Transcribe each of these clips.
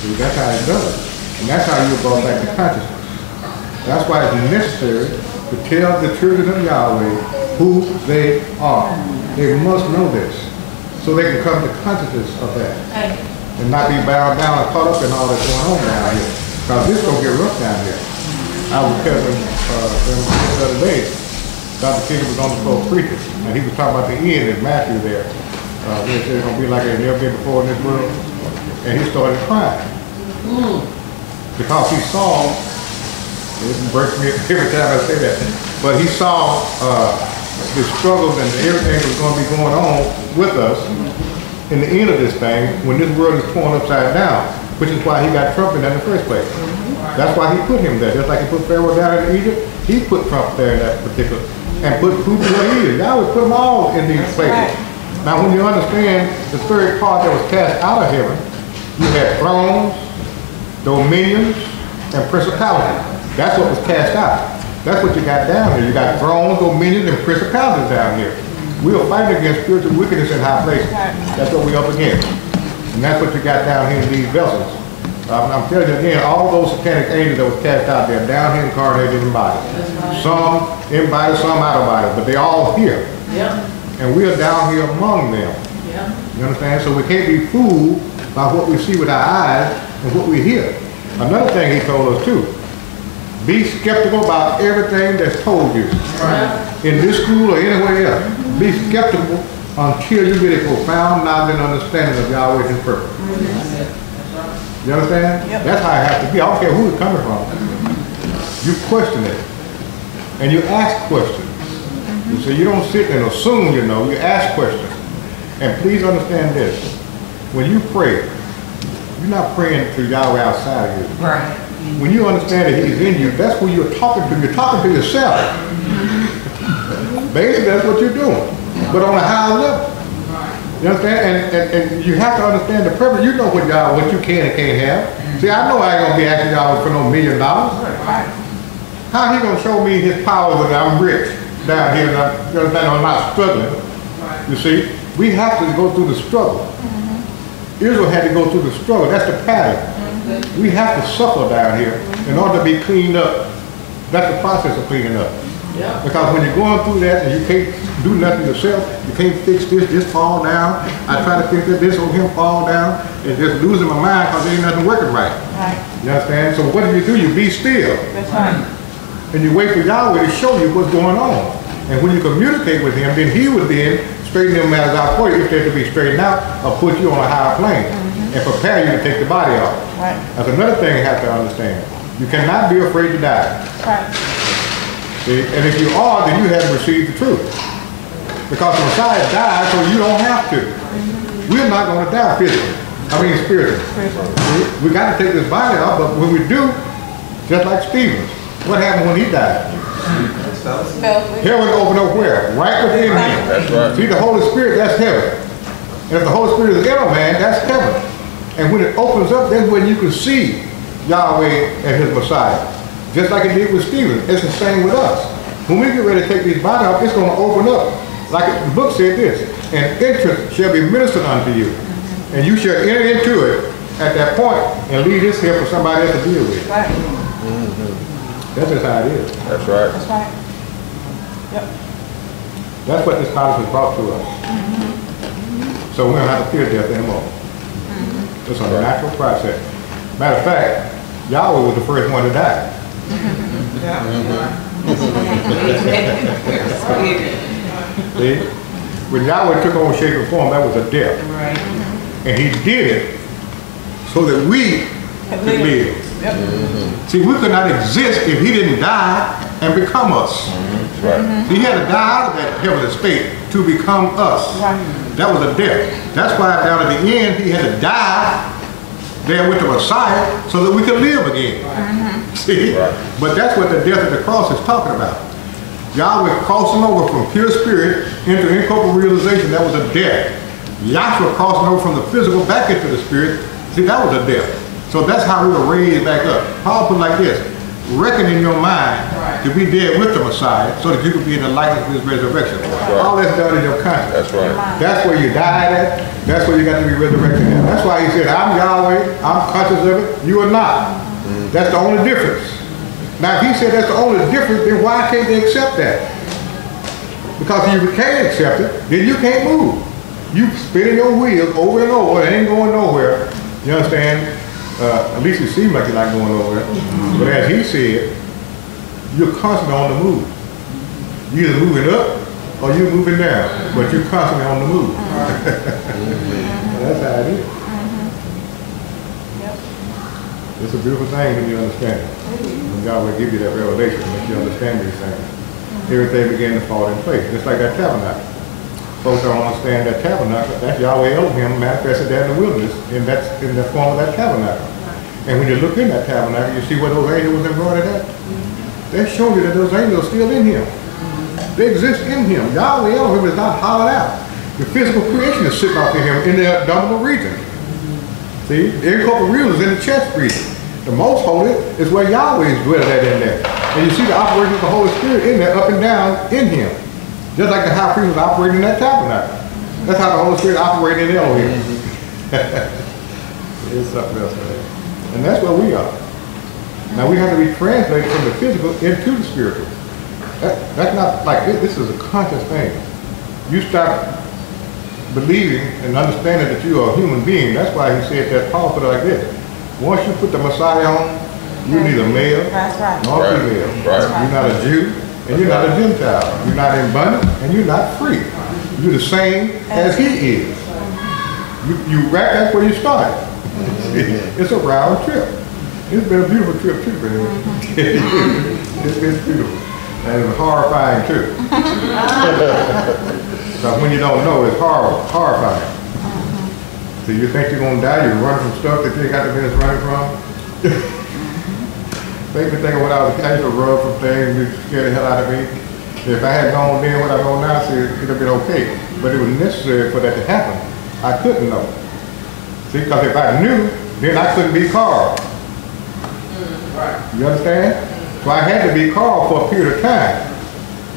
See, that's how it does. And that's how you brought back to consciousness. That's why it's necessary to tell the children of Yahweh who they are. They must know this, so they can come to consciousness of that. And not be bound down and caught up in all that's going on down here. Because this is going to get rough down here. I was telling the other day, Dr. King was on the floor preaching, and he was talking about the end in Matthew there. He said it's going to be like it never been before in this world. And he started crying. Because he saw, it breaks me every time I say that, but he saw the struggles and everything that was going to be going on with us in the end of this thing when this world is torn upside down, which is why he got Trump in the first place. That's why he put him there. Just like he put Pharaoh down in Egypt, he put Trump there in that particular, and put Putin where he is. Yahweh put them all in these places. Now when you understand the third part that was cast out of heaven, you had thrones, dominions, and principalities. That's what was cast out. That's what you got down here. You got thrones, dominions, and principalities down here. We are fighting against spiritual wickedness in high places. That's what we're up against. And that's what you got down here in these vessels. I'm telling you again, all those satanic angels that was cast out there, down here incarnated in bodies. Some in bodies, some out of bodies, but they're all here. And we are down here among them. You understand? So we can't be fooled by what we see with our eyes and what we hear. Another thing he told us too, be skeptical about everything that's told you. In this school or anywhere else. Be skeptical until you get a profound knowledge and understanding of Yahweh and His purpose. You understand? That's how it has to be. I don't care who it's coming from. You question it. And you ask questions. You say you don't sit and assume you know, you ask questions. And please understand this. When you pray, you're not praying to Yahweh outside of you. Right. When you understand that He's in you, that's who you're talking to. You're talking to yourself. Basically, that's what you're doing. But on a higher level. You understand? And you have to understand the purpose. You know what you can and can't have. See, I know I ain't going to be asking y'all for no $1 million. How He going to show me His power when I'm rich down here and I'm not struggling? You see? We have to go through the struggle. Israel had to go through the struggle. That's the pattern. We have to suffer down here in order to be cleaned up. That's the process of cleaning up. Because when you're going through that and you can't do nothing yourself, you can't fix this fall down. I try to fix this or him fall down, and just losing my mind because there ain't nothing working right. You understand? So what do? You be still. That's right. And you wait for Yahweh to show you what's going on. And when you communicate with Him, then He would then straighten them matters out for you if they're to be straightened out, or put you on a higher plane and prepare you to take the body off. That's another thing you have to understand. You cannot be afraid to die. See? And if you are, then you haven't received the truth. Because the Messiah died, so you don't have to. We're not going to die physically. I mean spiritually. We got to take this body off, but when we do, just like Stephen, what happened when he died? Heaven opened up where? Right within him. That's right. See, the Holy Spirit, that's heaven. And if the Holy Spirit is in a man, that's heaven. And when it opens up, that's when you can see Yahweh and His Messiah. Just like it did with Stephen. It's the same with us. When we get ready to take these bodies off, it's going to open up. Like the book said this, and entrance shall be ministered unto you. And you shall enter into it at that point and leave this here for somebody else to deal with. That's just how it is. That's right. That's right. That's what this knowledge has brought to us. So we don't have to fear death anymore. It's a natural process. Matter of fact, Yahweh was the first one to die. See? When Yahweh took on shape and form, that was a death. And He did it so that we could live. See, we could not exist if He didn't die and become us. He had to die out of that heavenly state to become us. That was a death. That's why down at the end He had to die there with the Messiah so that we could live again. See? But that's what the death of the cross is talking about. Yahweh crossing over from pure spirit into incorporeal realization, that was a death. Yahshua crossing over from the physical back into the spirit, see, that was a death. So that's how we were raised back up. Paul put it like this, reckon in your mind to be dead with the Messiah so that you could be in the likeness of his resurrection. All that's done in your conscience. That's right. That's where you died at. That's where you got to be resurrected at. That's why he said, I'm Yahweh, I'm conscious of it, you are not. That's the only difference. Now if he said that's the only difference, then why can't they accept that? Because if you can't accept it, then you can't move. You spinning your wheels over and over, it ain't going nowhere. You understand? At least it seems like you're not going nowhere. But as he said, you're constantly on the move. You're either moving up or you're moving down, but you're constantly on the move. That's how it is. It's a beautiful thing when you understand it. When God will give you that revelation, make you understand these things. Everything began to fall in place, just like that tabernacle. Folks don't understand that tabernacle. That's Yahweh Elohim manifested there in the wilderness, and that's in the form of that tabernacle. And when you look in that tabernacle, you see where those angels was embroidered at. They showed you that those angels are still in him. They exist in him. Yahweh Elohim is not hollowed out. The physical creation is sitting out in him in the abdominal region. See, the incorporeal is in the chest region. The most holy is where Yahweh is dwelling at in there. And you see the operation of the Holy Spirit in there, up and down in him. Just like the high priest was operating in that tabernacle. That's how the Holy Spirit operated in Elohim. It's something else, man. And that's where we are. Now we have to be translated from the physical into the spiritual. That's not like this is a conscious thing. You start believing and understanding that you are a human being. That's why he said that Paul put it like this. Once you put the Messiah on, you're neither male nor female. You're not a Jew and you're not a Gentile. You're not in bondage and you're not free. You're the same as he is. You right back where you started. It's a round trip. It's been a beautiful trip too, man. It's been beautiful. And it's horrifying too. Because when you don't know, it's horrifying. So you think you're going to die, you're running from stuff that you ain't got the minutes running from. Make me think of when I was a kid, I used to run from things and scared the hell out of me. If I had known then what I know now, see, it would have been okay. But it was necessary for that to happen. I couldn't know. See, because if I knew, then I couldn't be called. You understand? So I had to be called for a period of time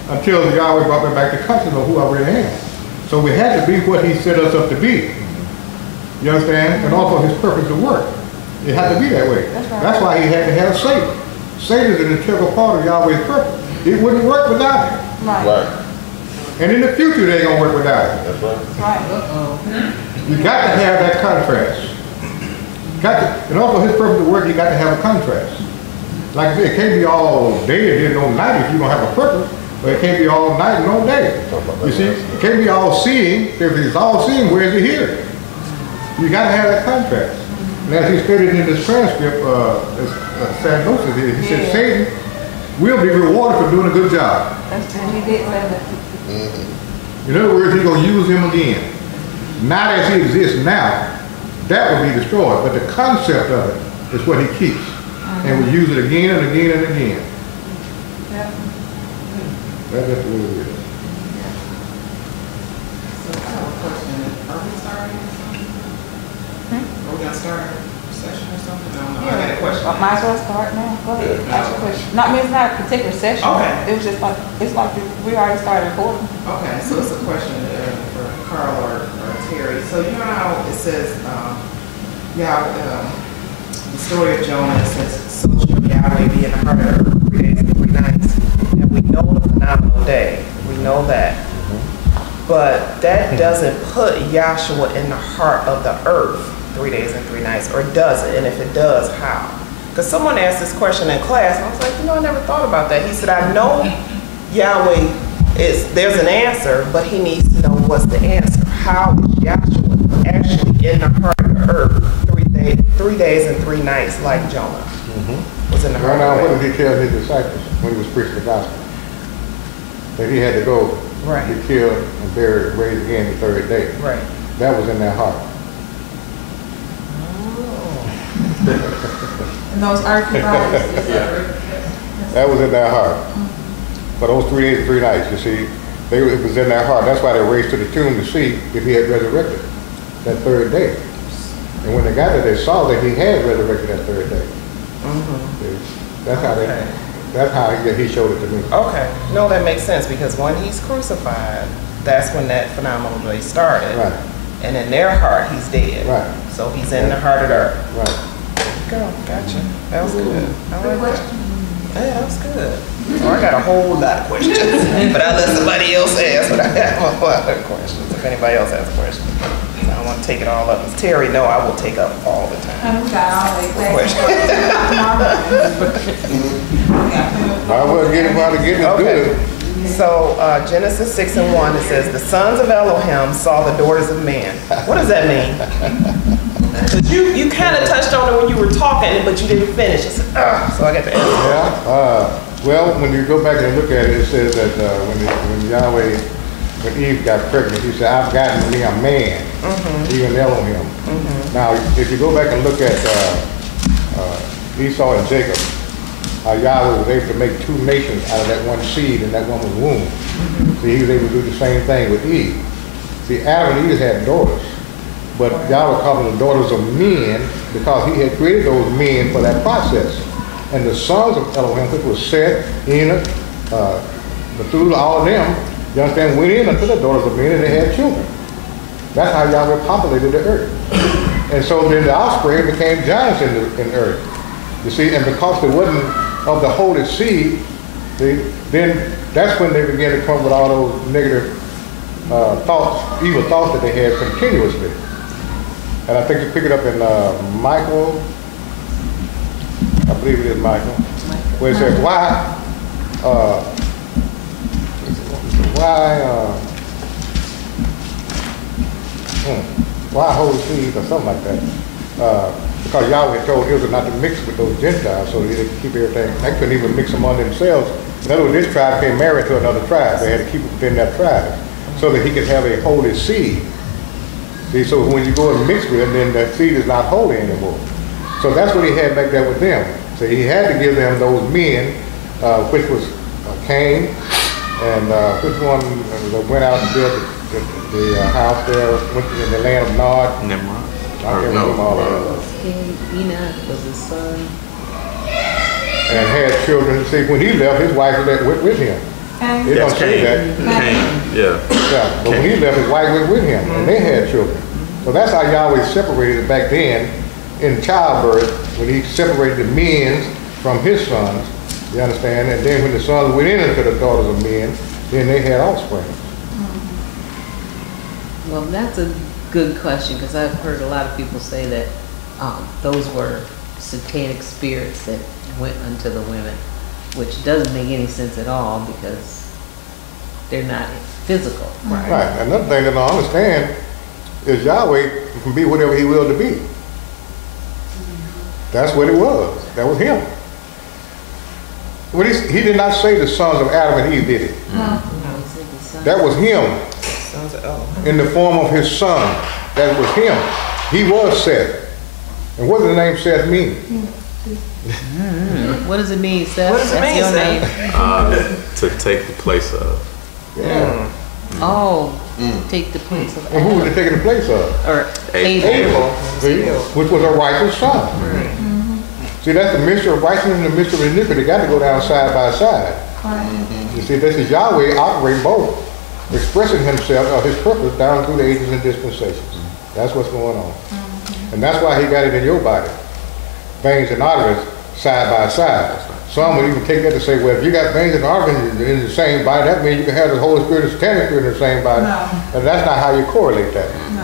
until Yahweh brought me back to consciousness of who I really am. So we had to be what he set us up to be. You understand? And also his purpose to work. It had to be that way. That's why he had to have Satan. Satan is an integral part of Yahweh's purpose. It wouldn't work without him. Right. And in the future, they ain't going to work without him. That's right. You got to have that contrast. And also his purpose to work, you got to have a contrast. Like I said, it can't be all day and then no night if you don't have a purpose. But it can't be all night and no day. You see, it can't be all seeing. If it's all seeing, where's the hearing? You got to have that contrast. And as he stated in this transcript, Sandosis here, he said, Satan will be rewarded for doing a good job. That's true. He did say that. In other words, he's going to use him again. Not as he exists now, that will be destroyed. But the concept of it is what he keeps. And we use it again and again and again. Yeah. That's just the way it is. So I have a question. Are we starting something? Are we going to start a session or something? I don't know. I had a question. Might as well start now. Go ahead. Ask your question. Not, I mean, it's not a particular session. Okay. It was just like, it's like we already started recording. Okay, so it's a question for Carl or Terry. So you know how it says, the story of Jonah, it says, so shall Yahweh be in the heart of the earth 3 days and 3 nights. And we know the phenomenal day. We know that. But that doesn't put Yahshua in the heart of the earth 3 days and 3 nights, or does it? And if it does, how? Because someone asked this question in class, and I was like, I never thought about that. He said, I know Yahweh there's an answer, but he needs to know what's the answer. How is Yahshua actually in the heart of the earth 3 days and 3 nights like Jonah was in the heart of the earth? What did he tell his disciples when he was preaching the gospel? That he had to go be killed and buried, raised again the third day. Right. That was in their heart. And those earthly bodies. That was in their heart. For those 3 days and 3 nights, you see, it was in their heart. That's why they raced to the tomb to see if he had resurrected that third day. And when they got there, they saw that he had resurrected that third day. That's how he showed it to me. Okay, no, that makes sense, because when he's crucified, that's when that phenomenal day started. Right. And in their heart, he's dead. Right. So he's in the heart of the earth. Right. Go, gotcha. That was good. I like that. Yeah, that was good. Oh, I got a whole lot of questions, but I'll let somebody else ask. But I have a lot of questions. If anybody else has a question, I don't want to take it all up. Terry, no, I will take up all the time. We got all the Questions. I wasn't getting about to get it good. So Genesis 6:1, it says, the sons of Elohim saw the daughters of men. What does that mean? You kind of touched on it when you were talking, but you didn't finish. I said, so I got to answer. Yeah. Well, when you go back and look at it, it says that when Eve got pregnant, he said, I've gotten me a man, even Elohim. Now, if you go back and look at Esau and Jacob, Yahweh was able to make two nations out of that one seed in that woman's womb. See, he was able to do the same thing with Eve. See, Adam and Eve had daughters, but Yahweh called them the daughters of men because he had created those men for that process. And the sons of Elohim, which was Seth, Enoch, Methuselah, all of them, you understand, went in unto the daughters of men and they had children. That's how Yahweh populated the earth. And so then the offspring became giants in the earth. You see, and because there wasn't of the holy seed, then that's when they began to come with all those negative thoughts, evil thoughts that they had continuously. And I think you pick it up in Michael, I believe it is Michael, where it says, why holy seed or something like that. Because Yahweh told Israel not to mix with those Gentiles, so they could keep everything. They couldn't even mix among themselves. In other words, this tribe became married to another tribe. They had to keep it within that tribe so that he could have a holy seed. See, so when you go and mix with it, then that seed is not holy anymore. So that's what he had back there with them. So he had to give them those men, which was Cain, and which one that went out and built the house there, went to the land of Nod. Nimrod. I can't remember all of that. Enoch was his son. And had children. See, when he left, his wife was with him. They don't say that. Cain, yeah. Yeah, but when he left, his wife was with him, and they had children. So that's how Yahweh separated it back then in childbirth, when he separated the men from his sons, you understand? And then when the sons went into the daughters of men, then they had offspring. Well, that's a good question, because I've heard a lot of people say that those were satanic spirits that went unto the women, which doesn't make any sense at all because they're not physical. Right. Another thing that I understand is Yahweh can be whatever he willed to be. That's what it was. That was him. When he did not say the sons of Adam and Eve, did he? No. That was him in the form of his son. That was him. He was Seth. And what does the name Seth mean? What does it mean, Seth? What does it That's mean, your name. To take the place of. Yeah. Oh, take the place of And who was Adam. it taking the place of? Or Abel. Abel. See? Which was a righteous son. See, that's the mystery of righteousness and the mystery of iniquity. They got to go down side by side. You see, this is Yahweh operating both, expressing himself or his purpose down through the ages and dispensations. That's what's going on. And that's why he got it in your body. Veins and arteries side by side. Some would even take that to say, well, if you got veins and arteries in the same body, that means you can have the Holy Spirit and Satanic Spirit in the same body. No. And that's not how you correlate that. No.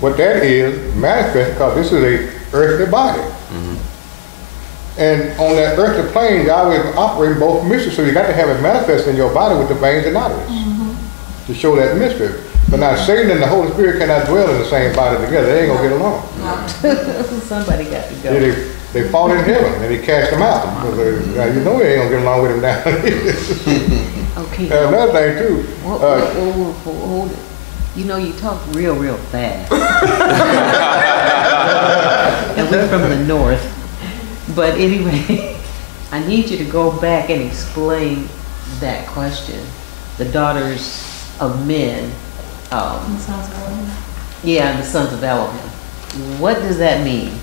What that is manifest because this is a earthly body. And on that earthly plane, Yahweh is operating both mysteries. So you got to have it manifest in your body with the veins and arteries to show that mystery. But now Satan and the Holy Spirit cannot dwell in the same body together. They ain't gonna get along. Somebody got to go. They fought in heaven and he cast them out. Because you know they ain't gonna get along with him now. Okay. And another thing too. Hold it. You know, you talk real fast. And we're from the north. But anyway, I need you to go back and explain that question. The daughters of men. Yeah, the sons of Elohim. What does that mean?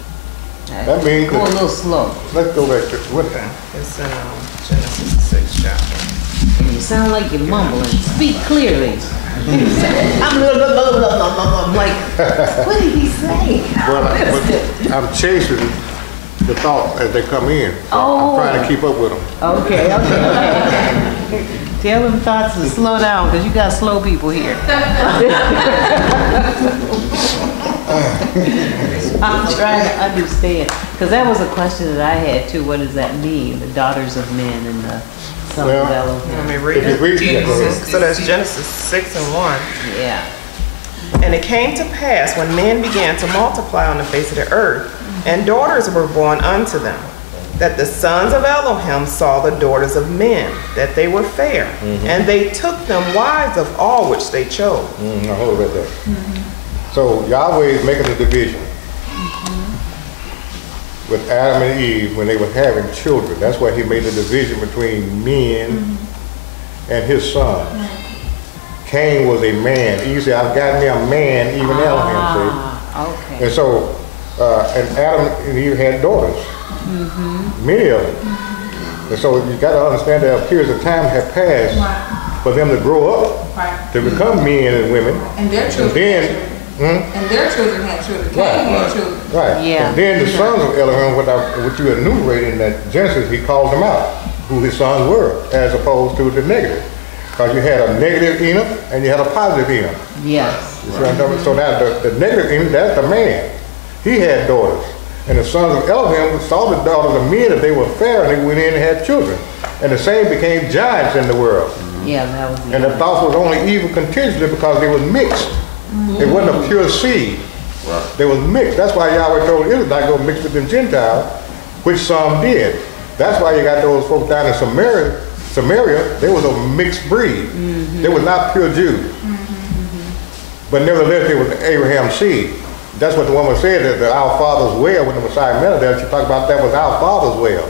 That means Go a little slow. let's go back to what? It's in Genesis 6 chapter. And you sound like you're mumbling. Speak clearly. I'm like, what did he say? Well, but I'm chasing the thoughts as they come in. So I'm trying to keep up with them. Okay. Tell them thoughts to slow down, because you got slow people here. I'm trying to understand, because that was a question that I had too. What does that mean? The daughters of men and the sons of Elohim. Let me read If you read it. it, So that's Genesis 6 and 1. Yeah. And it came to pass when men began to multiply on the face of the earth, and daughters were born unto them, that the sons of Elohim saw the daughters of men, that they were fair, and they took them wives of all which they chose. Now hold it right there. So Yahweh is making a division with Adam and Eve when they were having children. That's why he made the division between men and his sons. Cain was a man. Eve said, I've got me a man, even Elohim said. Okay. And so, and Adam and Eve had daughters, many of them. And so you got to understand that periods of time have passed for them to grow up, to become men and women. And their children. And their children had children. Cain had children. Right. Yeah. And then the sons of Elohim, what you enumerated in that Genesis, he calls them out, who his sons were, as opposed to the negative. Because you had a negative Enoch and you had a positive Enoch. Yes. You see what I'm talking about? So now the negative Enoch, that's the man. He had daughters. And the sons of Elohim saw the daughters of men that they were fair, and they went in and had children. And the same became giants in the world. Yeah, that was And the thoughts was only evil contingently because they were mixed. It wasn't a pure seed. They was mixed. That's why Yahweh told Israel not go mix with them Gentiles, which some did. That's why you got those folks down in Samaria, they was a mixed breed. They were not pure Jews. But nevertheless, they was Abraham's seed. That's what the woman said, that our father's well, when the Messiah met her there, she talked about that was our father's well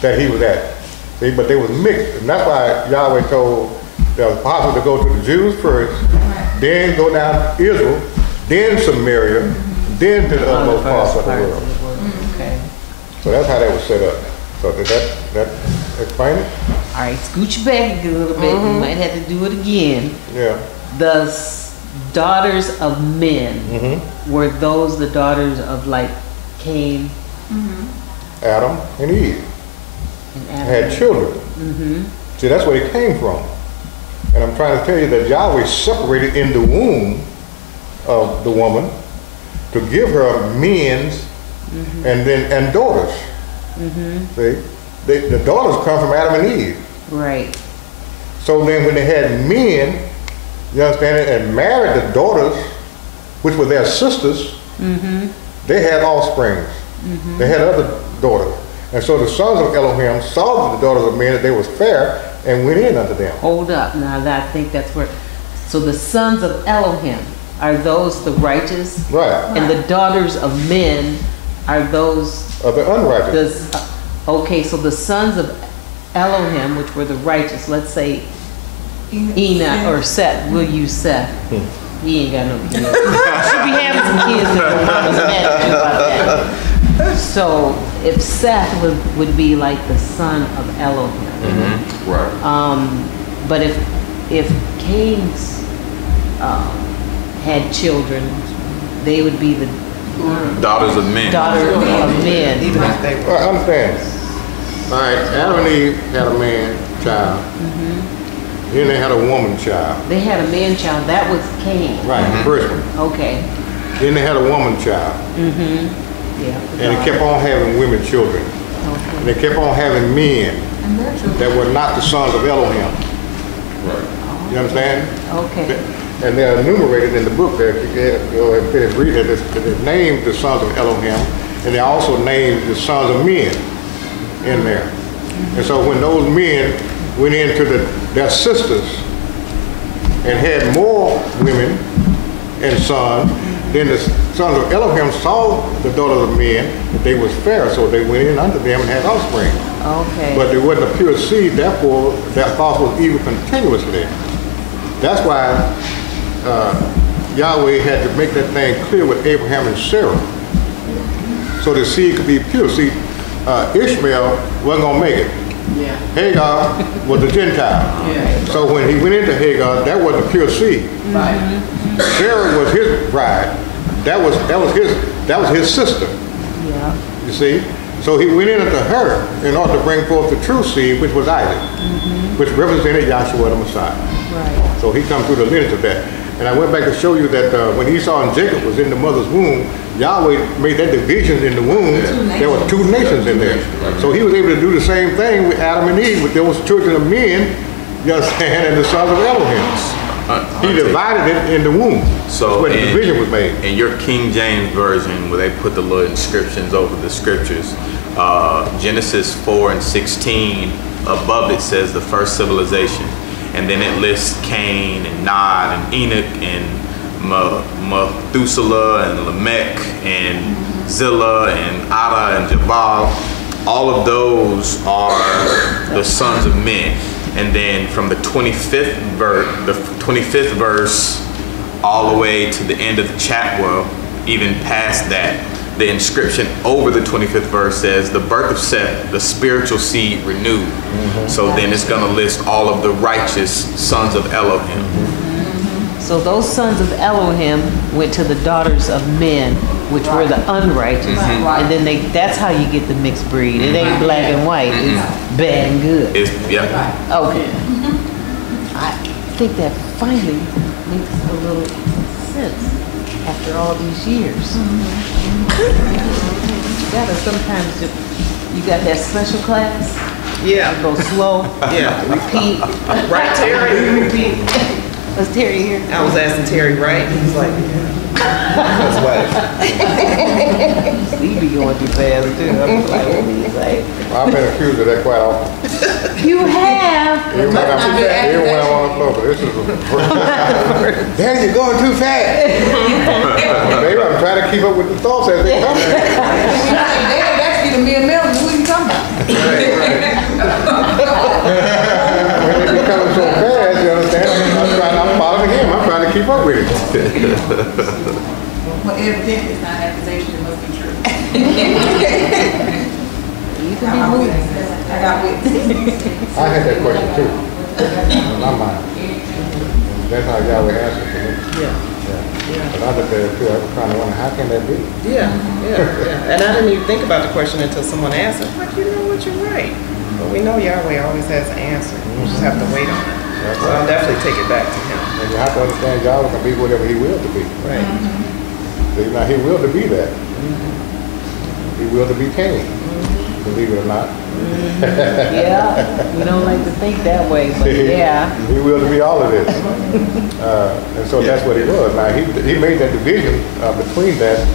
that he was at. See, but they was mixed. And that's why Yahweh told the apostles to go to the Jews first, then go down to Israel, then Samaria, then to the utmost parts of the world. Okay. So that's how that was set up. So did that explain it? All right, scooch back a little bit. We might have to do it again. Yeah. The daughters of men, were those the daughters of like Cain Adam and Eve and Adam? had children. See, that's where it came from. And I'm trying to tell you that Yahweh separated in the womb of the woman to give her men and daughters. See, the daughters come from Adam and Eve. Right. So then when they had men, you understand it, and married the daughters, which were their sisters, they had offsprings. They had other daughters. And so the sons of Elohim saw the daughters of men that they was fair and went in unto them. Hold up. Now I think that's where. So the sons of Elohim, are those the righteous? Right. And the daughters of men are those Of the unrighteous. okay, so the sons of Elohim, which were the righteous, let's say Enoch or Seth, we'll use Seth. He ain't got no kids. Should be having some kids that the mama's mad at you about that. So if Seth would be like the son of Elohim. Right. But if Cain's had children, they would be the Daughters of men. daughter of men. Even if they were. Right, I understand. All right, Adam and Eve had a man child. Then they had a woman child. They had a man child. That was Cain. Right, the first one. Okay. Then they had a woman child. Yeah. And they kept on having women children. And they kept on having men And their children. that were not the sons of Elohim. Right. You understand? Okay. And they're enumerated in the book there. If you finish reading it, they named the sons of Elohim, and they also named the sons of men in there. And so when those men went into their sisters and had more women and sons, then the sons of Elohim saw the daughters of men that they was fair, so they went in unto them and had offspring. Okay. But there wasn't a pure seed, therefore that thought was evil continuously. That's why Yahweh had to make that thing clear with Abraham and Sarah. so the seed could be pure. See, Ishmael wasn't going to make it. Yeah. Hagar was a Gentile. Yeah. So when he went into Hagar, that was a pure seed. Right. Sarah was his bride. That was his sister. Yeah. You see? So he went into her in order to bring forth the true seed, which was Isaac, which represented Yahshua the Messiah. Right. So he come through the lineage of that. And I went back to show you that when Esau and Jacob was in the mother's womb, Yahweh made that division in the womb. There were 2 nations in there. So he was able to do the same thing with Adam and Eve, with those children of men, you understand, and the sons of Elohim. He divided it in the womb. So that's where the division was made. In your King James version, where they put the little inscriptions over the scriptures, Genesis 4:16, above it says the first civilization. And then it lists Cain and Nod and Enoch and Methuselah and Lamech and Zillah and Ada and Jabal. All of those are the sons of men. And then from the 25th verse all the way to the end of the chapter, well, even past that, the inscription over the 25th verse says, the birth of Seth, the spiritual seed renewed. So then it's going to list all of the righteous sons of Elohim. So those sons of Elohim went to the daughters of men, which were the unrighteous. And then that's how you get the mixed breed. It ain't black and white. It's bad and good. It's, yeah. Okay. I think that finally makes a little sense after all these years. You gotta sometimes you got that special class. Yeah. Go slow. Yeah. Repeat. Right, Terry? Repeat. Was Terry here? I was asking Terry, right? He was like, yeah. That's what. He be going too fast too. I'm like, he's like, I've been accused of that quite often. you have. Even when I'm on the floor, but this is Daddy, you're going too fast. Maybe I'm trying to keep up with the thoughts as they come. That's be the mere million. What are you talking about? When they be coming so fast, you understand? I'm following him. I'm trying to keep up with it. Well, evidently it's not an accusation. It must be true. You can be moved. I got witnesses. I had that question too, in my mind. And that's how Yahweh answered for me. Yeah. But I looked at it too. I was trying to wonder, how can that be? Yeah. And I didn't even think about the question until someone asked it. Like, you know what, you're right. But we know Yahweh always has an answer. We just have to wait on it. So I'll definitely take it back to him. And you have to understand Yahweh can be whatever he will to be. Right. So, now he willed to be that. He willed to be king. Believe it or not. Yeah, we don't like to think that way, but yeah. He willed to be all of this. And so that's what it was. Now he made that division between that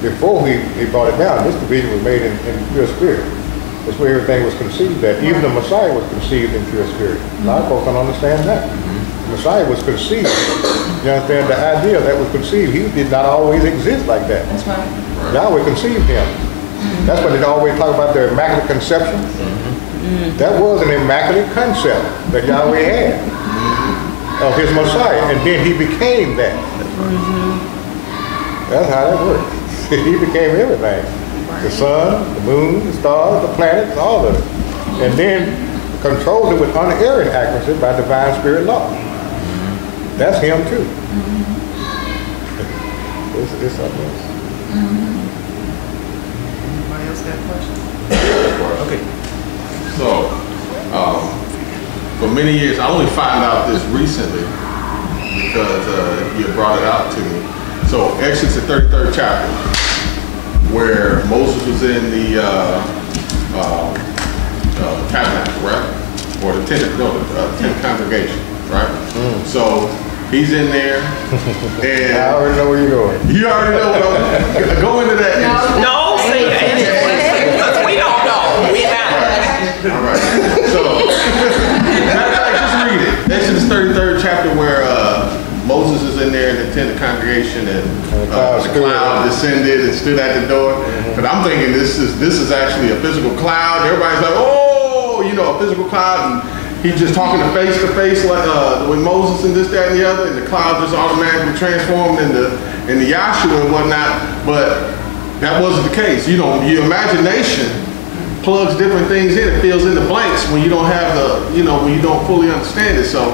before he brought it down. This division was made in pure spirit. That's where everything was conceived at. Even the Messiah was conceived in pure spirit. A lot of folks don't understand that. The Messiah was conceived. You understand the idea that was conceived? He did not always exist like that. That's right. Yahweh conceived him. That's what they always talk about, the immaculate conception. That was an immaculate concept that Yahweh had of his Messiah, and then he became that. That's how that works. He became everything. The sun, the moon, the stars, the planets, all of it. And then controls it with unerring accuracy by divine spirit law. That's him too. It's something else. Anybody else got a question? Okay. So, for many years, I only found out this recently because you had brought it out to me. So, Exodus, the 33rd chapter, where Moses was in the tabernacle, right? Or the tent congregation, right? So, he's in there, and I already know where you're going. you already know what I'm go into that. No, say your answer, because we don't know. We not. All right. So, just read it. Exodus 33rd chapter, where Moses is in there in the tent of congregation, and the cloud descended and stood at the door. But I'm thinking this is actually a physical cloud. Everybody's like, oh, you know, a physical cloud, and he's just talking face to face like with Moses and this, that, and the other, and the cloud just automatically transformed into Yahshua and whatnot. But that wasn't the case. Your imagination plugs different things in, it fills in the blanks when you don't have when you don't fully understand it. So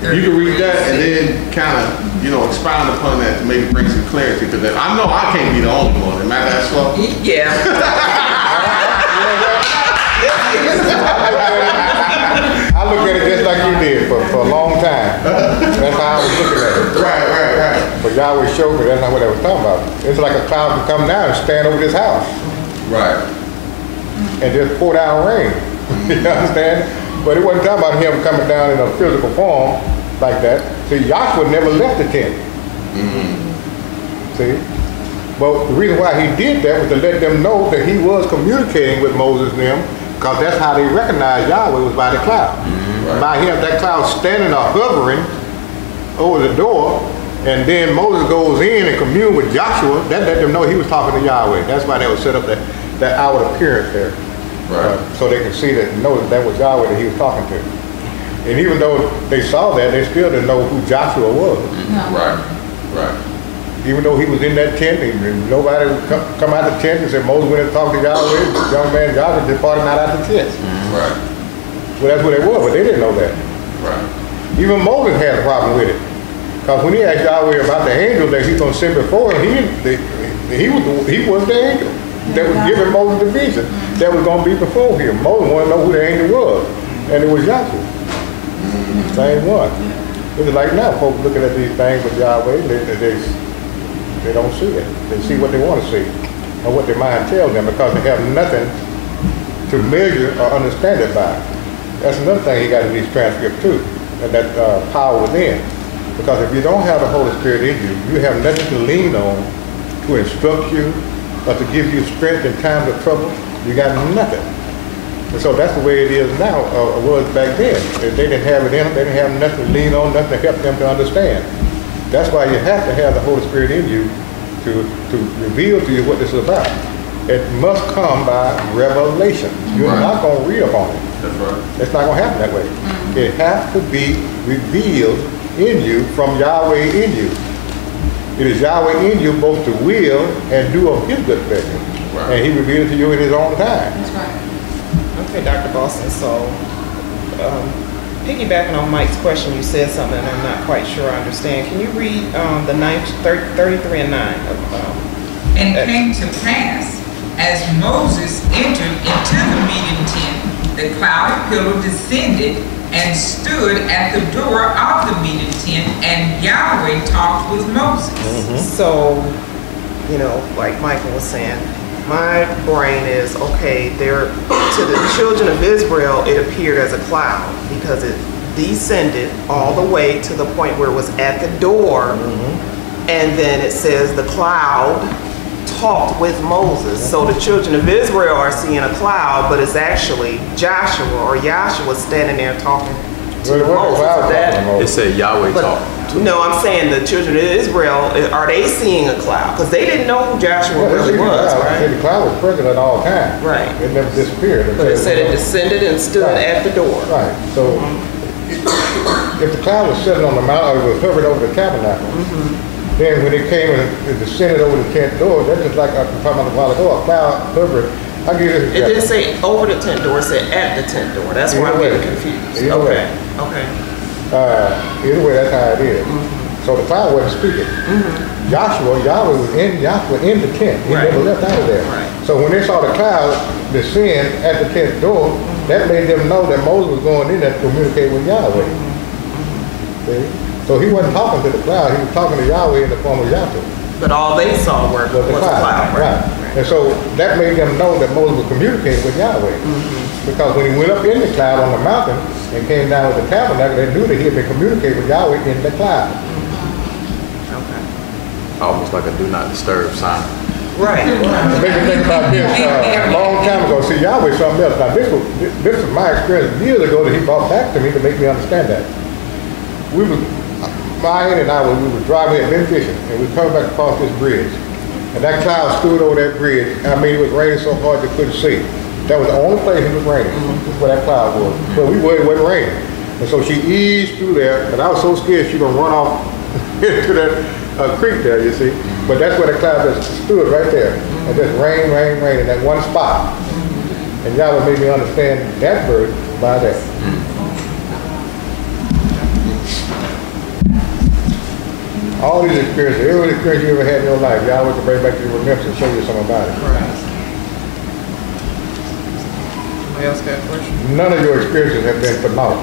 you can read that and then kind of, expound upon that to maybe bring some clarity, because I know I can't be the only one. Am I that slow? Yeah. I look at it just like you did for a long time. That's how I was looking at it. Right. But Yahweh showed me that's not what I was talking about. It's like a cloud can come down and stand over this house. Right. And just pour down rain. You understand? But it wasn't talking about him coming down in a physical form like that. See, Joshua never left the tent. See? But the reason why he did that was to let them know that he was communicating with Moses and them, because that's how they recognized Yahweh, was by the cloud. Right. By him, that cloud standing or hovering over the door, and then Moses goes in and commune with Joshua, that let them know he was talking to Yahweh. That's why they would set up that outward appearance there. Right. So they could see know that was Yahweh that he was talking to. And even though they saw that, they still didn't know who Joshua was. Right. Even though he was in that tent, and nobody would come out the tent and say, Moses went and talked to Yahweh, the young man Joshua departed not out the tent. Right. Well, that's what they were, but they didn't know that. Right. Even Moses had a problem with it. Because when he asked Yahweh about the angel that he's going to send before him, he was the angel that was giving Moses the vision that was going to be before him. Moses wanted to know who the angel was, and it was Joshua. Same one. It's like now, folks looking at these things with Yahweh, they don't see it. They see what they want to see, or what their mind tells them, because they have nothing to measure or understand it by. That's another thing he got in these transcripts too, and that power within. Because if you don't have the Holy Spirit in you, you have nothing to lean on to instruct you or to give you strength in times of trouble. You got nothing. And so that's the way it is now, or was back then. If they didn't have it in them, they didn't have nothing to lean on, nothing to help them to understand. That's why you have to have the Holy Spirit in you to reveal to you what this is about. It must come by revelation. You're not going to read up on it. That's right. It's not going to happen that way. It has to be revealed in you from Yahweh in you. It is Yahweh in you both to will and do of his good pleasure. Right. And he revealed it to you in his own time. That's right. Okay, Dr. Boston, so piggybacking on Mike's question, you said something and I'm not quite sure I understand. Can you read the 33 and 9? And it came to pass, as Moses entered into the meeting tent, the cloud pillar descended and stood at the door of the meeting tent, and Yahweh talked with Moses. So, like Michael was saying, my brain is, okay, to the children of Israel, it appeared as a cloud because it descended all the way to the point where it was at the door. And then it says the cloud talked with Moses. So the children of Israel are seeing a cloud, but it's actually Joshua or Yahshua standing there talking to Moses. It said Yahweh talked. No, I'm saying the children of Israel, are they seeing a cloud? Because they didn't know who Joshua really was, right? The cloud was present at all times. Right. It never disappeared. But it said it descended and stood at the door. Right. So if the cloud was sitting on the mountain, or it was hovered over the tabernacle, then when it came and it descended over the tent door, that's just like I was talking about a while ago, a cloud hovered. I'll give you this example. It didn't say over the tent door, it said at the tent door. That's why I'm getting confused. Either way. Either way, that's how it is. So the cloud wasn't speaking. Yahweh was in the tent. He never left out of there. So when they saw the cloud descend at the tent door, that made them know that Moses was going in there to communicate with Yahweh. See? So he wasn't talking to the cloud, he was talking to Yahweh in the form of Yahweh. But all they saw was the cloud. Right. And so that made them know that Moses was communicating with Yahweh. Because when he went up in the cloud on the mountain and came down with the tabernacle, they knew that he had been communicating with Yahweh in the cloud. Almost like a do not disturb sign. Right. Make me think about this a long time ago. See, Yahweh is something else. Now, this was my experience years ago that he brought back to me to make me understand that. Mine and I, we were driving, had been fishing, and we were coming back across this bridge. And that cloud stood over that bridge. I mean, it was raining so hard you couldn't see. That was the only place it was raining. That's where that cloud was. But it wasn't raining. And so she eased through there, and I was so scared she was going to run off into that a creek there, you see. But that's where the cloud just stood right there. And just rain, rain, rain in that one spot. And Yahweh made me understand that verse by that. All these experiences, every experience you ever had in your life, Yahweh can bring back to your remembrance and show you something about it. Right. Somebody else got a question? None of your experiences have been for naught.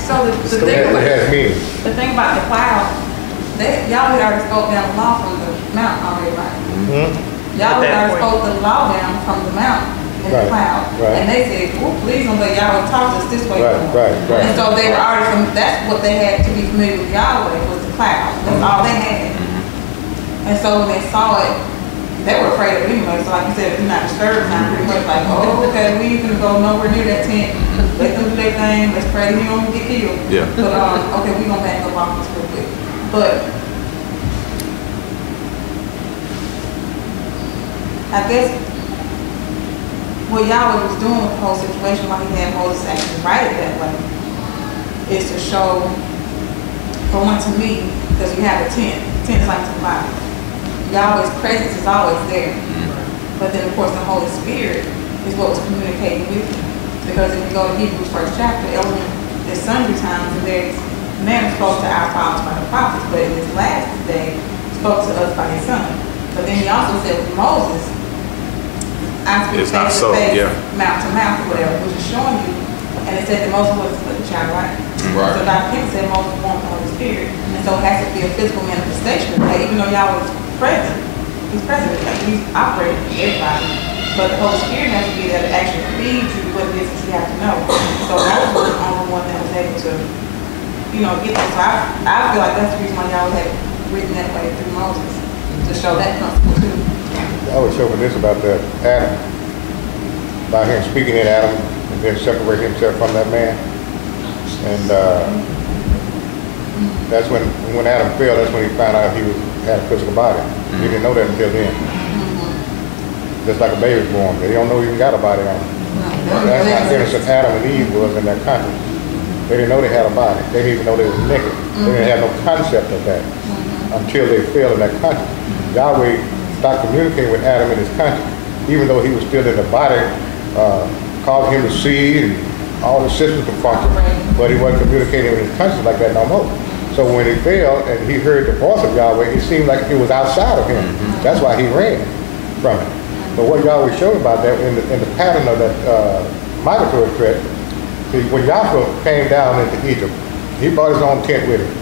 So the It thing about has meaning. the thing about the cloud, y'all had already spoke down the law from the mountain already, right? Y'all had already spoke the law down from the mountain in the cloud. And they said, oh, please don't let Yahweh talk to us this way. Right. And so they were already that's what they had to be familiar with Yahweh was the cloud. That's all they had. And so when they saw it, they were afraid of it anyway. So like you said, if you're not disturbed, now pretty much like, oh, okay, we ain't gonna go nowhere near that tent. Let them do their thing. Let's pray that you don't get killed. Yeah. But okay, we gonna back up off this real quick. But I guess what Yahweh was doing with the whole situation, why he had Moses actually write it that way, is to show, for one, to me, because you have a tent. Tent is like the body. Yahweh's presence is always there. But then, of course, the Holy Spirit is what was communicating with you. Because if you go to Hebrews 1st chapter, there's sundry times and there's man spoke to our fathers by the prophets, but in this last day, spoke to us by his son. But then he also said with Moses, I speak face to face, mouth to mouth, or whatever, which is showing you. And it said that Moses was the child, right? So Dr. King said Moses formed the Holy Spirit. And so it has to be a physical manifestation of that, even though Yahweh is present. He's present, like he's operating with everybody. But the Holy Spirit has to be there to actually feed you what it is that you have to know. So Moses was the only one that was able to, get that. So I feel like that's the reason why Yahweh had written that way through Moses, to show that principle too. I was showing this about the Adam, about him speaking in Adam and then separate himself from that man. And that's when Adam fell, that's when he found out he had a physical body. He didn't know that until then. Just like a baby's born, they don't know he even got a body on him. That's how innocent Adam and Eve was in that country. They didn't know they had a body. They didn't even know they was naked. They didn't have no concept of that until they fell in that country. Yahweh stopped communicating with Adam in his country, even though he was still in the body, causing him to see and all the systems to function, but he wasn't communicating with his country like that no more. So when he fell and he heard the voice of Yahweh, it seemed like it was outside of him. That's why he ran from it. But what Yahweh showed about that in the pattern of that migratory threat, see, when Yahweh came down into Egypt, he brought his own tent with him.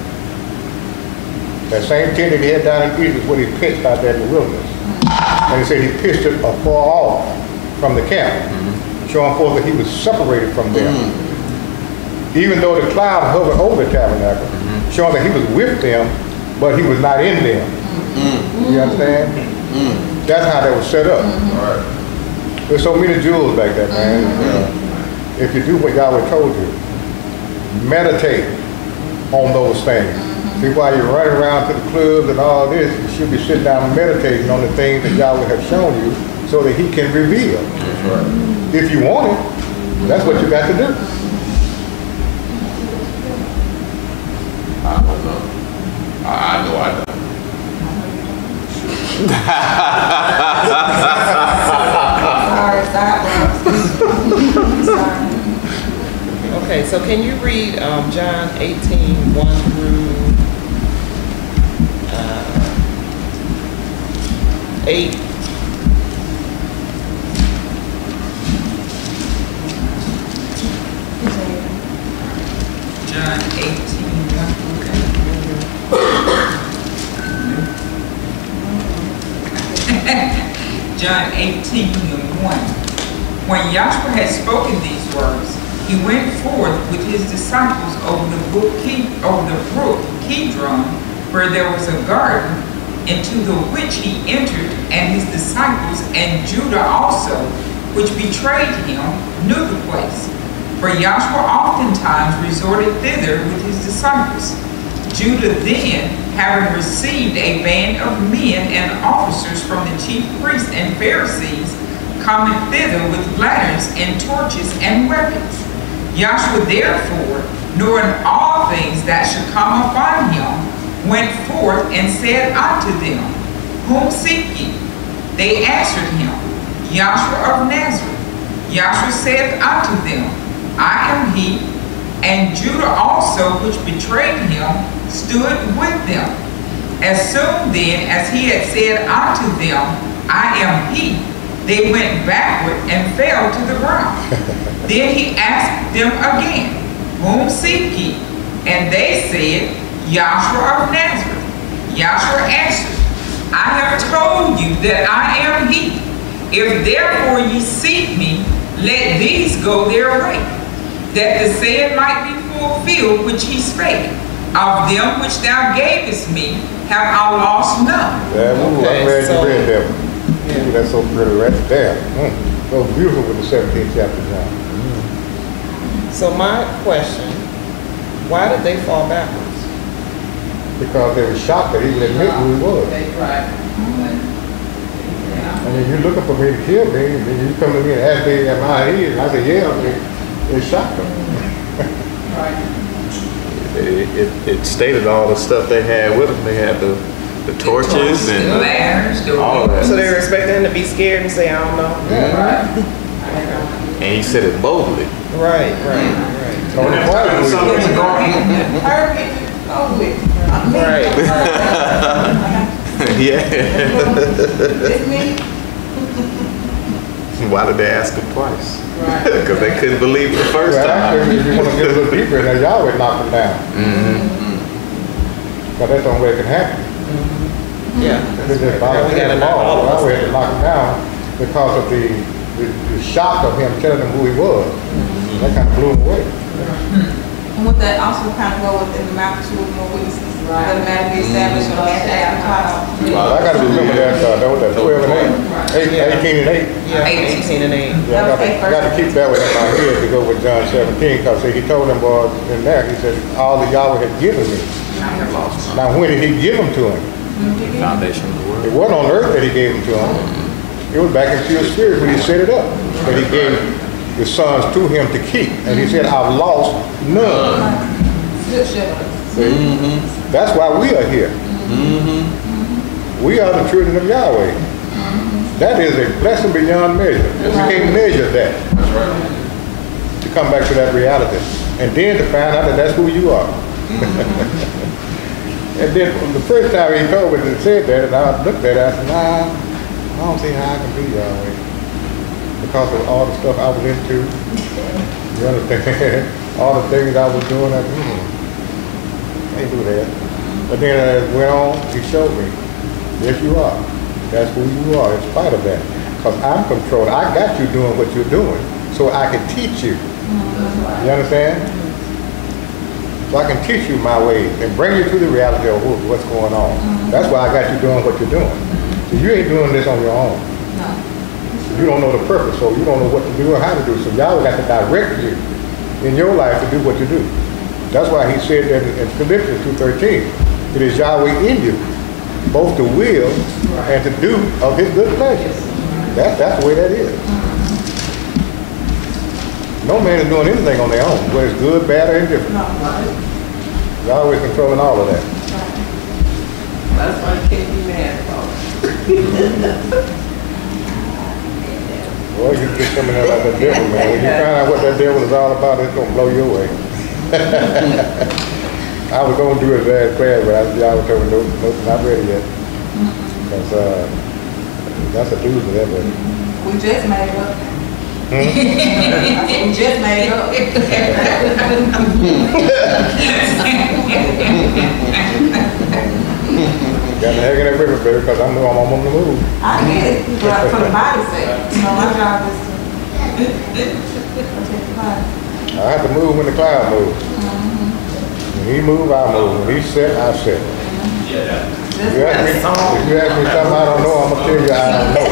That same tent that he had down in Egypt is what he pitched out there in the wilderness. And he said he pitched it afar off from the camp, showing forth that he was separated from them. Even though the cloud hovered over the tabernacle, showing that he was with them, but he was not in them. You understand? That's how that was set up. There's so many jewels back there, man. If you do what Yahweh told you, meditate on those things. See, while you're running around to the clubs and all this, you should be sitting down and meditating on the things that Yahweh has shown you so that he can reveal. If you want it, that's what you got to do. I know I don't. Sorry. Okay, so can you read John 18, 1 through 8? John 18, 1 through 8. John 18, 1. When Yahshua had spoken these words, he went forth with his disciples over the brook Kidron, where there was a garden, into the which he entered, and his disciples, and Judah also, which betrayed him, knew the place. For Yahshua oftentimes resorted thither with his disciples. Judah then, having received a band of men and officers from the chief priests and Pharisees, cometh thither with ladders and torches and weapons. Yahshua therefore, knowing all things that should come upon him, went forth and said unto them, Whom seek ye? They answered him, Joshua of Nazareth. Joshua said unto them, I am he. And Judah also, which betrayed him, stood with them. As soon then as he had said unto them, I am he, they went backward and fell to the ground. Then he asked them again, Whom seek ye? And they said, Joshua of Nazareth. Joshua answered, I have told you that I am he. If therefore ye seek me, let these go their way, that the saying might be fulfilled which he spake. Of them which thou gavest me have I lost none. Yeah, I'm glad you read that one. Ooh, that's so pretty right there. So beautiful with the 17th chapter now. So my question, why did they fall backwards? Because they were shocked that he would admit who he was. Right. I mean, you're looking for me to kill me, and then you come to me and ask me, am I he? And I say, yeah, it shocked them. It stated all the stuff they had with them. They had the torches and ladders, all of that. So they were expecting him to be scared and say, I don't know. Yeah. And he said it boldly. Right. So the quiet was Right. Yeah. It's me. Why did they ask him twice? Because they couldn't believe it the first well, time. actually, if you want to get a little deeper, then Yahweh knocked him down. But that's the only way it can happen. Yeah. This is Now we gotta knock all of us Yahweh had to knock him down because of the shock of him telling them who he was. That kind of blew him away. And with that also kind of go within the mouth of two or more witnesses. Doesn't matter to be established or advertised. Well, I got to remember that was that 12 and 8, 18 and 8. Yeah, 18 and 8. Yeah, I got to keep that one in my head to go with John 17, because he told them boys in there, he said, all the Yahweh had given me. Now, when did he give them to him? Foundation of the world. It wasn't on earth that he gave them to him. It was back into his spirit when he set it up. But he gave the sons to him to keep. And he said, I've lost none. Good shepherd. See? That's why we are here. We are the children of Yahweh. That is a blessing beyond measure. You can't measure that. That's right. To come back to that reality. And then to find out that that's who you are. And then the first time he told me and said that, and I looked at it, I said, nah, I don't see how I can be Yahweh. Because of all the stuff I was into. You understand? All the things I was doing, I can't do that. But then as it went on, he showed me, yes you are. That's who you are in spite of that. Because I'm controlled. I got you doing what you're doing so I can teach you. You understand? So I can teach you my ways and bring you to the reality of what's going on. That's why I got you doing what you're doing. So you ain't doing this on your own. You don't know the purpose, so you don't know what to do or how to do. So Yahweh got to direct you in your life to do what you do. That's why he said that in Philippians 2:13, it is Yahweh in you, both to will and to do of his good pleasure. That's the way that is. No man is doing anything on their own, whether it's good, bad, or indifferent. Yahweh is controlling all of that. That's why you can't be mad about. Well, you get something out like that devil, man. When you find out what that devil is all about, it's going to blow you away. I was going to do it last class, but Yahweh told me, nope, not ready yet. Because that's a doozy, that way. We just made it up. We just made it up. Got to hang in that river, baby, because I'm on the move. I get it, but for the body's sake, you know, my job is to protect the body. I have to move when the cloud moves. When he move, I move. When he set, I set. If you ask me something I don't know, I'm going to tell you I don't know.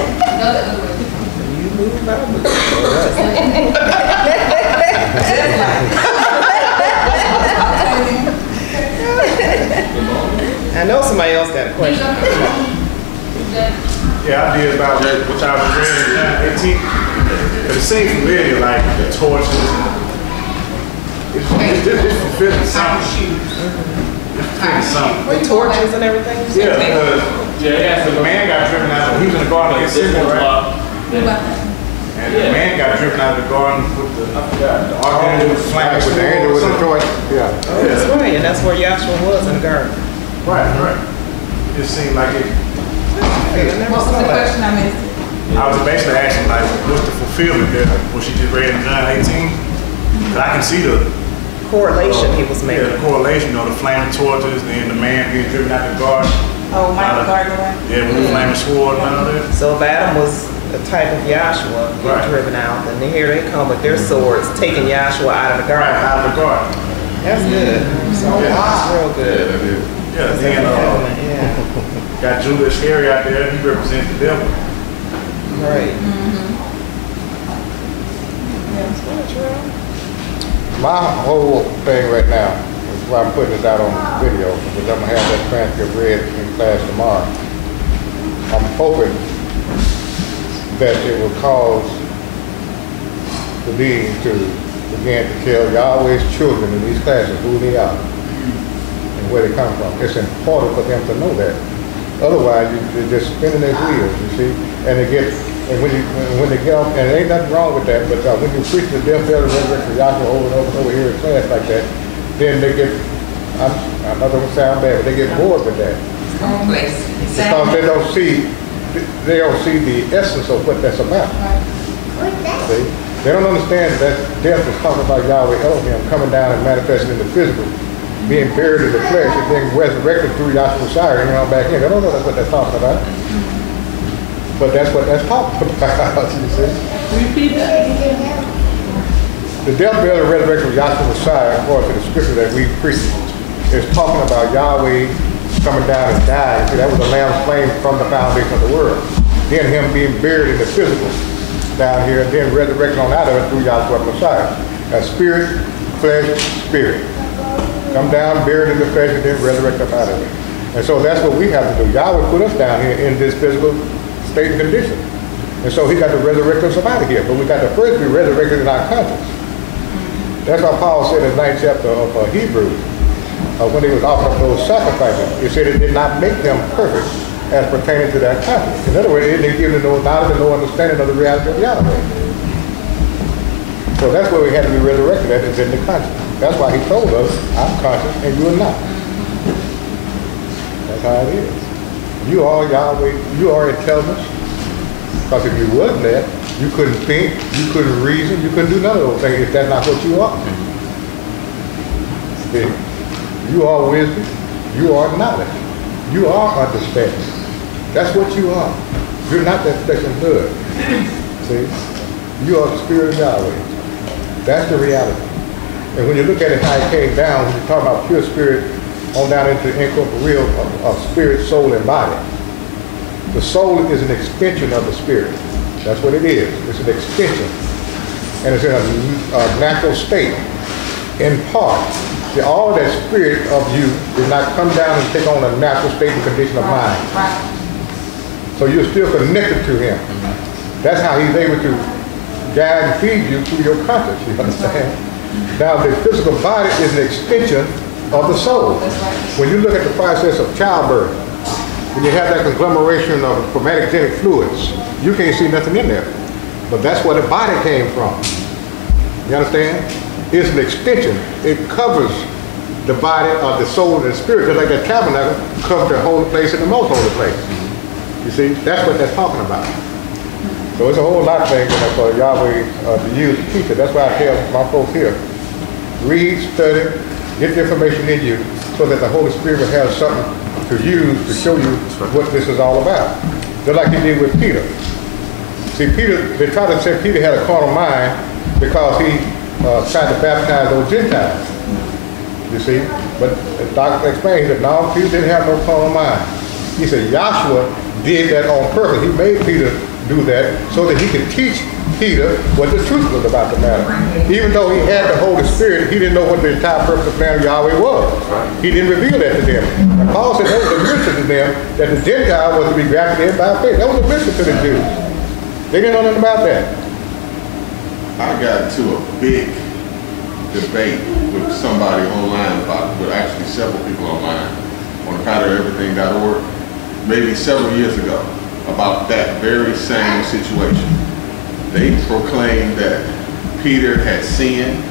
You move, I move. I know somebody else got a question. Yeah, I did about what I was reading in John 18. But it seems familiar, like the torches. It's fulfilling something. Something. With torches and everything? Yeah, the man got driven out. He was in the garden against Sydney, right? What about that? And the man got driven out of the garden with the archangel with the flaming With the angel with the torch. Yeah. Oh, that's right, and that's where Yahshua was in the garden. Right. It seemed like it. What was the question I missed? I was basically asking, like, what's the fulfillment there? What she just read in John 18? But I can see the Correlation he was yeah, making. the correlation, the flaming torches, then the man being driven out the garden. Oh, Michael Carla Carter. Yeah, with the flaming sword and all that. So if Adam was a type of Yahshua getting Right. driven out, and then here they come with their swords, taking Yahshua out of the Right, garden. out of the garden. That's good. So that's real good. Yeah, That's then yeah. got Judas Iscariot there. He represents the devil. Right. My whole thing right now is why I'm putting this out on video, because I'm gonna have that transcript read in class tomorrow. I'm hoping that it will cause the dean to begin to tell Yahweh's children in these classes who they are and where they come from. It's important for them to know that. Otherwise, they're just spinning their wheels, you see, and they get. And when they get off, and there ain't nothing wrong with that, but when you preach the death, burial, and resurrection of Yahshua over and over here in class like that, then they get, I'm not going to sound bad, but they get bored with that. Wrong place. Because they don't see the essence of what that's about. See? They don't understand that death is talking about Yahweh Elohim coming down and manifesting in the physical, being buried in the flesh, and then resurrected through Yahshua Messiah and on back in. They don't know that's what they're talking about. But that's what that's talking about, you see. Repeat that. The death, burial, and resurrection of Yahshua Messiah, according to the scripture that we preach, is talking about Yahweh coming down and dying. See, that was the lamb slain from the foundation of the world. Then him being buried in the physical down here, and then resurrected on out of it through Yahshua Messiah. That's spirit, flesh, spirit. Come down, buried in the flesh, and then resurrect up out of it. And so that's what we have to do. Yahweh put us down here in this physical state and condition. And so he got to resurrect us up out of here. But we got to first be resurrected in our conscience. That's what Paul said in the 9th chapter of Hebrews, when he was offering up those sacrifices. He said it did not make them perfect as pertaining to their conscience. In other words, it didn't give them no knowledge and no understanding of the reality of Yahweh. So that's where we had to be resurrected, that is in the conscience. That's why he told us, I'm conscious and you are not. That's how it is. You are Yahweh, you are intelligence. Because if you wasn't that, you couldn't think, you couldn't reason, you couldn't do none of those things if that's not what you are. See, you are wisdom, you are knowledge, you are understanding. That's what you are. You're not that flesh and blood. See, you are the spirit of Yahweh. That's the reality. And when you look at it how it came down, when you talk about pure spirit, on down into the incorporeal of spirit, soul, and body. The soul is an extension of the spirit. That's what it is. It's an extension. And it's in a natural state. In part, all that spirit of you did not come down and take on a natural state and condition of mind. Right. So you're still connected to him. That's how he's able to guide and feed you through your conscience, you understand? Now the physical body is an extension of the soul. When you look at the process of childbirth, when you have that conglomeration of chromatogenic fluids, you can't see nothing in there. But that's where the body came from. You understand? It's an extension. It covers the body of the soul and the spirit, just like that tabernacle covers the holy place and the most holy place. You see, that's what they're talking about. So it's a whole lot of things for Yahweh to use to teach it. That's why I tell my folks here, read, study, get the information in you so that the Holy Spirit will have something to use to show you what this is all about. Just like he did with Peter. See, Peter, they tried to say Peter had a carnal mind because he tried to baptize those Gentiles. You see? But the doctor explained, he said, no, Peter didn't have no carnal mind. He said, Joshua did that on purpose. He made Peter do that so that he could teach Peter what the truth was about the matter. Even though he had the Holy Spirit, he didn't know what the entire purpose of plan of Yahweh was. He didn't reveal that to them. And Paul said that was a mystery to them, that the Gentile was to be grafted in by faith. That was a mystery to the Jews. They didn't know nothing about that. I got into a big debate with somebody online about, with actually several people online on powdereverything.org, maybe several years ago, about that very same situation. They proclaimed that Peter had sinned.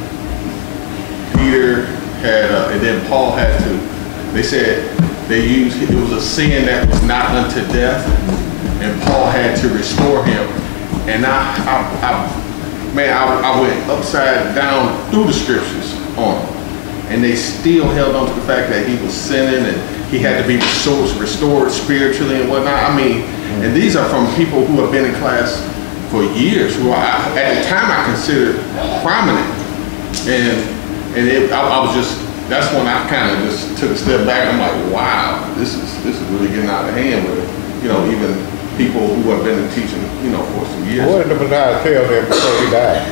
Peter had, and then Paul had to, they said they used, it was a sin that was not unto death, and Paul had to restore him. And I went upside down through the scriptures on him. And they still held on to the fact that he was sinning and he had to be restored spiritually and whatnot. I mean, and these are from people who have been in class for years, who at the time I considered prominent. And I was just, that's when I kind of just took a step back. I'm like, wow, this is really getting out of hand with it. You know, even people who have been in teaching, you know, for some years. What did the Messiah tell them before he died?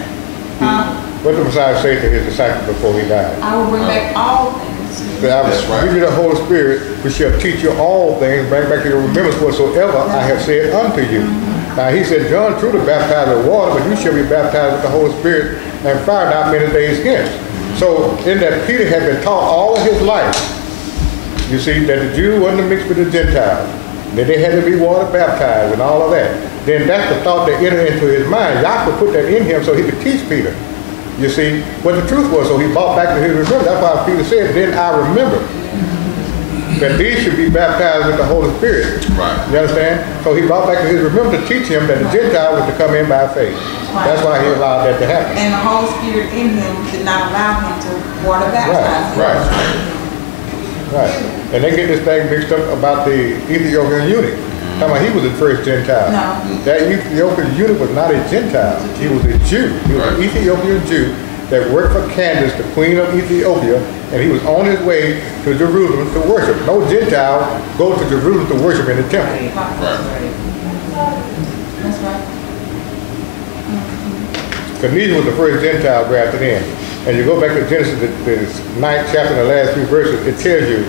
What did the Messiah say to his disciples before he died? I will bring back all things. That's right. Give you the Holy Spirit, which shall teach you all things, bring back to your remembrance whatsoever I have said unto you. Now he said, John truly baptized with water, but you shall be baptized with the Holy Spirit and fire not many days hence. So in that Peter had been taught all of his life, you see, that the Jew wasn't mixed with the Gentiles, that they had to be water baptized and all of that. Then that's the thought that entered into his mind. Yahweh put that in him so he could teach Peter. You see, what the truth was, so he brought back to his remembrance. That's why Peter said, then I remember that these should be baptized with the Holy Spirit. Right. You understand? So he brought back to his remembrance to teach him that the Gentile was to come in by faith. Right. That's why he allowed that to happen. And the Holy Spirit in him did not allow him to water baptize. Right. And they get this thing mixed up about the Ethiopian eunuch. Talking about he was the first Gentile. No. That Ethiopian eunuch was not a Gentile. He was a Jew. He was an Ethiopian Jew that worked for Candace, the queen of Ethiopia, and he was on his way to Jerusalem to worship. No Gentile go to Jerusalem to worship in the temple. That's right. Cornelius was the first Gentile grafted in. And you go back to Genesis, the 9th chapter, and the last few verses, it tells you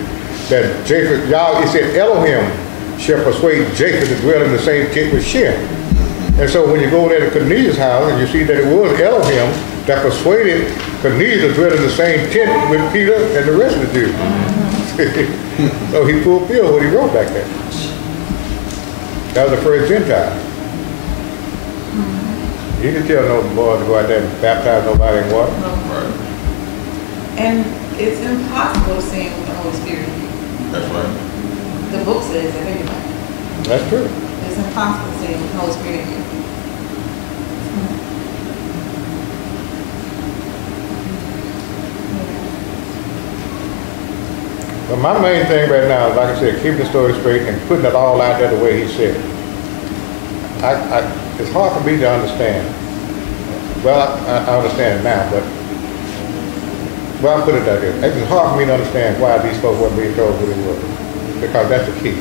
that Japheth, Yahweh, it said Elohim shall persuade Japheth to dwell in the same tent with Shem. And so when you go there to Cornelius' house, and you see that it was Elohim that persuaded Cornelius to dwell in the same tent with Peter and the rest of the Jews. So he fulfilled what he wrote back there. That was the first Gentile. He didn't tell no boy to go out there and baptize nobody in water. Right. And it's impossible to sin with the Holy Spirit. That's right. The book says that anyway. That's true. It's impossible to sin with the Holy Spirit in you. But my main thing right now is, like I said, keeping the story straight and putting it all out there the way he said it. It's hard for me to understand. Well, I understand it now, but, well, I'll put it that way. It's hard for me to understand why these folks weren't being told who they were, because that's the key.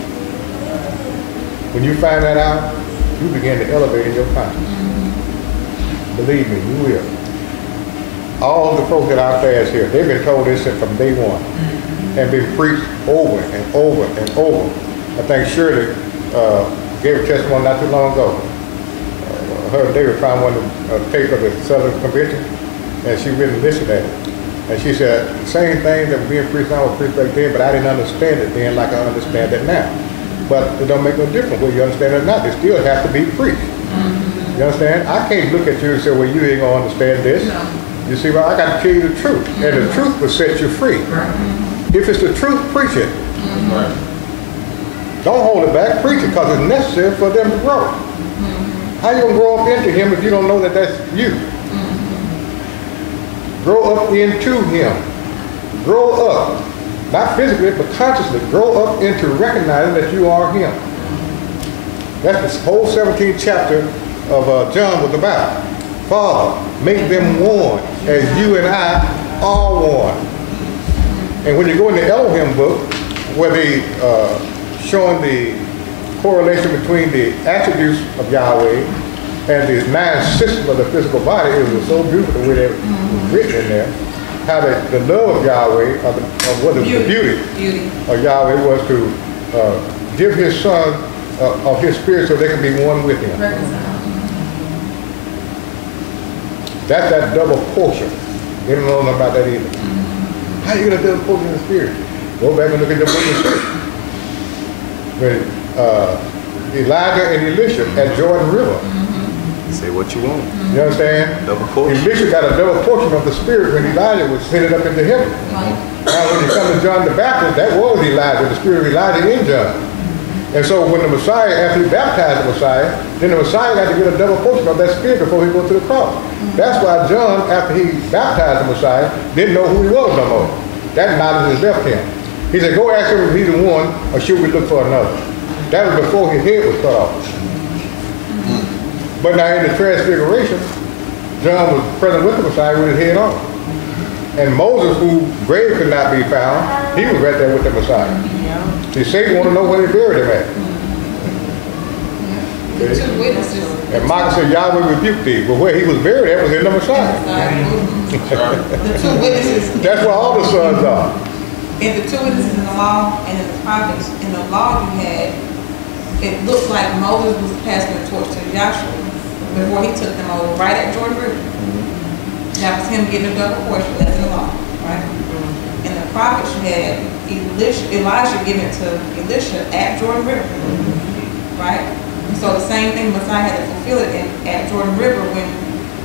When you find that out, you begin to elevate in your conscience. Believe me, you will. All the folks that our class here, they've been told this from day one and been preached over and over and over. I think Shirley gave a testimony not too long ago. Her and David found one tape of the Southern Convention, and she really listened at it. And she said, the same thing that was being preached now was preached back then, but I didn't understand it then like I understand it now. But it don't make no difference whether you understand it or not. It still has to be preached. You understand? I can't look at you and say, well, you ain't going to understand this. No. You see, well, I got to tell you the truth. And the truth will set you free. If it's the truth, preach it. Don't hold it back. Preach it, because it's necessary for them to grow. How you going to grow up into him if you don't know that that's you? Grow up into him. Grow up. Not physically, but consciously. Grow up into recognizing that you are him. That's the whole 17th chapter of John was about. Father, make them one as you and I are one. And when you go in the Elohim book, where they showing the correlation between the attributes of Yahweh and these 9 systems of the physical body, it was so beautiful the way that was written in there. How the love of Yahweh, the beauty of Yahweh was to give his son of his spirit so they can be one with him. That's that double portion. They don't know nothing about that either. How you gonna double portion in the spirit? Go back and look at the book of Scripture. When Elijah and Elisha at Jordan River. Say what you want. You understand? Double portion. Elisha got a double portion of the spirit when Elijah was sent up into heaven. Now when you come to John the Baptist, that was Elijah, the spirit of Elijah in John. And so when the Messiah, after he baptized the Messiah, then the Messiah got to get a double portion of that spirit before he go to the cross. That's why John, after he baptized the Messiah, didn't know who he was no more. That knowledge has left him. He said, go ask him if he's the one, or should we look for another? That was before his head was cut off. But now in the transfiguration, John was present with the Messiah with his head on. And Moses, whose grave could not be found, he was right there with the Messiah. See, Satan want to know where they buried him at. The two witnesses. And Michael said, Yahweh rebuked thee. But where he was buried at was in the Messiah. The two witnesses. That's where all the sons are. And the two witnesses in the law and in the prophets, in the law you had, it looked like Moses was passing the torch to Joshua before he took them over right at Jordan River. That was him getting a double portion. That's in the law, right? In the prophets you had Elijah giving it to Elisha at Jordan River, right? And so the same thing, Messiah had to fulfill it at Jordan River when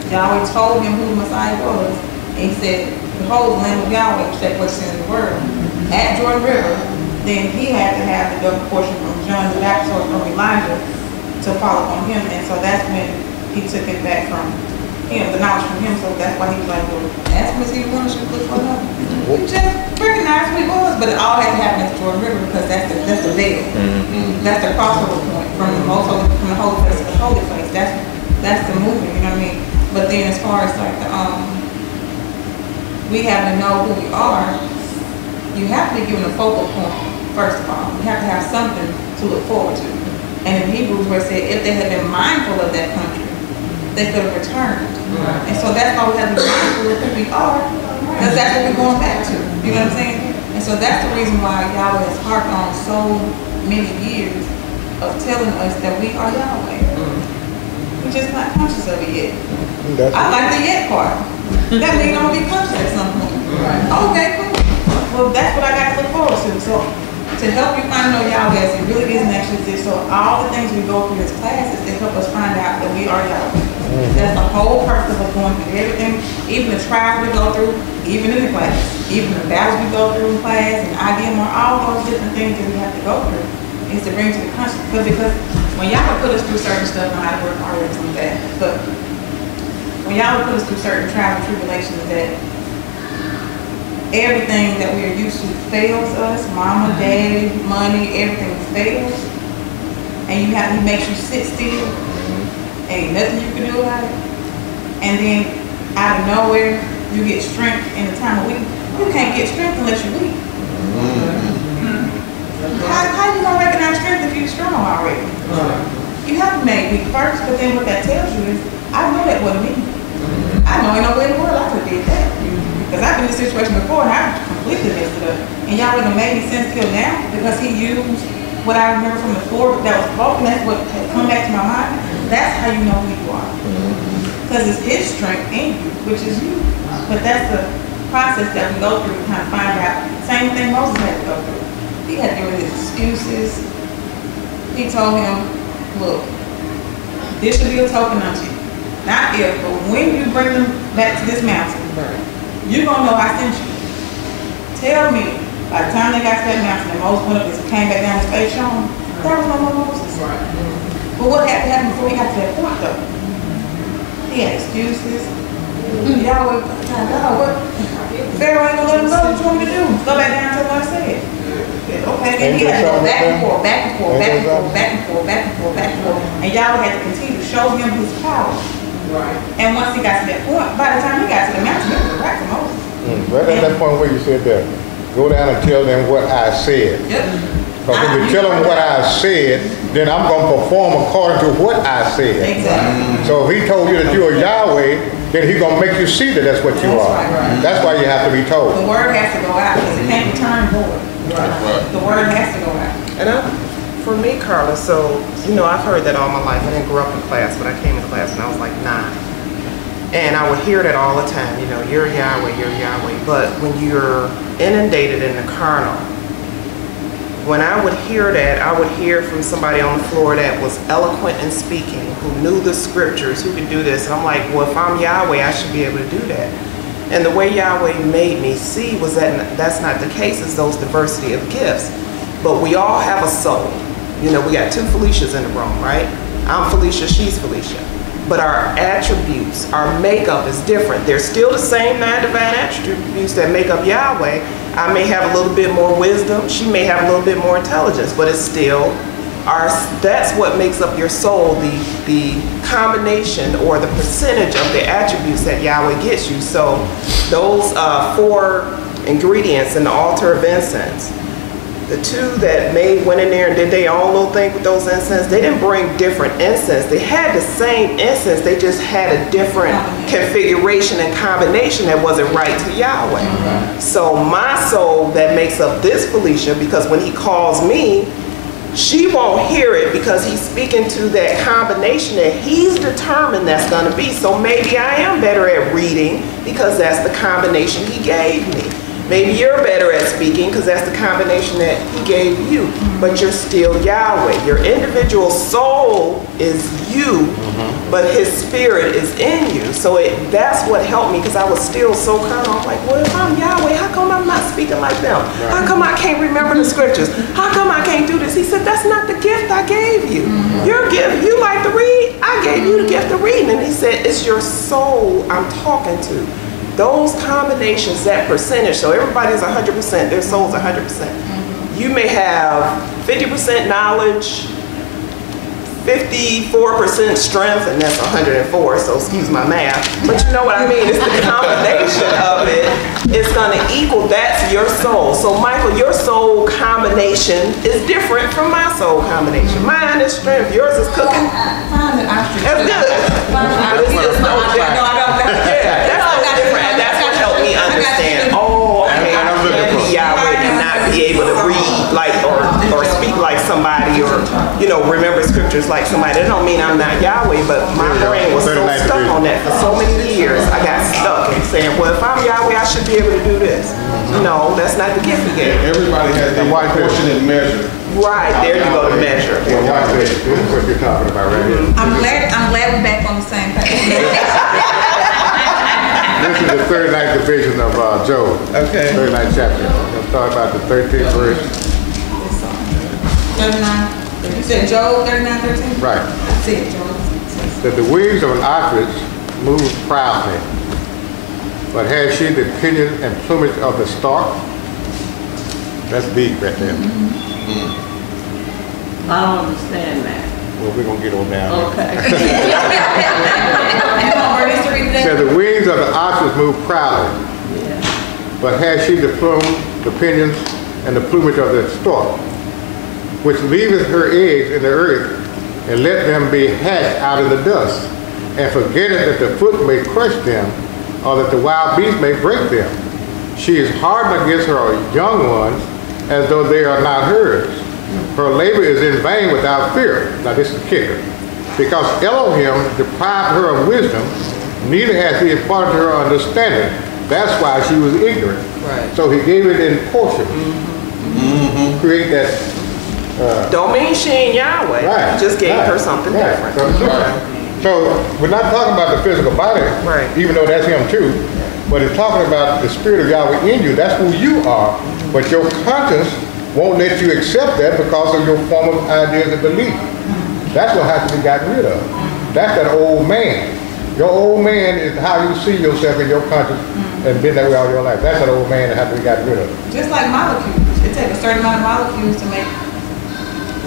Yahweh told him who the Messiah was. And he said, behold, the Lamb of Yahweh, which that was in the word. At Jordan River, then he had to have the double portion from John the Baptist or from Elijah to follow on him. And so that's when he took it back from him, the knowledge from him. So that's why he was like, well, ask him if he wanted to look for another. We just recognized who he was, but it all had to happen at the Jordan River because that's the veil. That's the crossover point from the holy place to the holy place. That's the movement, you know what I mean? But then as far as like the we have to know who we are, you have to be given a focal point, first of all. You have to have something to look forward to. And in Hebrews where it said if they had been mindful of that country, they could have returned. And so that's why we have to be mindful of who we are. Because that's what we're going back to. You know what I'm saying? And so that's the reason why Yahweh has harped on so many years of telling us that we are Yahweh. We're just not conscious of it yet. I like the yet part. That means I'm going to be conscious at some point. Okay, cool. Well, that's what I got to look forward to. So to help you find out Yahweh as it really is and actually exists. So all the things we go through as classes to help us find out that we are Yahweh. That's the whole purpose of going through everything, even the trials we go through, even in the class, even the battles we go through in class, and IDM, all those different things that we have to go through is to bring to the conscious. Because when Yahweh put us through certain stuff, I might work harder on that, but when Yahweh put us through certain trials and tribulations, that everything that we are used to fails us, mama, daddy, money, everything fails, and he makes you sit still. Ain't nothing you can do about it. And then out of nowhere, you get strength in the time of weakness. You can't get strength unless you're weak. How you gonna recognize strength if you're strong already? You have to make weak first, but then what that tells you is, I know that wasn't me. I know ain't no way in the world I could have did that. Because I've been in this situation before and I completely messed it up. And y'all wouldn't have made any sense till now because he used what I remember from the floor that was broken. That's what had come back to my mind. That's how you know who you are. Because it's his strength in you, which is you. But that's the process that we go through to kind of find out. Same thing Moses had to go through. He had to get rid of his excuses. He told him, look, this should be a token unto you. Not if, but when you bring them back to this mountain, you're going to know I sent you. Tell me, by the time they got to that mountain and Moses went up and came back down his face showing, there was no more Moses. But what had to happen before he got to that point though? He had excuses. Y'all were what? Pharaoh ain't gonna let him go. What you want me to do? Go back down to what I said. Okay, then he had to go back and forth, back and forth, back and forth, back and forth, back and forth, back and forth. And Yahweh had to continue to show him his power. And once he got to that point, by the time he got to the mountain, it was right to Moses. Right at that point where you said that, go down and tell them what I said. Because if you tell them what I said, then I'm going to perform according to what I said. Exactly. So if he told you that you are Yahweh, then he's going to make you see that that's what you are. Right. That's why you have to be told. The word has to go out because it can't return void. The word has to go out. And for me, Carla, so, I've heard that all my life. I didn't grow up in class, but I came to class when I was like 9. And I would hear that all the time, you know, you're Yahweh, you're Yahweh. But when you're inundated in the carnal, when I would hear that, I would hear from somebody on the floor that was eloquent in speaking, who knew the scriptures, who could do this. And I'm like, well, if I'm Yahweh, I should be able to do that. And the way Yahweh made me see was that that's not the case, it's those diversity of gifts. But we all have a soul. You know, we got two Felicias in the room, right? I'm Felicia, she's Felicia. But our attributes, our makeup is different. They're still the same 9 divine attributes that make up Yahweh. I may have a little bit more wisdom, she may have a little bit more intelligence, but it's still that's what makes up your soul, the combination or the percentage of the attributes that Yahweh gets you. So those 4 ingredients in the altar of incense, the 2 that went in there and did their own little thing with those incense, they didn't bring different incense. They had the same incense, they just had a different configuration and combination that wasn't right to Yahweh. So my soul that makes up this Felicia, because when he calls me, she won't hear it because he's speaking to that combination that he's determined that's going to be. So maybe I am better at reading because that's the combination he gave me. Maybe you're better at speaking because that's the combination that he gave you. But you're still Yahweh. Your individual soul is you, but his spirit is in you. So that's what helped me, because I was still so carnal. I'm like, well, if I'm Yahweh, how come I'm not speaking like them? How come I can't remember the scriptures? How come I can't do this? He said, that's not the gift I gave you. Your gift, you like to read, I gave you the gift of reading. And he said, it's your soul I'm talking to. Those combinations, that percentage, so everybody's 100%, their soul's 100%. You may have 50% knowledge, 54% strength, and that's 104, so excuse my math. But you know what I mean, it's the combination of it. It's gonna equal, that's your soul. So Michael, your soul combination is different from my soul combination. Mine is strength, yours is cooking. That's good. But it's just no different. Yeah, that's no different. And that's what helped me understand. Oh, okay, I can be Yahweh and not be able to read like or speak like somebody, or remember scriptures like somebody. That don't mean I'm not Yahweh, but my brain was so stuck on that for so many years. I got stuck in saying, well, if I'm Yahweh, I should be able to do this. No, that's not the gift he gave. Everybody has their proportionate measure. Right, there you go to measure. Well, watch this. This is what you're talking about right here. I'm glad we're back on the same page. This is the 39th division of Job. Okay. 39th chapter. We'll start about the 13th verse. 39. You said Job 39:13? Right. I said Job. That the wings of an ostrich move proudly, but has she the pinion and plumage of the stork? That's deep right there. I don't understand that. Well, we're going to get on down there. Okay. So the wings of the ostrich move proudly, but has she the plume, the pinions, and the plumage of the stork, which leaveth her eggs in the earth, and let them be hatched out in the dust, and forgetteth that the foot may crush them, or that the wild beast may break them. She is hardened against her young ones, as though they are not hers. Her labor is in vain without fear. Now this is the kicker. Because Elohim deprived her of wisdom, neither has he imparted to her understanding. That's why she was ignorant. Right. So he gave it in portion. Create that. Don't mean she ain't Yahweh. Right. He just gave her something different. So we're not talking about the physical body, even though that's him too. But it's talking about the spirit of Yahweh in you. That's who you are. But your conscience won't let you accept that because of your form of ideas and belief. That's what has to be gotten rid of. That's that old man. Your old man is how you see yourself in your conscience and been that way all your life. That's that old man that has to be gotten rid of. Just like molecules. It takes a certain amount of molecules to make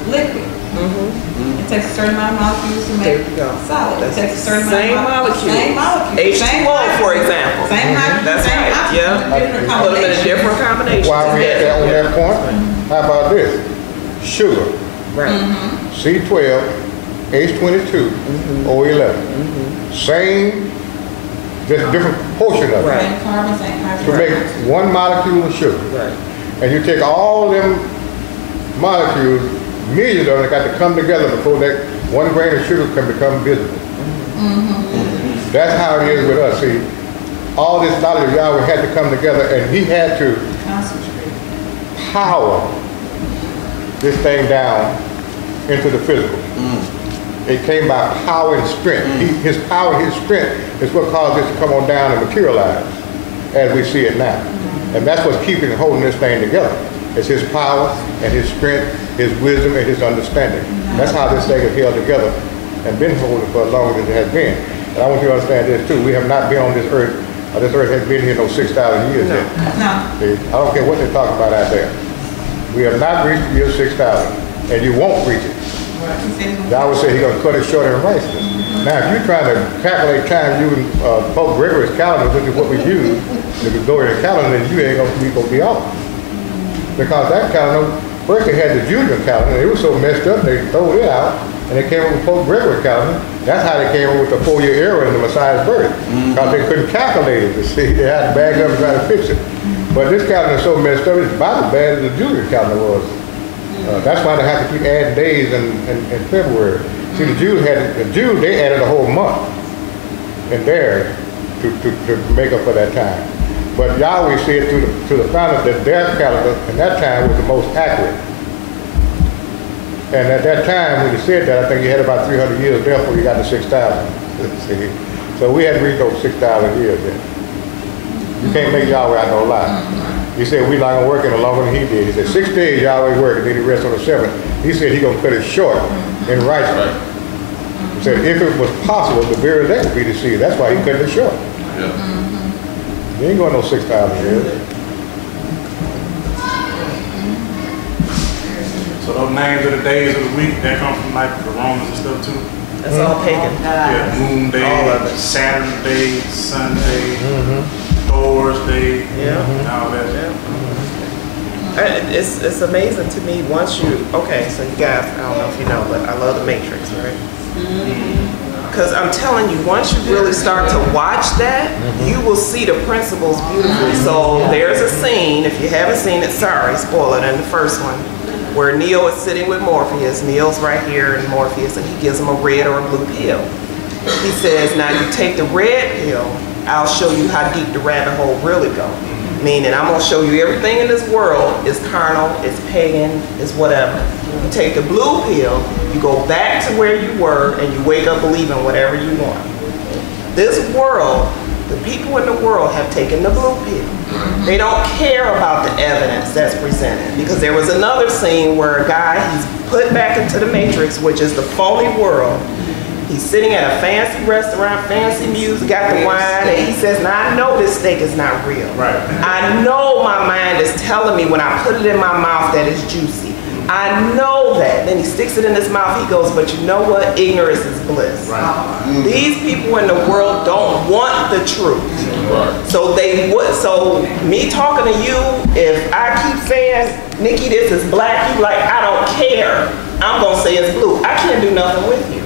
liquid. It takes a certain amount of molecules to make solid. It takes a certain amount of molecules. Same molecules. H2O, for example. Same molecules. That's same right. Yeah. Different Put them in a different combination. While we're at that, on that point, how about this? Sugar. Right. C12, H22, O11. Same, just different portion of it. Same carbon, same carbon. To make one molecule of sugar. Right. And you take all them molecules, millions of them, got to come together before that 1 grain of sugar can become visible. That's how it is with us. See, all this knowledge of Yahweh had to come together, and he had to power this thing down into the physical. It came by power and strength. His power and his strength is what caused this to come on down and materialize as we see it now. And that's what's keeping and holding this thing together. It's his power and his strength, his wisdom and his understanding. That's how this thing is held together and been holding for as long as it has been. And I want you to understand this too. We have not been on this earth. This earth has been here no 6,000 years yet. See, I don't care what they're talking about out there. We have not reached the year 6,000, and you won't reach it. Yahweh said he's going to cut it short in righteousness. Now, if you're trying to calculate time using Pope Gregory's calendar, which is what we use, if you go in the calendar, then you ain't going to be off. Because that calendar, first they had the Julian calendar, and it was so messed up, they threw it out, and they came up with Pope Gregory's calendar. That's how they came up with the 4-year error in the Messiah's birth. Because they couldn't calculate it, you see. They had to bag up and try to fix it. But this calendar is so messed up, it's about as bad as the Julian calendar was. That's why they have to keep adding days in February. See, the Jews, they added a whole month in there to make up for that time. But Yahweh said to the founders that their calendar in that time was the most accurate. And at that time, when he said that, I think he had about 300 years there before you got to 6,000. So we hadn't reached those 6,000 years yet. You can't make Yahweh out no lie. He said we're not going to work any longer than he did. He said 6 days Yahweh worked, and then he rests on the 7th. He said he's going to cut it short in righteousness. He said if it was possible, the very elect would be deceived. That's why he cut it short. You ain't going no 6,000 years. So those names of the days of the week, that come from like the Romans and stuff too? That's all pagan. Yeah, Moon Day, all of it. Saturn Day, Sunday, Thor's Day, and all that. And it's amazing to me once you, okay, so you guys, I don't know if you know, but I love the Matrix, right? Because I'm telling you, once you really start to watch that, you will see the principles beautifully. So there's a scene, if you haven't seen it, sorry, spoiler, in the first one, where Neo is sitting with Morpheus. Neo's right here and Morpheus, and he gives him a red or a blue pill. He says, now you take the red pill, I'll show you how deep the rabbit hole really goes. Meaning, I'm going to show you everything in this world is carnal, it's pagan, it's whatever. You take the blue pill, you go back to where you were, and you wake up believing whatever you want. This world, the people in the world have taken the blue pill. They don't care about the evidence that's presented. Because there was another scene where a guy, he's put back into the Matrix, which is the phony world. He's sitting at a fancy restaurant, fancy music, got the wine, and he says, now I know this steak is not real. I know my mind is telling me when I put it in my mouth that it's juicy. I know that. Then he sticks it in his mouth, he goes, but you know what? Ignorance is bliss. These people in the world don't want the truth. So they would, so me talking to you, if I keep saying, Nikki, this is black, you like, I don't care. I'm gonna say it's blue. I can't do nothing with you.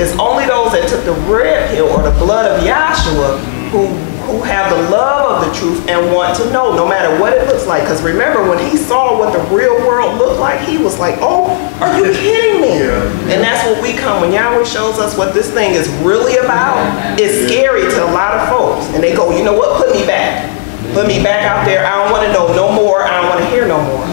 It's only those that took the red pill or the blood of Yahshua who have the love of the truth and want to know, no matter what it looks like. Because remember, when he saw what the real world looked like, he was like, oh, are you kidding me? And that's what we come, when Yahweh shows us what this thing is really about, it's scary to a lot of folks. And they go, you know what, put me back. Put me back out there. I don't want to know no more. I don't want to hear no more.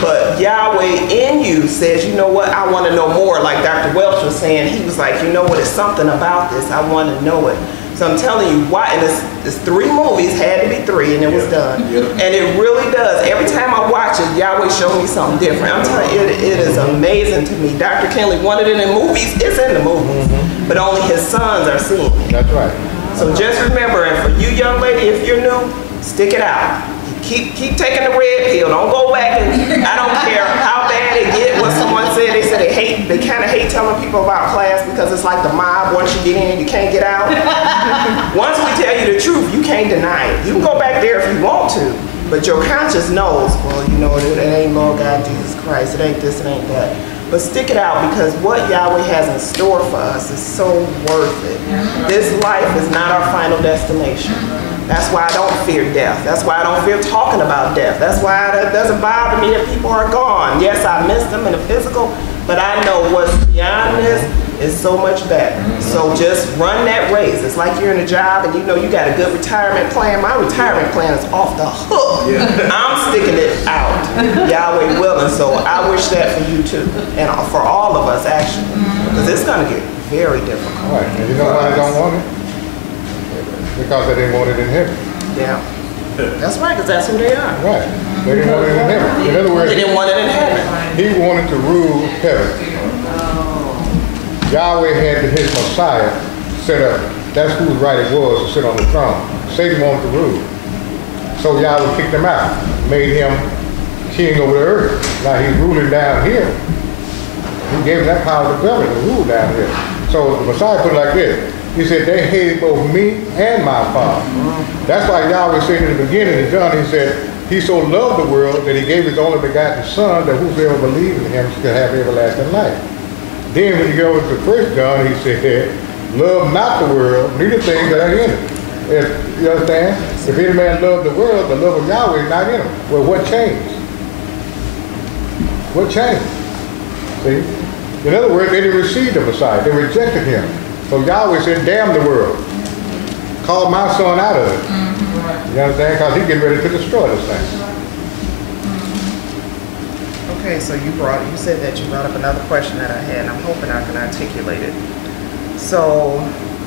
But Yahweh in you says, you know what, I want to know more. Like Dr. Welch was saying, he was like, you know what, it's something about this. I want to know it. So I'm telling you, why, and it's 3 movies, had to be 3, and it was done. And it really does. Every time I watch it, Yahweh showed me something different. I'm telling you, it is amazing to me. Dr. Kinley wanted it in movies, it's in the movies. But only his sons are seeing it. That's right. So just remember, and for you young lady, if you're new, stick it out. Keep taking the red pill. Don't go back and I don't care how bad it get. What someone said, they said they kind of hate telling people about class because it's like the mob. Once you get in, you can't get out. Once we tell you the truth, you can't deny it. You can go back there if you want to, but your conscience knows, well, you know, it ain't Lord God Jesus Christ. It ain't this, it ain't that. But stick it out, because what Yahweh has in store for us is so worth it. This life is not our final destination. That's why I don't fear death. That's why I don't fear talking about death. That's why it doesn't bother me that people are gone. Yes, I miss them in the physical, but I know what's beyond this It's so much better. So just run that race. It's like you're in a job and you know you got a good retirement plan. My retirement plan is off the hook. I'm sticking it out, Yahweh willing. So I wish that for you too, and for all of us actually, because it's gonna get very difficult. Right, and you know why they don't want it? Because they didn't want it in heaven. Yeah, that's right, because that's who they are. Right, they didn't want it in heaven. In other words, They didn't want it in heaven. he wanted to rule heaven. Yahweh had his Messiah set up. That's whose right it was to sit on the throne. Satan wanted to rule. So Yahweh kicked him out, made him king over the earth. Now he's ruling down here. He gave him that power to govern and rule down here. So the Messiah put it like this. He said, they hated both me and my Father. That's why Yahweh said in the beginning of John, he said, he so loved the world that he gave his only begotten Son, that whosoever believes in him shall have everlasting life. Then when you go into 1 John, he said, love not the world, neither things that are in it. You understand? If any man love the world, the love of Yahweh is not in him. Well, what changed? What changed? See? In other words, they didn't receive the Messiah. They rejected him. So Yahweh said, damn the world. Call my son out of it. You understand? Because he's getting ready to destroy this thing. Okay, so you said that you brought up another question that I had, and I'm hoping I can articulate it. So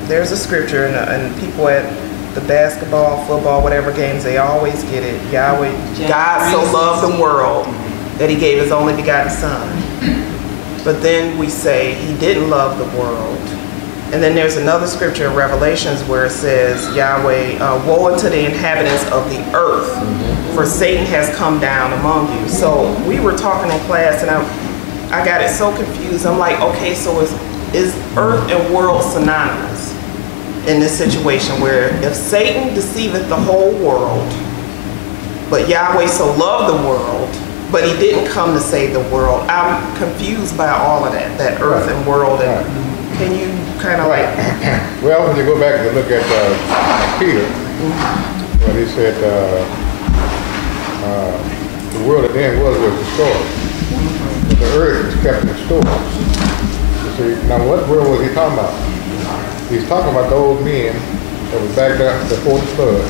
there's a scripture, and people at the basketball, football, whatever games, they always get it. Yahweh, God so loved the world that he gave his only begotten Son. But then we say he didn't love the world. And then there's another scripture in Revelations where it says, Yahweh, woe unto the inhabitants of the earth, for Satan has come down among you. So we were talking in class, and I got it so confused. I'm like, okay, so is earth and world synonymous in this situation where if Satan deceiveth the whole world, but Yahweh so loved the world, but he didn't come to save the world? I'm confused by all of that earth and world. And can you kind of like... Well, when you go back and look at Peter, when he said the world that then was destroyed. But the earth was kept in store. You see, now what world was he talking about? He's talking about those men that was back there before the flood.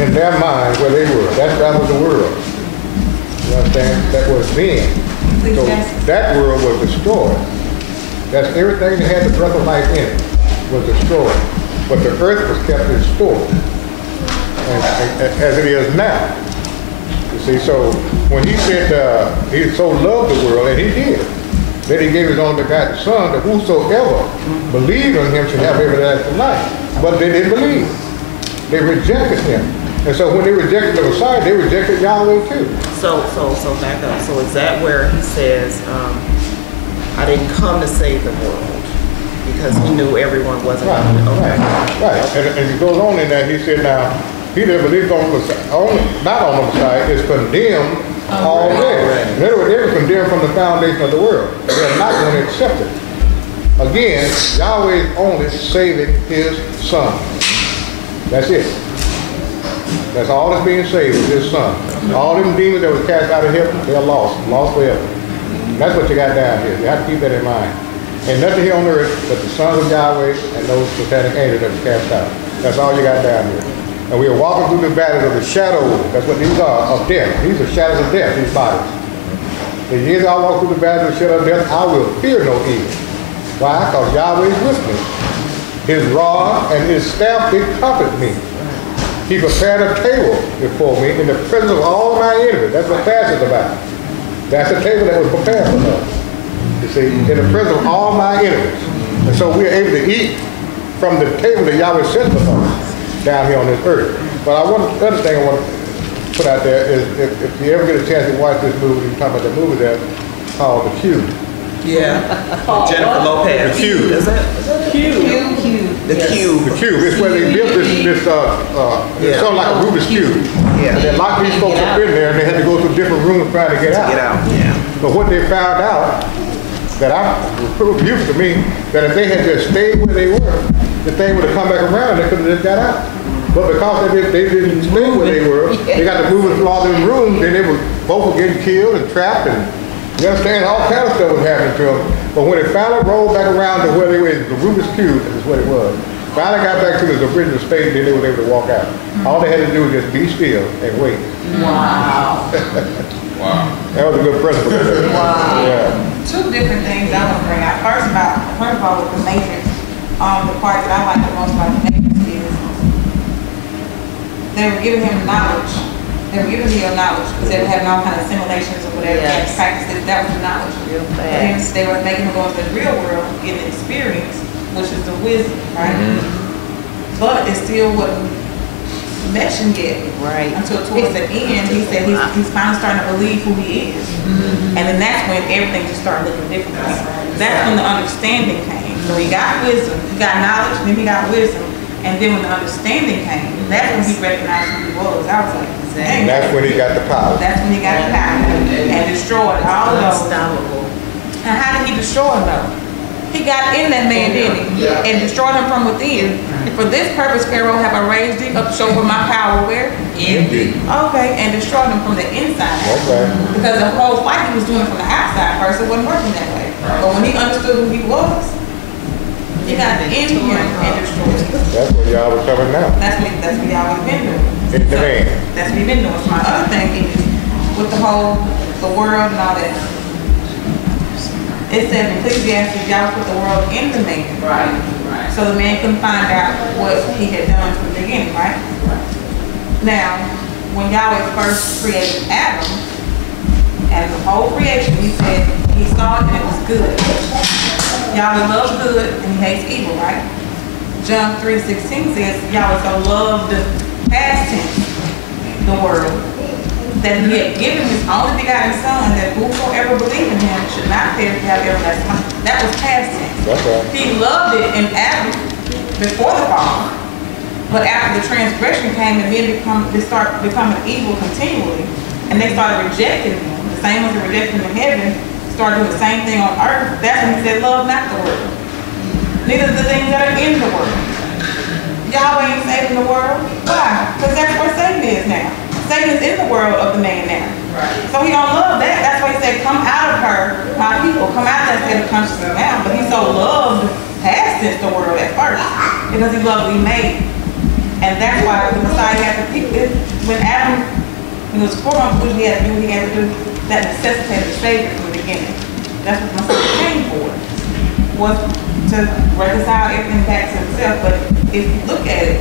In their mind, where they were. That was the world. You understand? That was then. So that world was destroyed. That's everything that had the breath of life in it was destroyed. But the earth was kept in store. And as it is now. You see, so when he said he so loved the world, and he did, that he gave his only begotten Son, that whosoever believed on him should have everlasting life. But they didn't believe. They rejected him. And so when they rejected the Messiah, they rejected Yahweh too. So back up. So is that where he says, I didn't come to save the world, because he knew everyone wasn't going to. Okay. Right. And he goes on in there, he said, now, he that believes on the Messiah, not on the Messiah, is condemned already. In other words, they were condemned from the foundation of the world. They're not going to accept it. Again, Yahweh is only saving his Son. That's it. That's all that's being saved is his Son. All them demons that were cast out of heaven, they're lost forever. And that's what you got down here. You have to keep that in mind. And nothing here on earth but the sons of Yahweh and those satanic angels that were cast out. That's all you got down here. And we are walking through the valleys of the shadow. That's what these are, of death. These are shadows of death, these bodies. The years I walk through the valleys of the shadow of death, I will fear no evil. Why? Because Yahweh is with me. His rod and his staff, they comfort me. He prepared a table before me in the presence of all of my enemies. That's what fast is about. That's the table that was prepared for us. You see, in the presence of all my enemies. And so we are able to eat from the table that Yahweh set before us down here on this earth. But the other thing I want to put out there is if you ever get a chance to watch this movie, you're talking about the movie there called The Cube. Yeah. Jennifer Lopez. The Cube. Is that Cube. The Cube. The Cube. It's where they built it's sort of like a Rubik's Cube. Yeah. And they locked these folks up in there, and they had to go through different rooms trying to get out. Yeah. But what they found out, that was pretty beautiful to me, that if they had just stayed where they were, the thing would have come back around and they could have just got out. But because they didn't stay where they were, they got to move through all them rooms, and they were both getting killed and trapped, and You understand? All kind of stuff was happening to them. But when it finally rolled back around to where they were, the Rubik's Cube is what it was. Finally got back to its original state, then they were able to walk out. All they had to do was just be still and wait. Wow. Wow. That was a good principle. Wow. Yeah. Two different things I want to bring out. First of all, with the Matrix, the part that I like the most about the Matrix is they were giving him knowledge. They were giving him knowledge because they were having all kind of simulations or whatever. Yes. They practiced it. That was the knowledge. Real But then fast. they were making him go into the real world, getting the experience, which is the wisdom, right? But it still wasn't meshing yet. Right. Until towards the end, he said he's finally starting to believe who he is. And then that's when everything just started looking different. That's when the understanding came. So he got wisdom, he got knowledge, then he got wisdom. And then when the understanding came, that's when he recognized who he was. I was like, And dang. that's when he got the power. That's when he got the power and destroyed all of those. Unstoppable. And how did he destroy him though? He got in that man, didn't he? And destroyed him from within. For this purpose, Pharaoh, have I raised thee up to show for my power where? In thee. Okay, and destroyed him from the inside out. Okay. Because the whole fight he was doing it from the outside first, it wasn't working that way. But when he understood who he was, he got in him and destroyed him. That's what y'all was covering now. That's what y'all been doing. In the man. That's what we've been doing. So my other thing is with the world and all that. It said in Ecclesiastes, y'all put the world in the man. Right. So the man couldn't find out what he had done from the beginning, right? Now, when Yahweh first created Adam, and the whole creation, he said he saw it and it was good. Yahweh loves good and he hates evil, right? John 3:16 says Yahweh so loved the past tense, the world, that he had given his only begotten son, that whosoever believed in him should not perish but have everlasting life. That was past tense. That's right. He loved it in Adam before the fall. But after the transgression came and men they start becoming evil continually, and they started rejecting him. The same ones that rejected him in heaven started doing the same thing on earth. That's when he said, love not the world. Neither the things that are in the world. Yahweh ain't saving the world. Why? Because that's where Satan is now. Satan is in the world of the man now. Right. So he don't love that. That's why he said, come out of her, my people. Come out of that state of consciousness now. But he so loved past tense the world at first. Because he loved what he made. And that's why the Messiah had to pick it. When Adam, he was 4 months old, he had to do what he had to do. That necessitated the Savior from the beginning. That's what the Messiah came for. Was to reconcile everything back to himself. But if you look at it,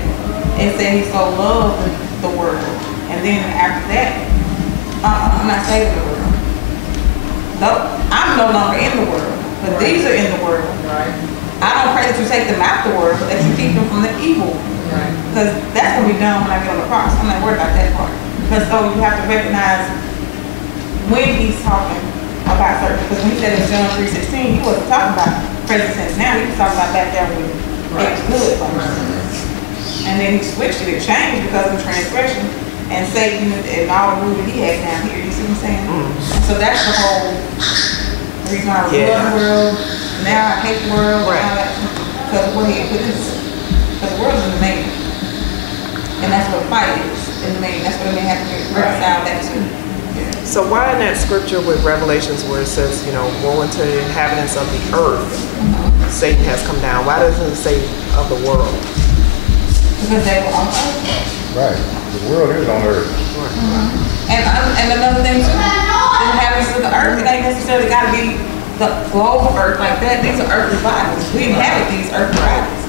it said he so loved the world. And then after that, I'm not saving the world. No, I'm no longer in the world. But these are in the world. Right. I don't pray that you take them out the world, but that you keep them from the evil. Right. Because that's going to be done when I get on the cross. I'm not worried about that part. Because so you have to recognize when he's talking about certain, because when he said in John 3:16, he wasn't talking about present tense now, he was talking about back there when it was good first. And then he switched it, it changed because of transgression and Satan and all the rule that he had down here. You see what I'm saying? So that's the whole reason why I love the world. Now I hate the world and all that because of what he had put in us. Because the world is in the main. And that's what fight is in the main. That's what they have to reconcile that too. So why in that scripture with Revelations where it says, you know, woe unto the inhabitants of the earth, Satan has come down. Why doesn't it say of the world? Because they were on earth. Right. The world is on earth. And another thing too, the inhabitants of the earth, it ain't necessarily got to be the globe of earth like that. These are earthly bodies. We inhabit these earthly bodies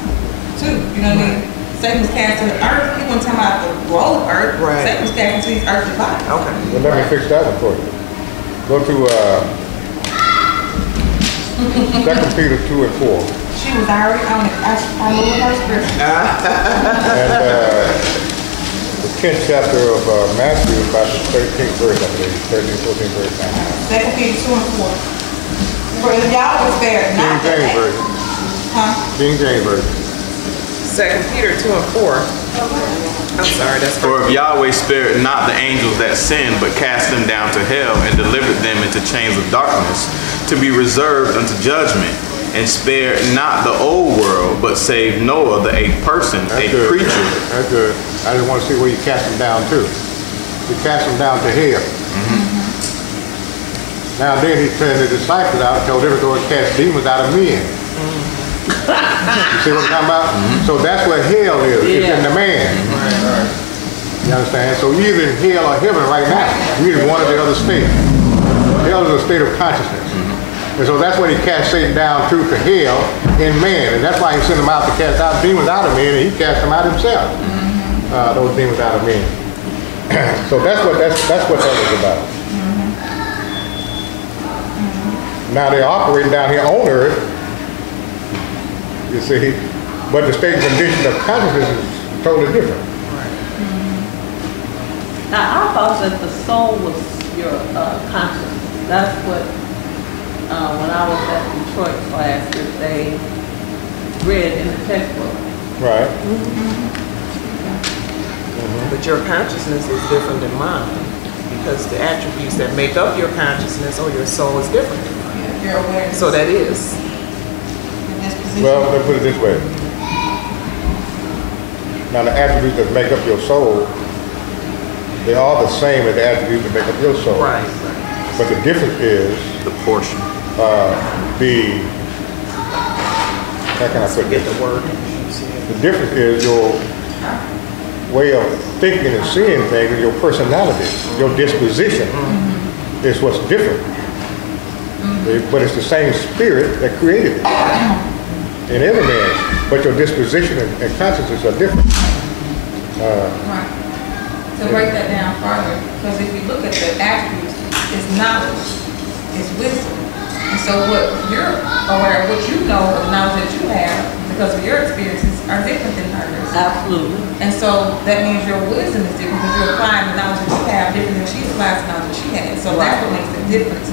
too. You know what I mean? Satan was cast to the earth. He wasn't talking about the globe of earth. Right. Satan was cast into these earthly bodies. Okay. Well, let me fix that one for you. Go to 2 Peter 2 and 4. She was already on it. I knew her scripture. And the 10th chapter of Matthew, about the 13th verse, I believe. 13, 14 verse. 2 Peter 2 and 4. For y'all was there, King not James that. version. Huh? King James version. 2 Peter 2 and 4. I'm sorry, that's For if Yahweh spared not the angels that sinned, but cast them down to hell, and delivered them into chains of darkness, to be reserved unto judgment, and spared not the old world, but saved Noah, the eighth person, That's a good. creature. That's good. I just want to see where you cast them down to. You cast them down to hell. Now then he sent the disciples out and told them to go and cast demons out of men. You see what I'm talking about? So that's what hell is. It's in the man. You understand? So you're either in hell or heaven right now. You're in one or the other state. Hell is a state of consciousness. And so that's what he cast Satan down to hell in man. And that's why he sent him out to cast out demons out of men, and he cast them out himself. Those demons out of men. So that's what that was about. Now they're operating down here on earth, you see, but the state and condition of consciousness is totally different. Now I thought that the soul was your consciousness. That's what, when I was at Detroit class, that they read in the textbook. Right. But your consciousness is different than mine, because the attributes that make up your consciousness or your soul is different than mine. Your awareness. So that is. Well, let's put it this way. Now the attributes that make up your soul, they are the same as the attributes that make up your soul. Right. But the difference is The portion. how can I put Get this? the word. The difference is your way of thinking and seeing things, and your personality, your disposition is what's different. But it's the same spirit that created it in every man. But your disposition and consciousness are different. Right. To break that down further, because if you look at the attributes, it's knowledge, it's wisdom. And so what you're aware of, what you know of the knowledge that you have, because of your experiences, are different than hers. Absolutely. And so that means your wisdom is different because you're applying the knowledge that you have different than she applies the knowledge that she has. So that's what makes the difference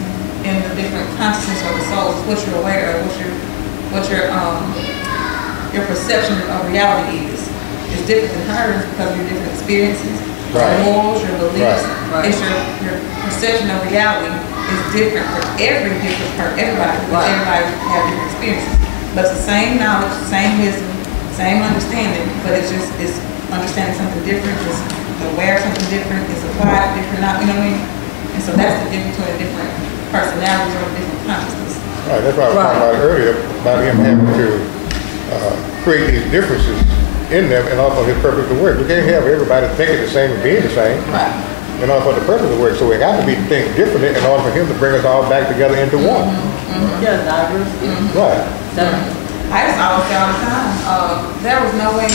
in the different consciousness of the souls, what you're aware of, what your perception of reality is different than hers because of your different experiences, your morals, your beliefs. It's your perception of reality is different for everybody, because everybody have different experiences. But it's the same knowledge, same wisdom, same understanding, but it's understanding something different, it's aware of something different, it's applied different, you know what I mean? And so that's the difference between the different personalities or different consciousness. Right, that's why I was talking about earlier, about him having to create these differences in them and also his purpose to work. We can't have everybody thinking the same and being the same. Right. In order for the purpose to work. So we have to be think differently in order for him to bring us all back together into one. Yeah, diversity. Right. I just always say all the time, there was no way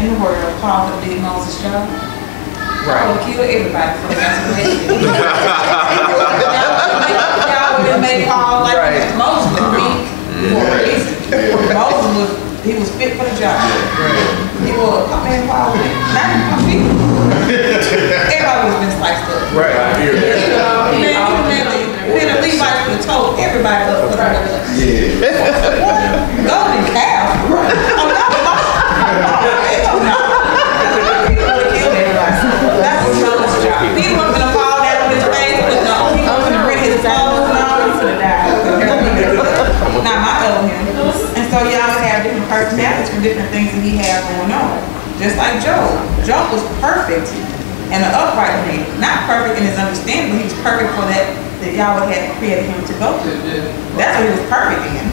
in the world Paul could have did Moses' job. Paul would kill everybody before they got to the Y'all would have made Paul like Moses was weak for a reason. Moses was fit for the job. He was, Paul was not people. Everybody would have been sliced up. Right. Then the Levites would have told everybody up for the golden calf. Oh, no. He would have killed everybody. That was Moses' job. He wasn't going to fall down on his face, but no, he wasn't going to bring his clothes and all. He could have died. Not my Elohim. And so y'all have different personalities for different things that he had going on. Just like Job. Job was perfect and an upright man. Not perfect in his understanding, but he was perfect for that Yahweh had created him to go through. That's what he was perfect in.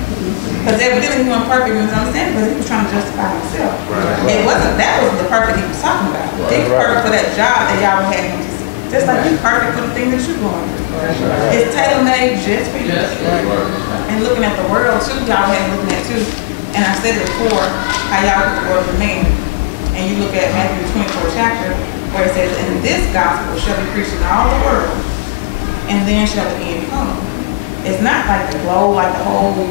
Because evidently he wasn't perfect in his understanding because he was trying to justify himself. It wasn't, that was the perfect he was talking about. He was perfect for that job that Yahweh had him to see. Just like you're perfect for the thing that you're going through. It's tailor-made just for you. And looking at the world too, Yahweh had looking at too. And I said it before, how Yahweh put the world in man. And you look at Matthew 24 chapter, where it says, and this gospel shall be preached in all the world, and then shall the end come. It's not like the globe, like the whole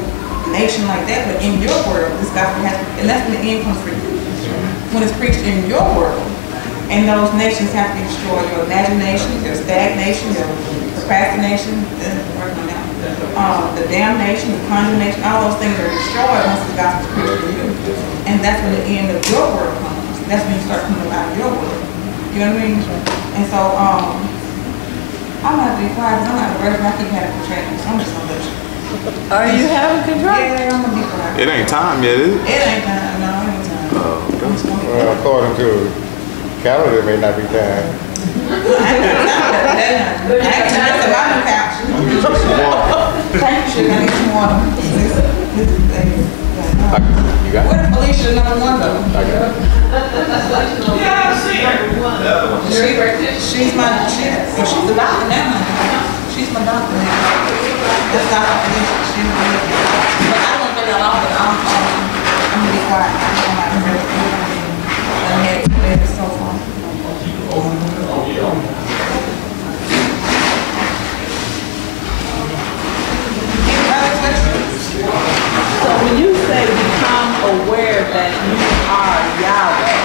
nation like that, but in your world, this gospel has, and that's when the end comes for you. When it's preached in your world, and those nations have to be destroyed, your imagination, your stagnation, your procrastination, the damnation, the condemnation, all those things are destroyed once the gospel is preached in you. And that's when the end of your world comes. That's when you start coming out of your world. You know what I mean? And so, I'm gonna have to be quiet because I'm not a virgin. I keep having contractions, so I'm just gonna let you. Are you having contractions? Yeah, I'm gonna be quiet. It ain't time yet, is it? It ain't time, no, it ain't time. I'm just gonna be Well, quiet. according to calendar, it may not be time. I ain't got time for that. I ain't got time for my new couch. Thank you, sugar. I need some water. You got it? Where did Felicia number one go? I got it. She's the doctor now. She's my doctor now. That's Dr. Felicia. She's my doctor. But I don't think I love it. I'm gonna be quiet. I'm had to bed so far. So when you say become aware that you are Yahweh,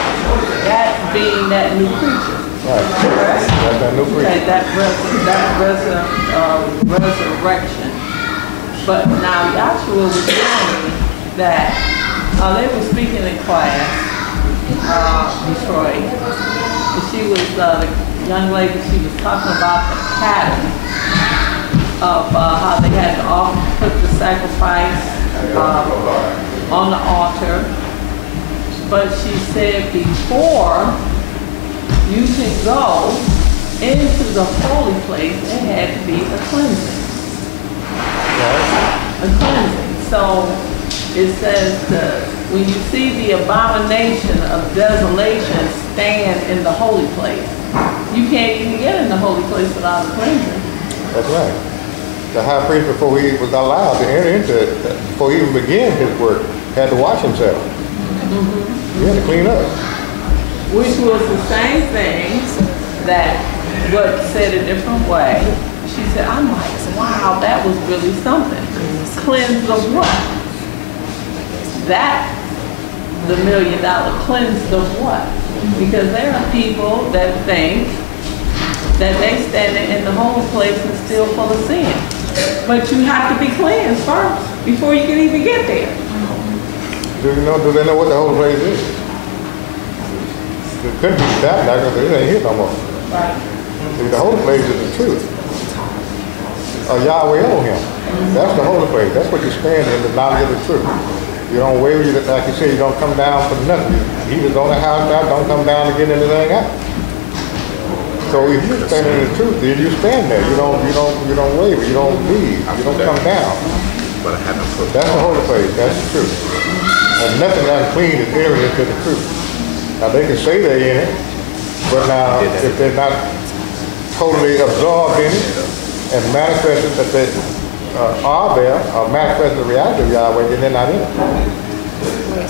that's being that new creature. Right. That's that new creature. Okay, that resurrection. But now Yahshua was telling me that they were speaking in class, Detroit. And she was, the young lady, she was talking about the pattern of how they had to put the sacrifice on the altar. But she said before you can go into the holy place, it had to be a cleansing. A cleansing. So it says when you see the abomination of desolation stand in the holy place, you can't even get in the holy place without a cleansing. That's right. The high priest, before he was allowed to enter into it, before he even began his work, had to wash himself. Mm-hmm. He had to clean up. Which was the same thing that what said a different way. She said, I'm like, wow, that was really something. Cleansed of what? That, the $1 million cleansed of what? Because there are people that think that they standing in the holy place and still full of sin. But you have to be cleansed first before you can even get there. Do they know what the holy place is? It couldn't be that because it ain't here no more. Right. See, the holy place is the truth. Yahweh Elohim. That's the holy place. That's what you stand in, the knowledge of the truth. You don't waver, like you said, you don't come down for nothing. He was on the house out, don't come down to get anything out. So if you stand in the truth, then you stand there. You don't waver, you don't leave, you don't come down. But I haven't put That's the holy place, that's the truth. And nothing unclean is entering into the truth. Now they can say they're in it, but now if they're not totally absorbed in it and manifested that they are there, or manifested the reality of Yahweh, then they're not in it.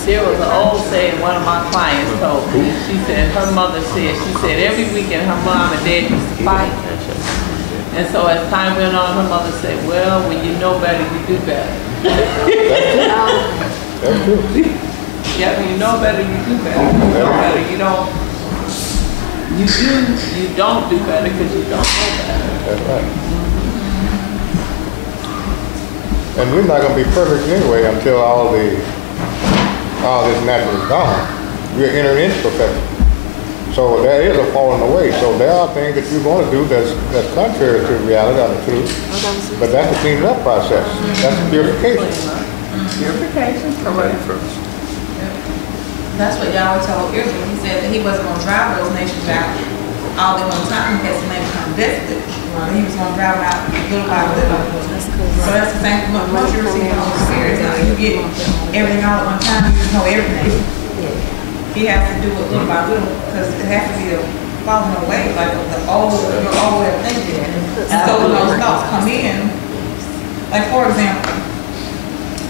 There was an old saying one of my clients told me. She said her mother said, every weekend her mom and dad used to fight. And so as time went on, her mother said, well, when you know better, you do better. That's true. Yeah, when you know better, you do better. You know better, you don't do better because you don't know better. That's right. And we're not going to be perfect anyway until all this natural is gone. We're entering into perfection. So there is a falling away. So there are things that you're going to do that's contrary to reality or the truth. But that's the cleaning up process. That's the purification. Purification, correct. That's what Yahweh told Israel. He said that he wasn't going to drive those nations out all at one time because they become vested. He was going to drive them out little by little. So that's the same thing. Once you receive the Holy Spirit, you get everything all at one time. You just know everything. He has to do it little by little because it has to be a falling away, like your old way of thinking. So when those thoughts come in, like for example,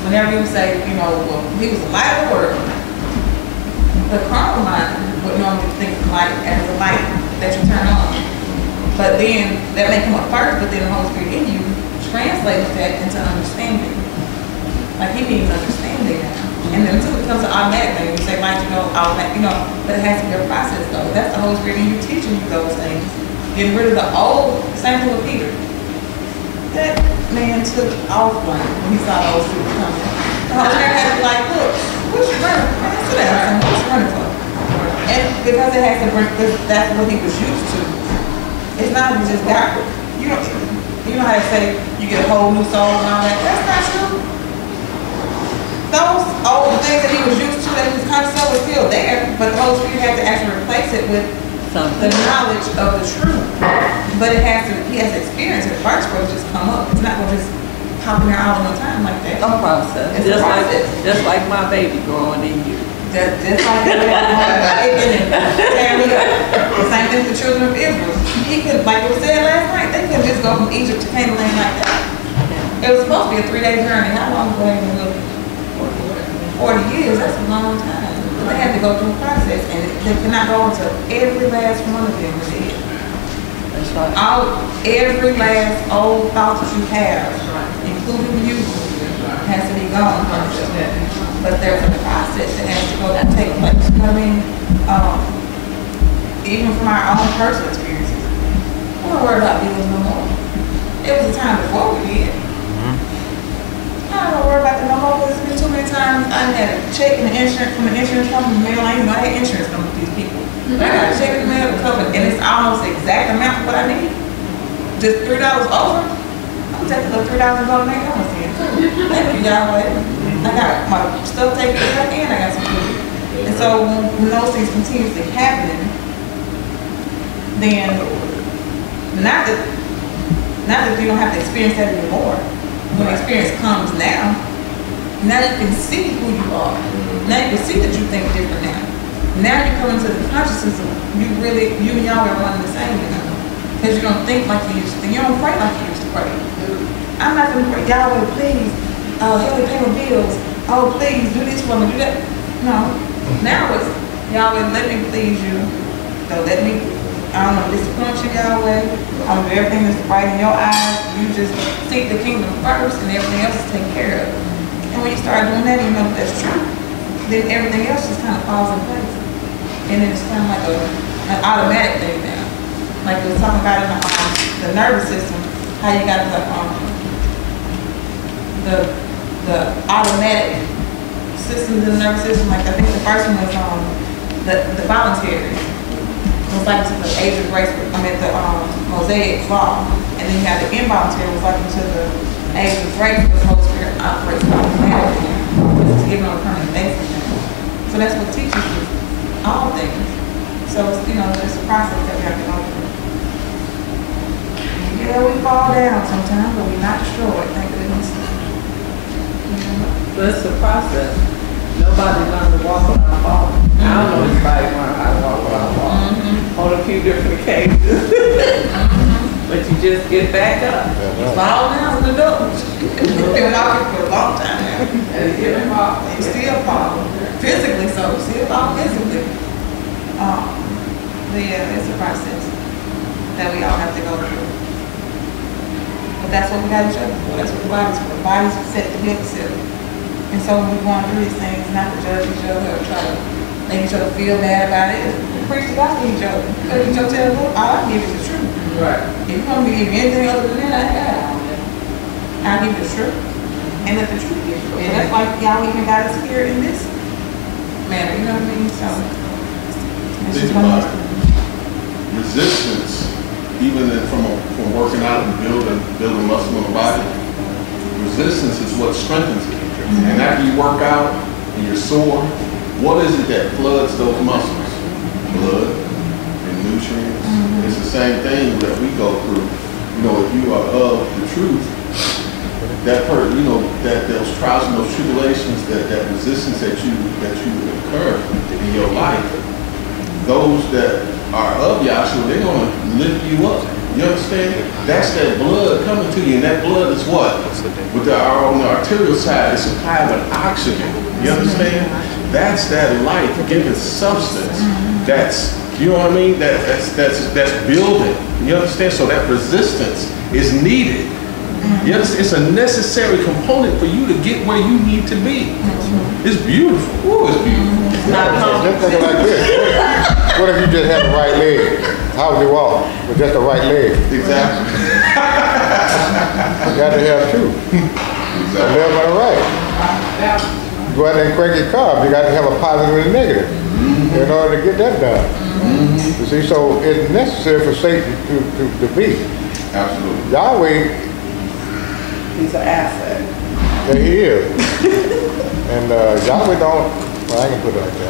whenever you say, well, he was a light of the world, the carnal mind would normally think of light as a light that you turn on. But then that may come up first, but then the Holy Spirit in you translates that into understanding. Like he means understanding now. And then until it becomes an automatic thing, you say light, automatic, but it has to be a process though. That's the Holy Spirit in you teaching you those things. Getting rid of the old, same thing with Peter. That man took off when he saw those people coming. The Holy Spirit had to be like, look, what you running for? Answer that. And what you running for? And because it has to bring, that's what he was used to. It's not just that. You know how they say you get a whole new soul and all that? That's not true. Those old things that he was used to, that his conscious soul was still there, but the Holy Spirit had to actually replace it with the knowledge of the truth. But he has to experience it first for it to just come up. It's not gonna just pop in there all the time like that. A process. It's a process. Just like my baby growing in you. Just like that. The same thing with the children of Israel. He could, like it was said last night, they couldn't just go from Egypt to Canaan like that. It was supposed to be a 3-day journey. How long ago they were looking? 40 years. That's a long time. But they had to go through a process, and they could not go into every last one of them. That's right. Every last old thought that you have, including you, has to be gone first. But there's a process that has to go and take place. You know what I mean? Even from our own personal experiences, we don't worry about bills no more. It was a time before we did. I don't worry about that no more because it's been too many times I had a check in the insurance from the insurance company mail. I didn't know I had insurance from these people. I got a check in the mail to cover, and it's almost the exact amount of what I need. Just $3 over. I'm taking the $3 and go to McDonald's here. Thank you, Yahweh. I got my stuff taken care of and I got some food. And so when those things continuously happening, then not that you don't have to experience that anymore. When the experience comes now you can see who you are. Now you can see that you think different now. Now you come into the consciousness of you and y'all are one and the same now. Because you don't think like you used to think. You don't pray like you used to pray. I'm not going to pray, Yahweh, please, help me pay my bills. Oh, please, do this for me, do that. No. Now it's, Yahweh, let me please you. Don't let me, I don't want to disappoint you, Yahweh. I'm going to do everything that's right in your eyes. You just seek the kingdom first and everything else is taken care of. And when you start doing that, you know that's true. Then everything else just kind of falls in place. And then it's kind of like an automatic thing now. Like we were talking about in the nervous system, how you got the automatic systems in the nervous system. Like I think the first one was the voluntary. It was like to the age of grace, the Mosaic law. And then you have the involuntary, was like into the age of grace, where the Holy Spirit operates automatically. It's given on a permanent basis now. So that's what teaches you all things. So it's, it's a process that we have to go through. Yeah, we fall down sometimes, but we're not destroyed, thank goodness. But it's a process. Nobody learned to walk without falling. I don't know anybody learned how to walk without falling. On a few different occasions. But you just get back up. Fall down with the doors. You've been walking for a long time now. And you fall. You still fall. Physically so, still fall physically. But yeah, it's a process that we all have to go through. But that's what we got each other for. That's what the body's for. The body's set to heal itself. And so when we're going through these things, not to judge each other or try to make each other feel bad about it, preach the gospel to each other. Because each other tell them, all I give you the truth. Right. If you want me to give you anything other than that, I ain't got it. I'll give you the truth. And let the truth give you. And that's why y'all even got us here in this manner, you know what I mean? So, it's just one of those things. Resistance, even from working out and building muscle in the body, resistance is what strengthens it. And after you work out and you're sore, what is it that floods those muscles? Blood and nutrients. It's the same thing that we go through. If you are of the truth, that those trials and those tribulations, that resistance that you incur in your life, those that are of Yahshua, they're going to lift you up. You understand? That's that blood coming to you, and that blood is what? On the arterial side, it's supply with oxygen. You understand? That's that life-giving substance. That's, you know what I mean? That's building. You understand? So that resistance is needed. You understand? It's a necessary component for you to get where you need to be. It's beautiful. Ooh, it's beautiful. Let's think like this. What if you just had the right leg? How would you walk with just the right leg? Exactly. You got to have two. Exactly. Left and right. You go out there and crank your car, you got to have a positive and a negative in order to get that done. You see, so it's necessary for Satan to be. Absolutely. Yahweh, He's an asset. yeah, he is. And Yahweh don't, well, I can put it like that.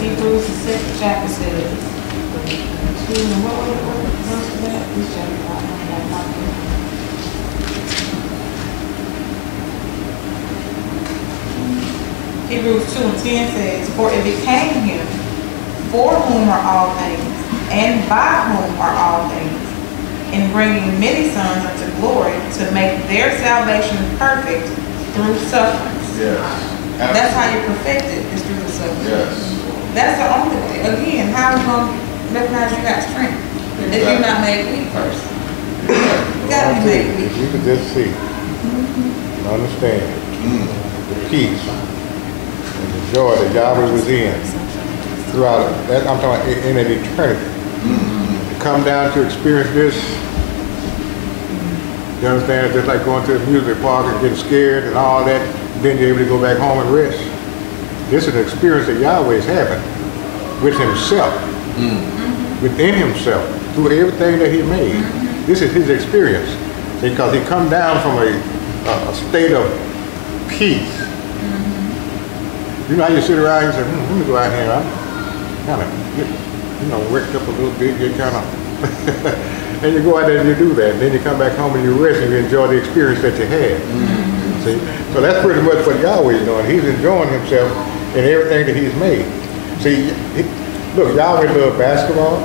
Hebrews the 6th chapter says, Hebrews 2:10 says, "For it became him, for whom are all things, and by whom are all things, in bringing many sons unto glory, to make their salvation perfect through sufferings." Yes. That's how you perfect it, is through the suffering. Yes. That's the only way. Again, how are you going to recognize you got strength if you're not made weak first? You got to be made weak. If you could just see, and understand the peace and the joy that Yahweh was in throughout, that I'm talking about in an eternity. To come down to experience this, you understand, it's just like going to a music park and getting scared and all that, then you're able to go back home and rest. This is an experience that Yahweh is having with himself, within himself, through everything that he made. This is his experience, because he come down from a state of peace. You know how you sit around and say, let me go out here, I'm kind of get, worked up a little bit, get kind of, and you go out there and you do that, and then you come back home and you rest and you enjoy the experience that you had. See? So that's pretty much what Yahweh is doing. He's enjoying himself in everything that he's made. See, look, Yahweh loves basketball.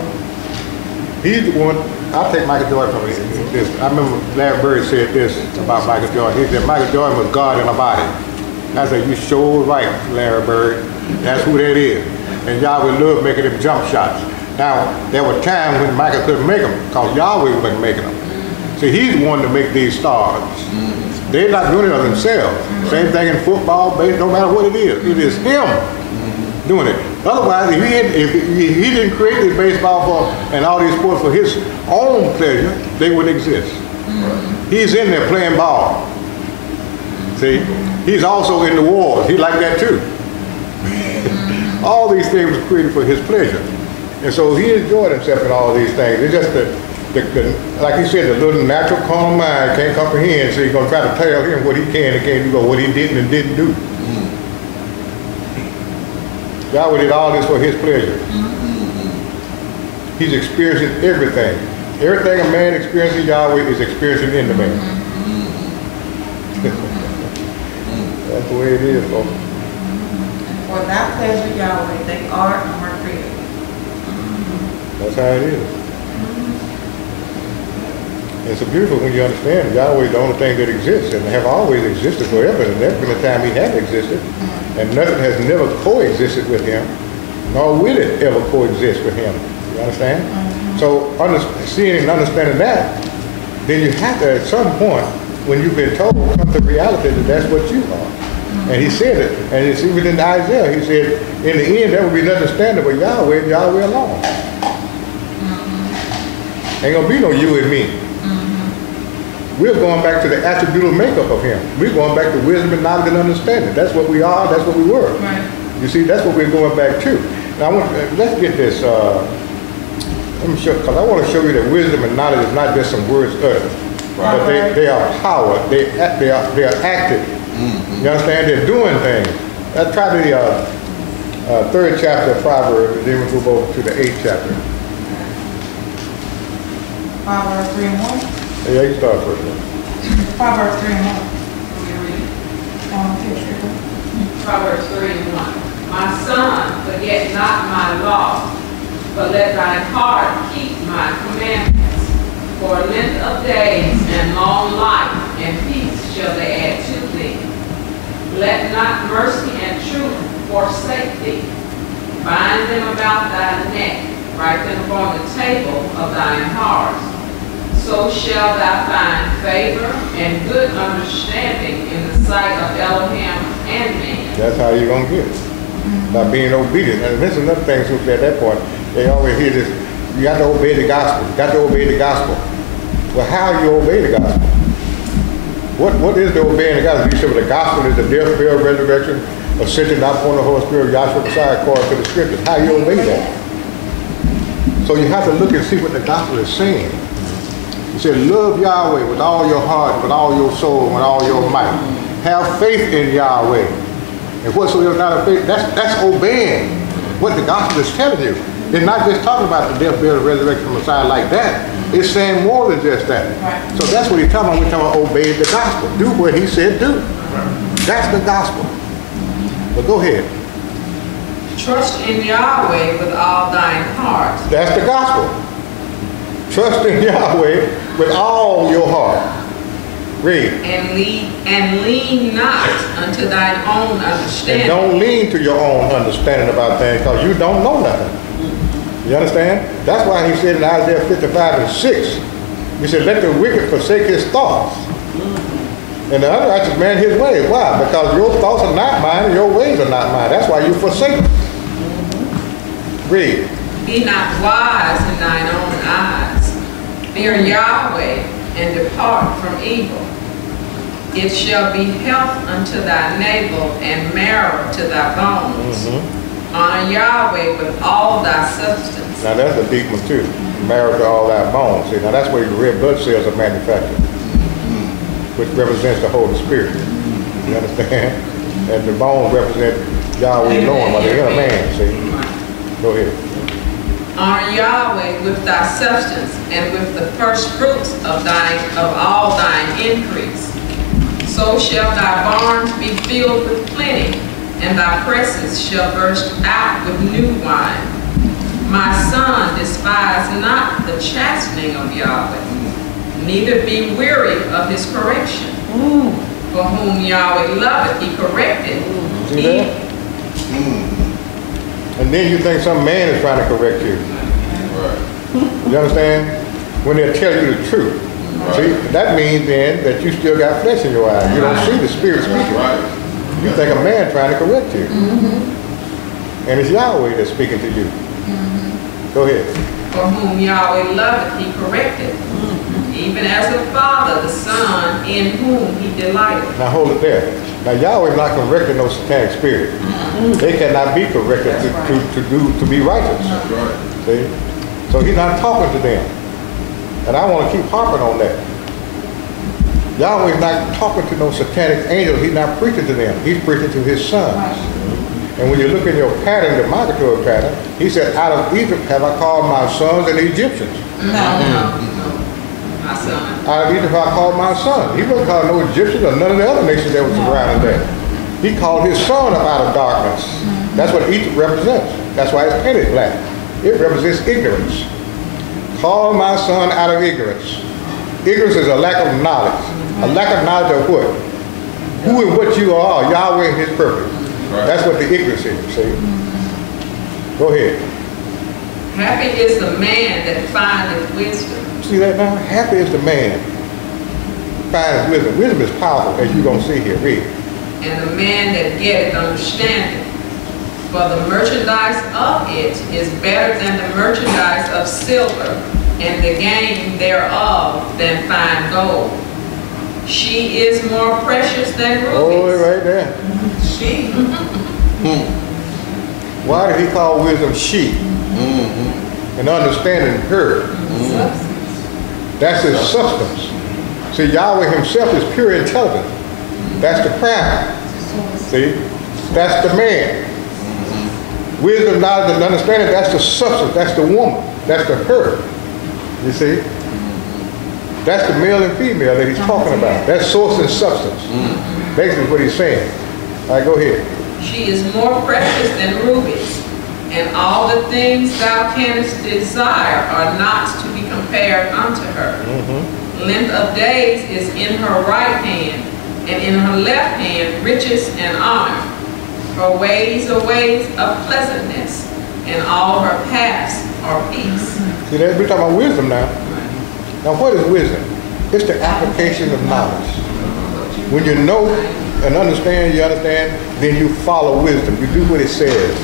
He's the one. I'll take Michael Jordan from this. I remember Larry Bird said this about Michael Jordan. He said Michael Jordan was God in a body. I said, you sure right, Larry Bird. That's who that is. And Yahweh loved making them jump shots. Now, there were times when Michael couldn't make them because Yahweh wasn't making them. See, he's the one to make these stars. They're not doing it of themselves. Same thing in football, baseball, no matter what it is. It is him doing it. Otherwise, if he didn't create this baseball for, and all these sports for his own pleasure, they wouldn't exist. He's in there playing ball. See? He's also in the wars. He like that too. All these things were created for his pleasure. And so he enjoyed himself in all these things. It's just like he said, the little natural carnal mind can't comprehend, so you're going to try to tell him what he can and can't do, or what he didn't and didn't do. Yahweh did all this for his pleasure. He's experiencing everything. Everything a man experiences, Yahweh is experiencing in the man. That's the way it is, folks. For thy pleasure, Yahweh, they are and were created. That's how it is. It's so beautiful when you understand Yahweh is the only thing that exists and have always existed forever, and there's been a time he has existed, and nothing has never coexisted with him, nor will it ever coexist with him. You understand? So seeing and understanding that, then you have to, at some point, when you've been told, come to reality that that's what you are. And he said it, and it's even in Isaiah, he said, in the end, there will be nothing standing but Yahweh and Yahweh alone. Ain't gonna be no you and me. We're going back to the attributable makeup of him. We're going back to wisdom and knowledge and understanding. That's what we are, that's what we were. Right. You see, that's what we're going back to. Now, let's get this, let me show, because I want to show you that wisdom and knowledge is not just some words uttered. Right. But they are power, they are active. You understand? They're doing things. Let's try the 3rd chapter of Proverbs, and then we'll move over to the 8th chapter. Proverbs 3 and 1. Yeah, you start first. Proverbs 3 and 1. Proverbs 3 and 1. My son, forget not my law, but let thine heart keep my commandments. For length of days and long life and peace shall they add to thee. Let not mercy and truth forsake thee. Bind them about thy neck, write them upon the table of thine heart. So shall thou find favor and good understanding in the sight of Elohim and man. That's how you're going to get it. By being obedient. And this is another thing, so at that point, they always hear this, you got to obey the gospel. You got to obey the gospel. Well, how you obey the gospel? What is the obeying the gospel? You say, well, the gospel is the death, burial, resurrection, ascension, outpouring of the Holy Spirit, Yahshua Messiah, according to the scriptures. How you obey that? So you have to look and see what the gospel is saying. He said, love Yahweh with all your heart, with all your soul, with all your might. Have faith in Yahweh. And whatsoever not of faith, that's obeying what the gospel is telling you. It's not just talking about the death, burial, and resurrection of Messiah like that. It's saying more than just that. Right. So that's what he's talking about. We're talking about obey the gospel. Do what he said do. That's the gospel. But go ahead. Trust in Yahweh with all thine heart. That's the gospel. Trust in Yahweh with all your heart. Read. And lean not unto thine own understanding. And don't lean to your own understanding about things because you don't know nothing. You understand? That's why he said in Isaiah 55:6, he said, let the wicked forsake his thoughts. And the unrighteous man his ways. Why? Because your thoughts are not mine and your ways are not mine. That's why you forsake them. Read. Be not wise in thine own eyes. Fear Yahweh and depart from evil. It shall be health unto thy navel and marrow to thy bones. Honor Yahweh with all thy substance. Now that's a deep one too. Marrow to all thy bones. See, now that's where your red blood cells are manufactured, which represents the Holy Spirit. You understand? And the bones represent Yahweh knowing by the inner man. See? Go ahead. Honor Yahweh with thy substance and with the first fruits of all thine increase. So shall thy barns be filled with plenty, and thy presses shall burst out with new wine. My son, despise not the chastening of Yahweh, neither be weary of his correction. For whom Yahweh loveth, he corrected. See that? And then you think some man is trying to correct you. You understand? When they tell you the truth. See, that means then that you still got flesh in your eyes. You don't see the Spirit speaking. You think a man trying to correct you. And it's Yahweh that's speaking to you. Go ahead. For whom Yahweh loveth, he corrected. Even as the Father, the Son, in whom he delighteth. Now hold it there. Now Yahweh not correcting no satanic spirit. They cannot be corrected to be righteous. See? So he's not talking to them. And I want to keep harping on that. Yahweh's not talking to no satanic angels. He's not preaching to them. He's preaching to his sons. And when you look in your pattern, the migratory pattern, he said, out of Egypt have I called my sons and the Egyptians. My son. Out of Egypt have I called my son. He wasn't calling no Egyptians or none of the other nations that was surrounding there. He called his son up out of darkness. That's what Egypt represents. That's why it's painted black. It represents ignorance. Call my son out of ignorance. Ignorance is a lack of knowledge. A lack of knowledge of what? Who and what you are, Yahweh and his purpose. That's what the ignorance is, see? Go ahead. Happy is the man that findeth wisdom. See that now? Happy is the man finds wisdom. Wisdom is powerful, as you're going to see here. Read. And the man that getteth understanding. For the merchandise of it is better than the merchandise of silver, and the gain thereof than fine gold. She is more precious than rubies. Oh, right there. She. Why did he call wisdom she? And understanding her. That's his substance. See, Yahweh himself is pure intelligence. That's the crown. See? That's the man. Wisdom, knowledge, and understanding, that's the substance. That's the woman. That's the her. You see? That's the male and female that he's talking about. That's source and substance. Basically what he's saying. All right, go ahead. She is more precious than rubies, and all the things thou canst desire are not to be compared unto her. Length of days is in her right hand, and in her left hand riches and honor. Her ways are ways of pleasantness, and all her paths are peace. See, that we're talking about wisdom now. Now, what is wisdom? It's the application of knowledge. When you know and understand, then you follow wisdom. You do what it says.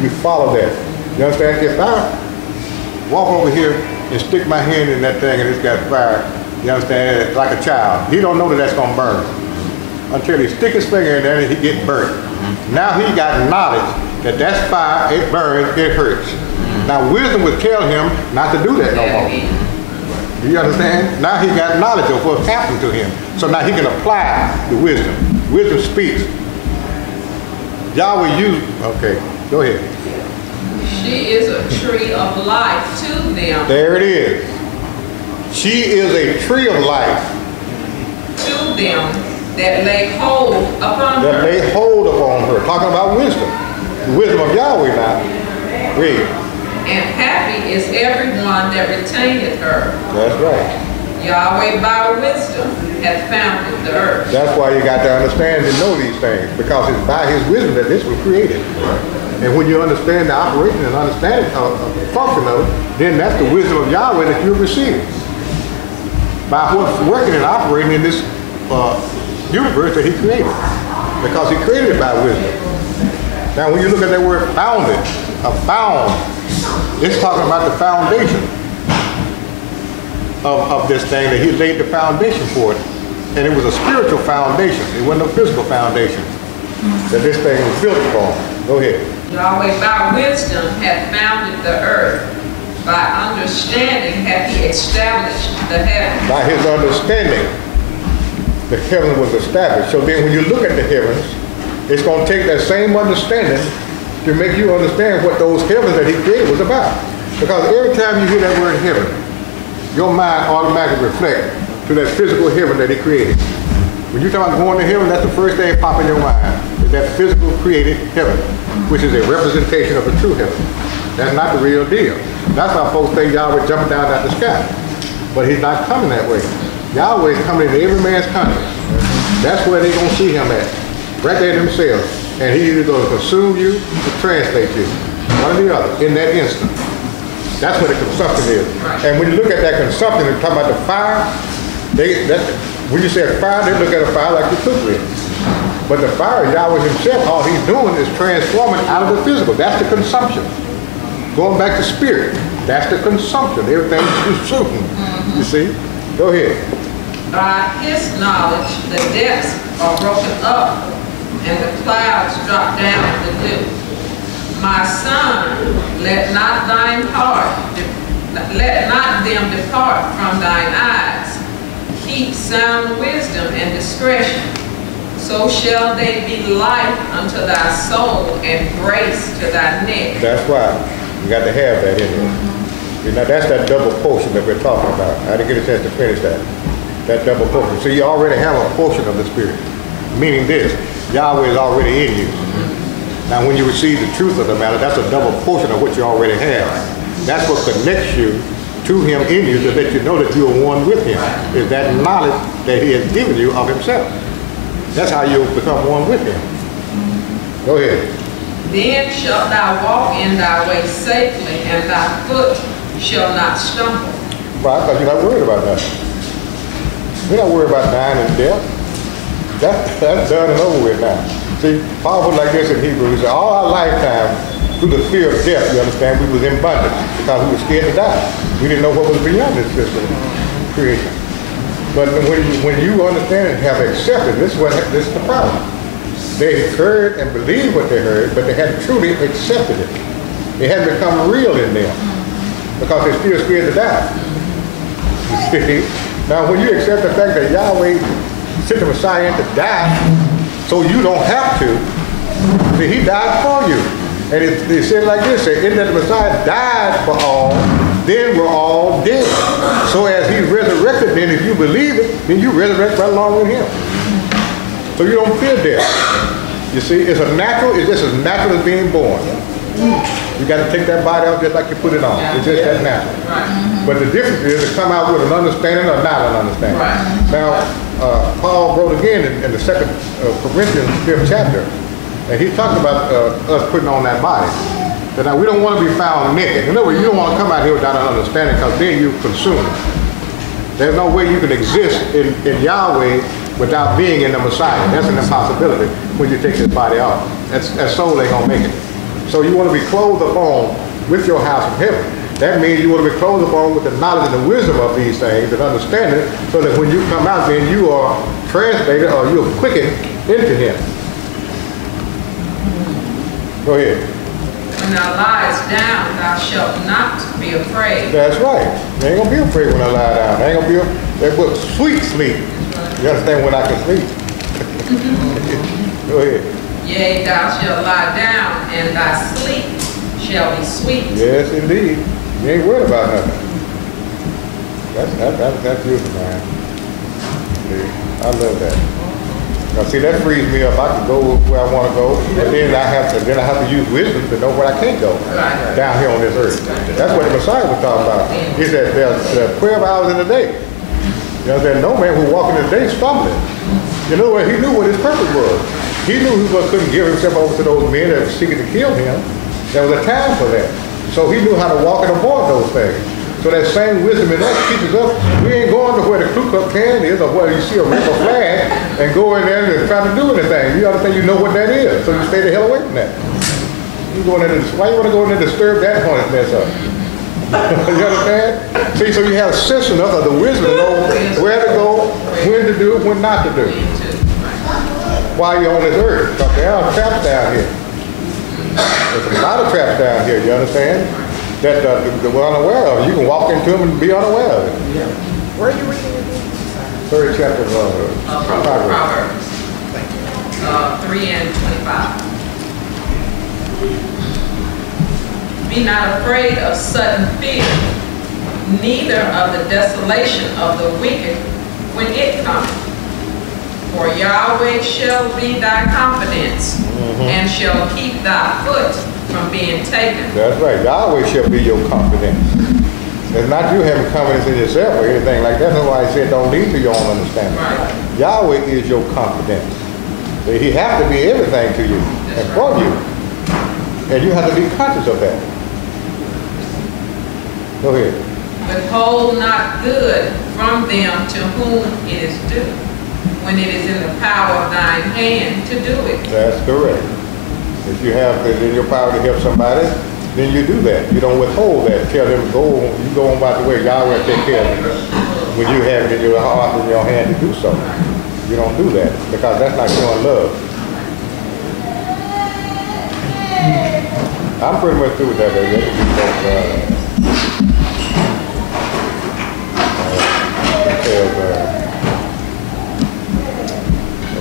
You follow that. You understand? If I walk over here and stick my hand in that thing and it's got fire, you understand, like a child, he don't know that that's going to burn until he stick his finger in there and he get burnt. Now he got knowledge that that's fire, it burns, it hurts. Now wisdom would tell him not to do that no more. You understand? Now he got knowledge of what's happened to him. So now he can apply the wisdom. Wisdom speaks. Yahweh used, okay, go ahead. She is a tree of life to them. There it is. She is a tree of life. To them that lay hold upon her. That lay hold upon her. Talking about wisdom. The wisdom of Yahweh now. Read. And happy is everyone that retaineth her. That's right. Yahweh by wisdom hath founded the earth. That's why you got to understand and know these things, because it's by his wisdom that this was created. And when you understand the operation and understand the function of it, then that's the wisdom of Yahweh that you're receiving. By what's working and operating in this universe that he created. Because he created it by wisdom. Now when you look at that word founded, found, it's talking about the foundation of this thing, that he laid the foundation for it. And it was a spiritual foundation. It wasn't a physical foundation that this thing was built upon. Go ahead. Yahweh by wisdom hath founded the earth. By understanding hath he established the heavens. By his understanding, the heaven was established. So then when you look at the heavens, it's going to take that same understanding to make you understand what those heavens that he created was about. Because every time you hear that word heaven, your mind automatically reflects to that physical heaven that he created. When you talk about going to heaven, that's the first thing that pops in your mind, is that physical created heaven, which is a representation of the true heaven. That's not the real deal. That's why folks think Yahweh jumping down out the sky. But he's not coming that way. Yahweh is coming into every man's conscience. That's where they're going to see him at, right there themselves. And he's either going to consume you or translate you, one or the other, in that instant. That's what the consumption is. And when you look at that consumption and talk about the fire, when you say a fire, they look at a fire like you cook with. But the fire, Yahweh himself, all he's doing is transforming out of the physical. That's the consumption. Going back to spirit, that's the consumption. Everything's consuming. You see? Go ahead. By his knowledge, the depths are broken up, and the clouds drop down the dew. My son, let not them depart from thine eyes. Keep sound wisdom and discretion. So shall they be life unto thy soul and grace to thy neck. That's why you got to have that in there. You know, that's that double portion that we're talking about. I didn't get a chance to finish that. That double portion. So you already have a portion of the Spirit. Meaning this, Yahweh is already in you. Now when you receive the truth of the matter, that's a double portion of what you already have. That's what connects you to him in you, to let you know that you are one with him. Is that knowledge that he has given you of himself. That's how you'll become one with him. Go ahead. Then shalt thou walk in thy way safely, and thy foot shall not stumble. Right, because you're not worried about nothing. We're not worried about dying and death. That's done and over with now. See, Paul was like this in Hebrew. He said, all our lifetime, through the fear of death, you understand, we was in bondage because we were scared to die. We didn't know what was beyond this system creation. But when you understand and have accepted, this is the problem. They heard and believed what they heard, but they hadn't truly accepted it. It hadn't become real in them because they're still scared to die. You see? Now, when you accept the fact that Yahweh sent the Messiah in to die, so you don't have to, see, he died for you. And it said like this, in that the Messiah died for all, then we're all dead. So as he resurrected, then if you believe it, then you resurrect right along with him. So you don't fear death. You see, it's just as natural as being born. You got to take that body out just like you put it on. It's just that natural. But the difference is to come out with an understanding or not an understanding. Now, Paul wrote again in the 2 Corinthians 5th chapter, and he talked about us putting on that body. But now we don't want to be found naked. In other words, you don't want to come out here without an understanding, because then you consume. There's no way you can exist in Yahweh without being in the Messiah. That's an impossibility when you take this body off. That soul ain't going to make it. So you want to be clothed upon with your house of heaven. That means you want to be clothed upon with the knowledge and the wisdom of these things and understanding, so that when you come out, then you are translated or you are quickened into him. Go ahead. When thou liest down, thou shalt not be afraid. That's right. They ain't going to be afraid when I lie down. They ain't going to be they put sweet sleep. You understand when I can sleep? Go ahead. Yea, thou shalt lie down, and thy sleep shall be sweet. Yes, indeed. You ain't worried about nothing. That's beautiful, man. See, I love that. Now, see, that frees me up. I can go where I want to go, but then I have to use wisdom to know where I can't go down here on this earth. That's what the Messiah was talking about. He said there's 12 hours in a day. You know, there's no man who walking in the day stumbling. You know what? He knew what his purpose was. He knew he couldn't give himself over to those men that were seeking to kill him. There was a time for that. So he knew how to walk and avoid those things. So that same wisdom in us teaches us, we ain't going to where the Ku Klux Klan is or where you see a rainbow flag and go in there and try to do anything. You understand, you know what that is. So you stay the hell away from that. You going in there, why you want to go in there and disturb that hornet's nest up? You understand? See, so you have a sense enough of the wisdom to know where to go, when to do, when not to do. While you're on this earth, because there are traps down here. There's a lot of traps down here, you understand? That we're unaware of. You can walk into them and be unaware of it. Yeah. Where are you reading again? Third chapter of Proverbs. 3 and 25. Be not afraid of sudden fear, neither of the desolation of the wicked when it cometh. For Yahweh shall be thy confidence, and shall keep thy foot from being taken. That's right. Yahweh shall be your confidence. It's not you having confidence in yourself or anything like that. That's why I said don't lean to your own understanding. Right. Yahweh is your confidence. He has to be everything to you and for you. And you have to be conscious of that. Go ahead. Withhold not good from them to whom it is due, when it is in the power of thine hand to do it. That's correct. If you have it in your power to help somebody, then you do that. You don't withhold that. Tell them, go, you go on by the way. Yahweh take care of you. When you have it in your heart, in your hand to do so. You don't do that, because that's not showing love. I'm pretty much through with that, baby.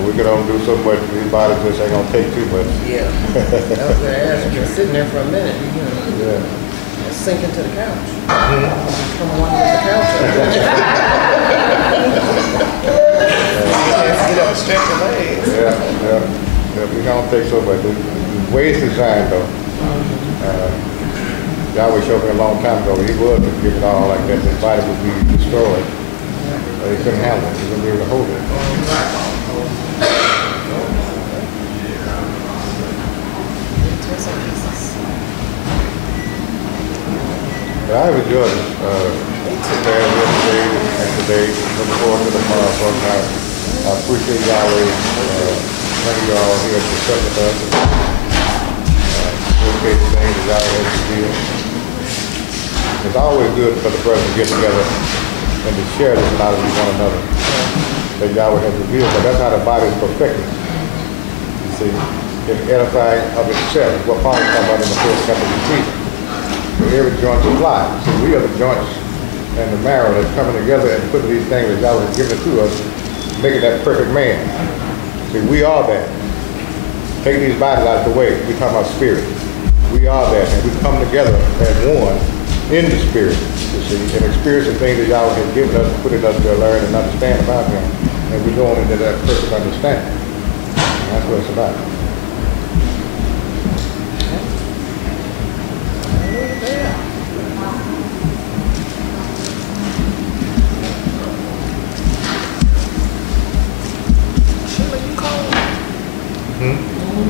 We can only do so much. These bodies just ain't gonna take too much. Yeah. I was gonna ask you, been sitting there for a minute, you know. Yeah. Sink into the couch. Come along with the couch. Get up and stretch your legs. Yeah. We don't take so much. The way it's designed though. Yahweh showed me a long time ago. He was to give it all like that. His body would be destroyed. He couldn't handle it. He wouldn't be able to hold it. But I have enjoyed it. Today, yesterday, and today. Looking forward to tomorrow. Folks. I appreciate Yahweh bringing you all here to discuss with us. Communicate the things that Yahweh has revealed. It's always good for the brothers to get together and to share this knowledge with one another that Yahweh has revealed. But that's how the body is perfected. You see, it's edifying of itself. What Paul was talking about in the first chapter of Ephesians. Every joint supply. So we are the joints and the marrow that's coming together and putting these things that Yahweh has given to us, making that perfect man. See, we are that. Take these bodies out of the way. We're talking about spirit. We are that, and we come together as one in the spirit, you see, and experience the things that Yahweh has given us, putting us to learn and understand about Him, and we're going into that perfect understanding. And that's what it's about.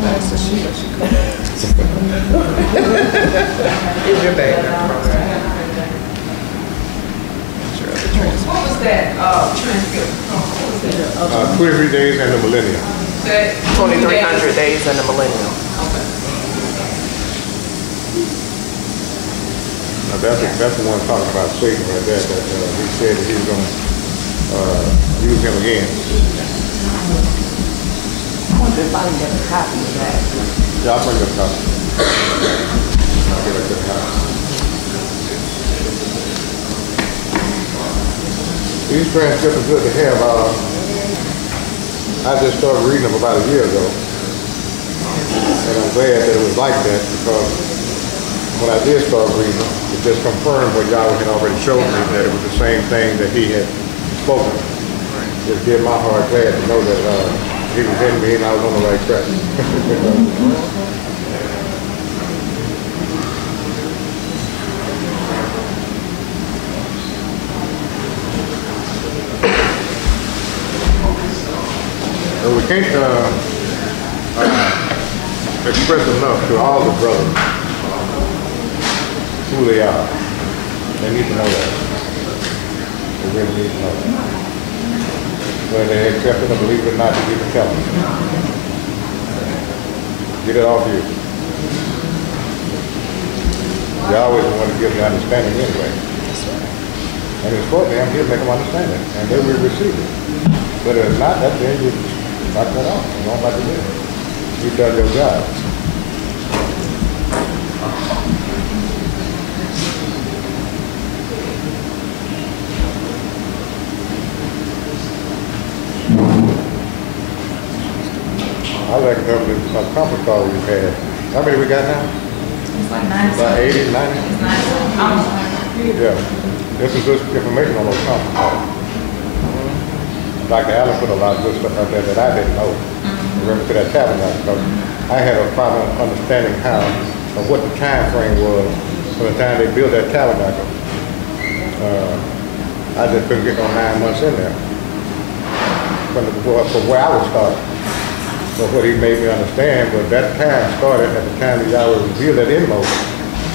That's the Sheila. She called. Here's your bag. What was that transcript? What was that? 23 days and the millennium. 2,300 days in the millennium. Okay. Now that's the one talking about Satan right there, that he said that he was going to use him again. I wonder if I can get a copy of that. Yeah, I'll bring you a copy. I'll get a good copy. These transcripts are good to have. I just started reading them about a year ago. And I'm glad that it was like that, because when I did start reading, it just confirmed what Yahweh had already showed me, that it was the same thing that he had spoken. Just give my heart glad to know that he was in me and I was on the right track. So we can't express enough to all the brothers who they are. They need to know that. They really need to know that. Whether they accept it or believe it or not, you need to tell them. Get it off you. You always want to give the understanding anyway. And it's for them, he'll make them understand it. And they will receive it. But if not, that's then you knock that off. You don't like to do it. You've done your job. I like to know the conference call we've had. How many we got now? It's like 90. About 80, 90? It's 90. Yeah. This is good information on those conference calls. Dr. Allen put a lot of good stuff out there that I didn't know. Remember to that tabernacle, because I had a problem understanding how, or what the time frame was from the time they built that tabernacle. I just couldn't get no 9 months in there. From where I was starting. So what he made me understand was that time started at the time that Yahweh revealed that in Moses.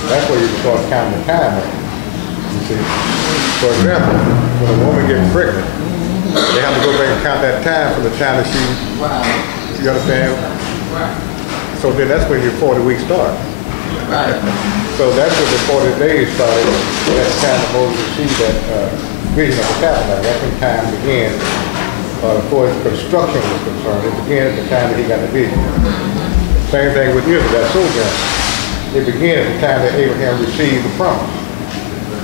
That's where you start counting the time. You see, for example, when a woman gets pregnant, they have to go back and count that time from the time that she, you understand? So then that's when your 40 weeks start. So that's when the 40 days started. That's the time that Moses received that vision of the tabernacle. That's when time began. As far as construction was concerned, it began at the time that he got the vision. Same thing with Israel, that sojourn. It began at the time that Abraham received the promise.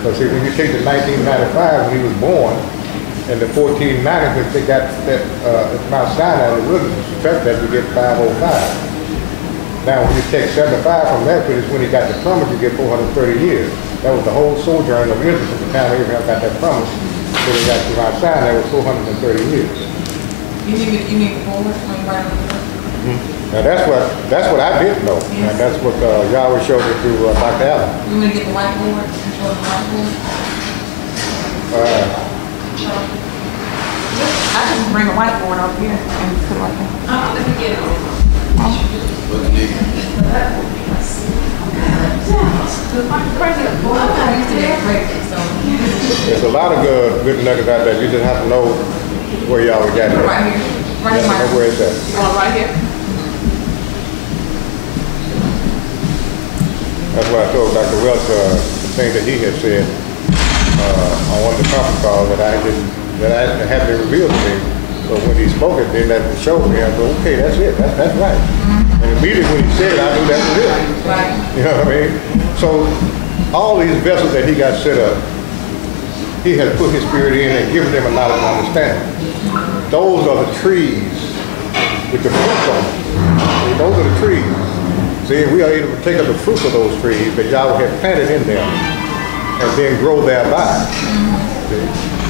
Because see, when you take the 1995 when he was born, and the 1490 when they got that Mount Sinai in the wilderness, subtract that, you get 505. Now when you take 75 from that, which is when he got the promise, you get 430 years. That was the whole sojourn of Israel from the time Abraham got that promise. So they got to Mount Sinai, that was 430 years. You need forward when you write on the book? Now that's what I didn't know, yes. And that's what Yahweh showed me through Dr. Allen. You want to get the whiteboard and show the whiteboard? I can bring a whiteboard over here and put it like that. Let me get it. There's a lot of good nuggets out there. You just have to know where y'all got it. Right here. Right here. Know where it's at. Right here. That's why I told Dr. Welch the thing that he had said on one of the conference calls that had been revealed to me. So when he spoke it, then that showed me. I go, okay, that's it. That's right. And immediately when he said it, I knew that was it. Right. You know what I mean? So all these vessels that he got set up, he has put his spirit in and given them a knowledge and understanding. Those are the trees with the fruits on them. Those are the trees. See, we are able to take up the fruits of those trees that Yahweh had planted in them and then grow thereby. See?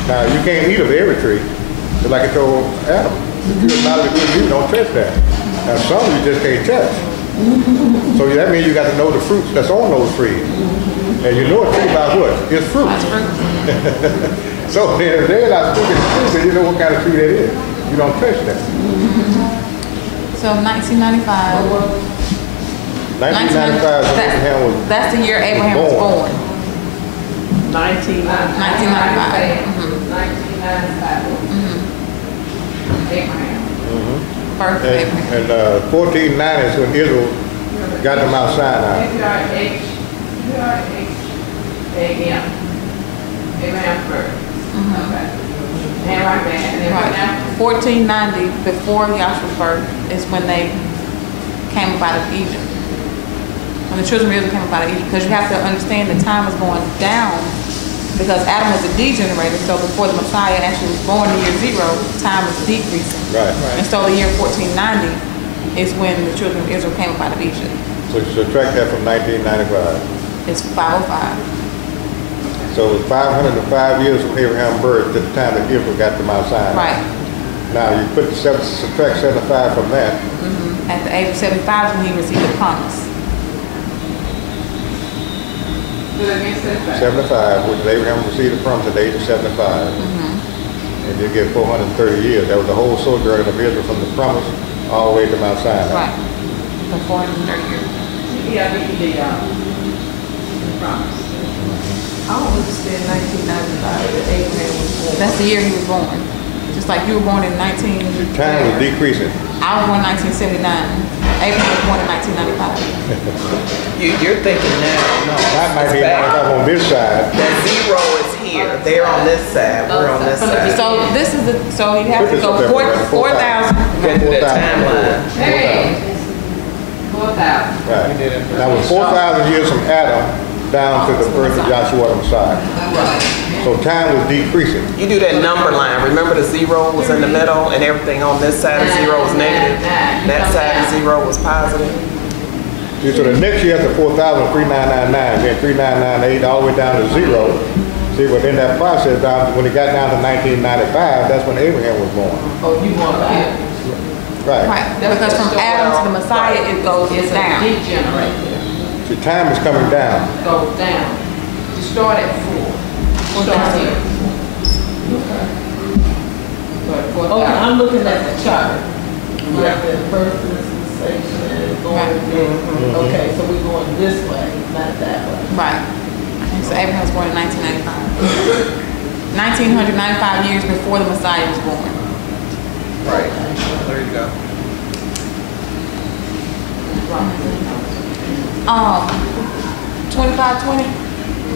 Now, you can't eat of every tree. Just like I told Adam, if you're not a good you, don't touch that. Now, some you just can't touch. So that means you got to know the fruits that's on those trees. And you know a tree by what? Its fruit. So then if they're not speaking the truth, then you know what kind of tree that is. You don't touch that. So 1995. 1995 Abraham was that's the year Abraham was born. 1995. 1995. Abraham. Birth of Abraham. And 1490 is when Israel got to Mount Sinai. Abraham first. Okay. And right there. 1490, before Yahshua's birth, is when they came up out of Egypt. When the children of Israel came up out of Egypt. Because you have to understand the time was going down because Adam was a degenerator. So before the Messiah actually was born in year 0, time was decreasing. Right. And so the year 1490 is when the children of Israel came up out of Egypt. So you subtract that from 1995. is 505. So it was 505 years from Abraham's birth to the time that Israel got to Mount Sinai. Right. Now you subtract 75 from that. At the age of 75 when he received the promise. 75, which Abraham received the promise at the age of 75. And you get 430 years. That was the whole sojourn of Israel from the promise all the way to Mount Sinai. Right. The 430 years. Yeah, we can do promise. I don't understand 1995 that Abraham was born. That's the year he was born. Just like you were born in 19... The time was decreasing. I was born in 1979. Abraham was born in 1995. You're thinking now, no. That might be on this side. That zero is here. They're on this side. We're on this side. So this is the... So you have to go 4,000. Get to that timeline. Hey, 4,000. Right. That was 4,000 years from Adam down to the birth of Joshua the Messiah. So time was decreasing. You do that number line. Remember the zero was in the middle and everything on this side of zero was negative? That side of zero was positive? So the next year after 4,000, 3,999, then 3,998 all the way down to zero. See, within that process, when it got down to 1995, that's when Abraham was born. Oh, you want that? Right. Right. Because from Adam to the Messiah, it goes down. Degenerate. The time is coming down. Goes down. You start at 4. Start here. Okay, I'm looking at the chart. Like the birth dispensation going. Okay, so we're going this way, not that way. Right. And so Abraham was born in 1995. 1995 years before the Messiah was born. Right. There you go. 2520.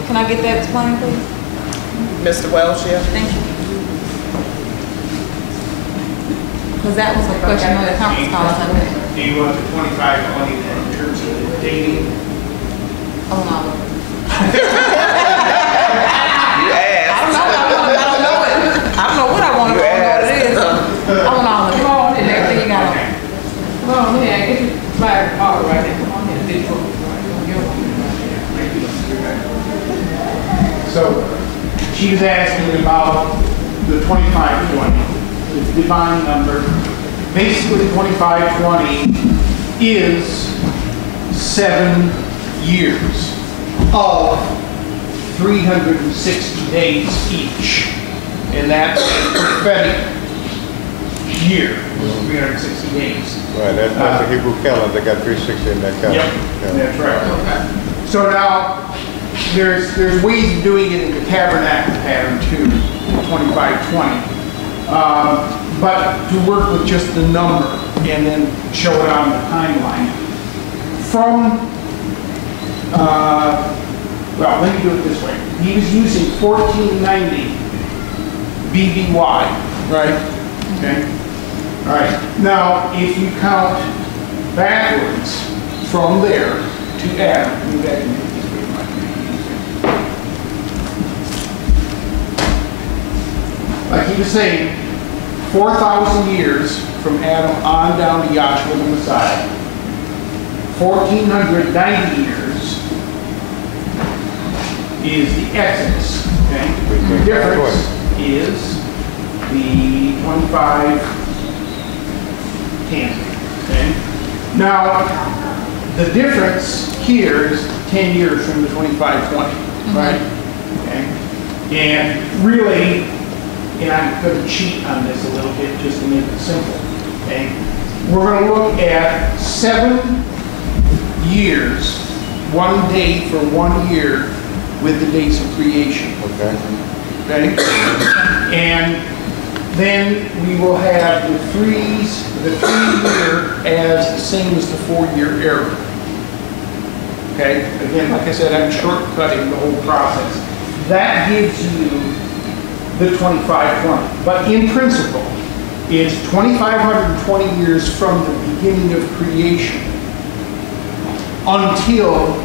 Can I get that explained, please? Mr. Welsh, yeah? Thank you. Because that was a question on the conference call. Do you want the 2520 in terms of the dating? Oh, no. You asked. I don't know it. I don't know what I want. I don't know what it is. I want all the call and everything you got on. Come on here, get your flag all right there. Come on here, big book. So she was asking about the 2520, the divine number. Basically, 2520 is 7 years of 360 days each. And that's a prophetic year, 360 days. Right, that's the Hebrew calendar. They got 360 in that calendar. Yep, that's right. Okay. So now, there's ways of doing it in the tabernacle pattern too, 2520. But to work with just the number and then show it on the timeline. From, well, let me do it this way. He was using 1490 BBY, right? Okay. All right. Now, if you count backwards from there to Adam, move back and make this pretty much easier. Like he was saying, 4,000 years from Adam on down to Joshua the Messiah. 1,490 years is the Exodus. Okay? The difference is the 2510. Okay? Now, the difference here is 10 years from the 2520, right? Okay? And really, and I'm going to cheat on this a little bit just to make it simple, okay? We're going to look at 7 years, 1 day for 1 year with the days of creation. Okay. Okay? And then we will have the 3-year as the same as the 4-year era. Okay? Again, like I said, I'm shortcutting the whole process. That gives you the 2520. But in principle, it's 2,520 years from the beginning of creation until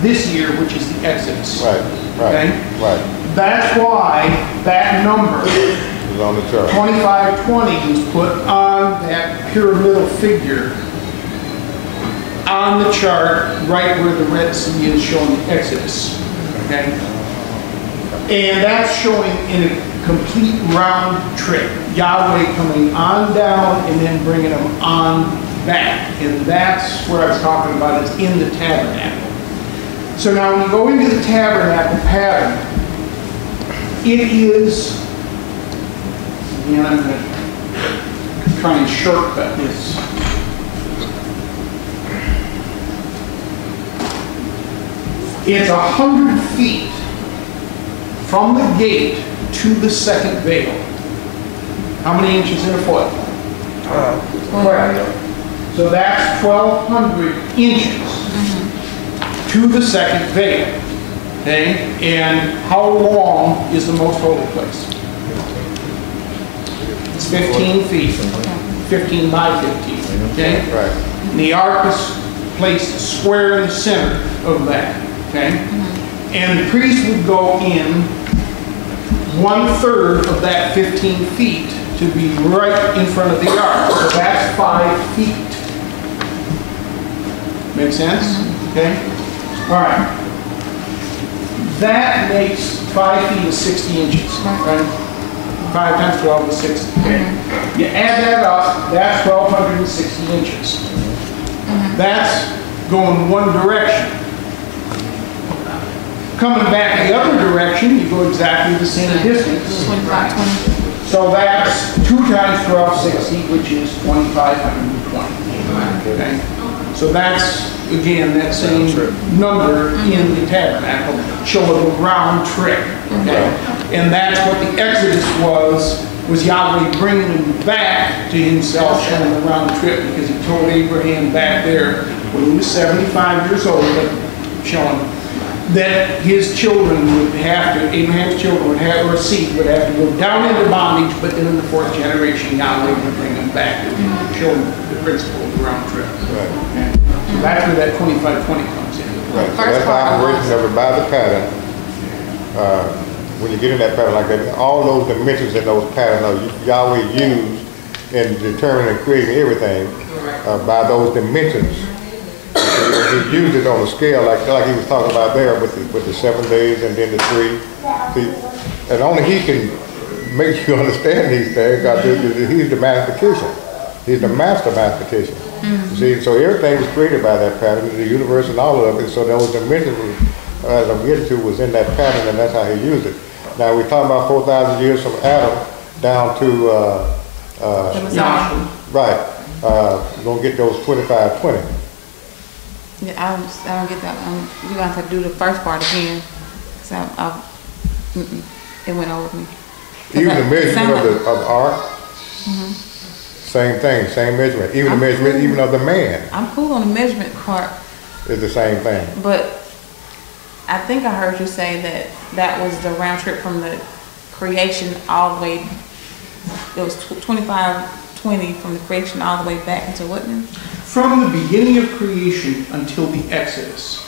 this year, which is the Exodus. Right, right, okay? right. That's why that number, It's on the chart. 2520, is put on that pyramidal figure on the chart, right where the red C is showing the Exodus, okay? And that's showing in a complete round trip. Yahweh coming on down and then bringing them on back. And that's where I was talking about, it's in the tabernacle. So now when you go into the tabernacle pattern, it is, and I'm going to try and shortcut this. It's 100 feet from the gate to the second veil. How many inches in a foot? Correct. So that's 1,200 inches to the second veil. Okay? And how long is the most holy place? It's 15 feet. 15 by 15. Okay? Right. And the ark is placed square in the center of that. Okay? And the priest would go in 1/3 of that 15 feet to be right in front of the ark. So that's 5 feet. Make sense? Okay? All right. That makes 5 feet is 60 inches. Right? 5 times 12 is 60. Okay. You add that up, that's 1,260 inches. That's going one direction. Coming back the other direction, you go exactly the same distance. 25, 20. So that's 2 times 1260, which is 2,520. Okay? So that's, again, that same number in the tabernacle, showing a round trip. Okay? And that's what the Exodus was Yahweh bringing him back to himself, showing a round trip, because he told Abraham back there when he was 75 years old, showing that his children would have to, Abraham's children would have, or seed would have to go down into bondage, but then in the 4th generation, Yahweh would bring them back to show them the principle of the round trip. Right. Okay? So that's where that 25-20 comes in. Right. So that's the operation of it by the pattern. When you get in that pattern like that, all those dimensions in those patterns Yahweh used in determining and creating everything by those dimensions. He used it on a scale like he was talking about there with the 7 days and then the 3. See, and only he can make you understand these things because he's the mathematician. He's the master mathematician. See, so everything was created by that pattern, the universe and all of it. So those dimensions, as I'm getting to, was in that pattern, and that's how he used it. Now we're talking about 4,000 years from Adam down to right. We're gonna get those 25-20. Yeah, I don't get that one. You're going to have to do the first part again. Because it went over me. Even the measurement of the ark, same thing, same measurement. Even the measurement even of the man I'm cool on the measurement part. is the same thing. But I think I heard you say that was the round trip from the creation all the way, it was 25-20 from the creation all the way back into what now? From the beginning of creation until the Exodus.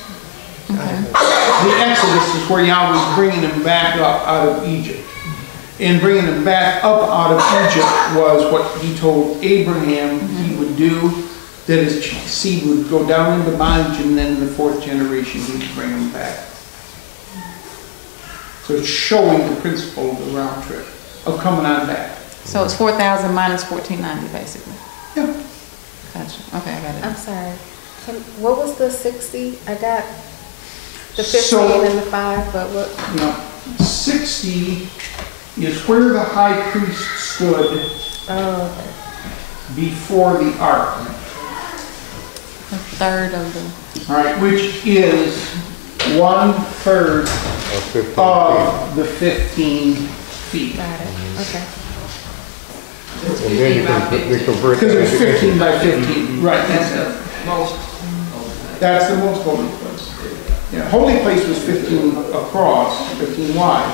Okay. The Exodus is where Yahweh's bringing them back up out of Egypt. And bringing them back up out of Egypt was what he told Abraham he would do, that his seed would go down into bondage, and then in the 4th generation he would bring them back. So it's showing the principle of the round trip, of coming on back. So it's 4,000 minus 1,490 basically. Yeah. Gotcha. Okay, I got it. I'm sorry. What was the 60? I got the 15 So, and the 5, but what? No, 60 is where the high priest stood before the ark. A third of the... All right, which is 1/3 of the 15 feet. Got it. Okay. And then you can convert Because that it's into 15 inches. by 15. Right, that's it. That's the most holy place. Yeah, holy place was 15 across, 15 wide,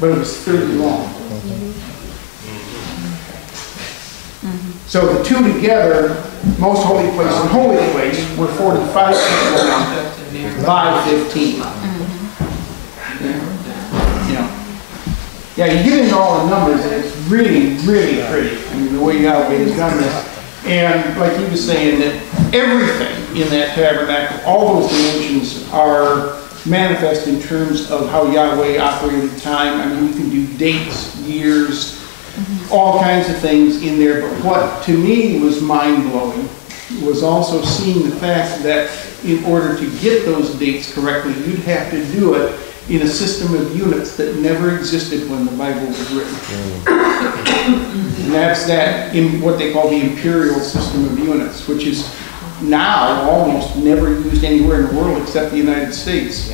but it was 30 long. So the two together, most holy place and holy place, were 45 feet long by 15. Yeah, you get into all the numbers, and it's really, really pretty. I mean, the way Yahweh has done this. And like he was saying, that everything in that tabernacle, all those dimensions are manifest in terms of how Yahweh operated time. I mean, you can do dates, years, all kinds of things in there. But what to me was mind-blowing was also seeing the fact that in order to get those dates correctly, you'd have to do it in a system of units that never existed when the Bible was written. And that's that in what they call the imperial system of units, which is now almost never used anywhere in the world except the United States.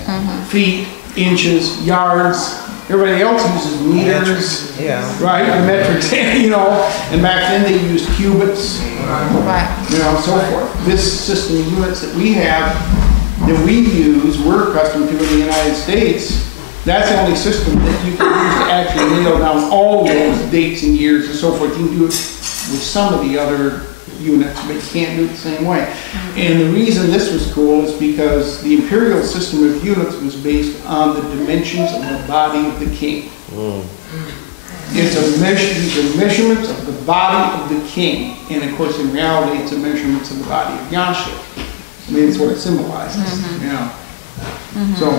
Feet, inches, yards. Everybody else uses meters, right? And metrics, you know. And back then they used cubits, you know, so forth. This system of units that we have, that we use, we're accustomed to in the United States, that's the only system that you can use to actually nail down all those dates and years and so forth. You can do it with some of the other units, but you can't do it the same way. And the reason this was cool is because the imperial system of units was based on the dimensions of the body of the king. It's a these are measurements of the body of the king. And of course, in reality, it's a measurements of the body of Yahshua. I mean, it's what it symbolizes. Yeah. So,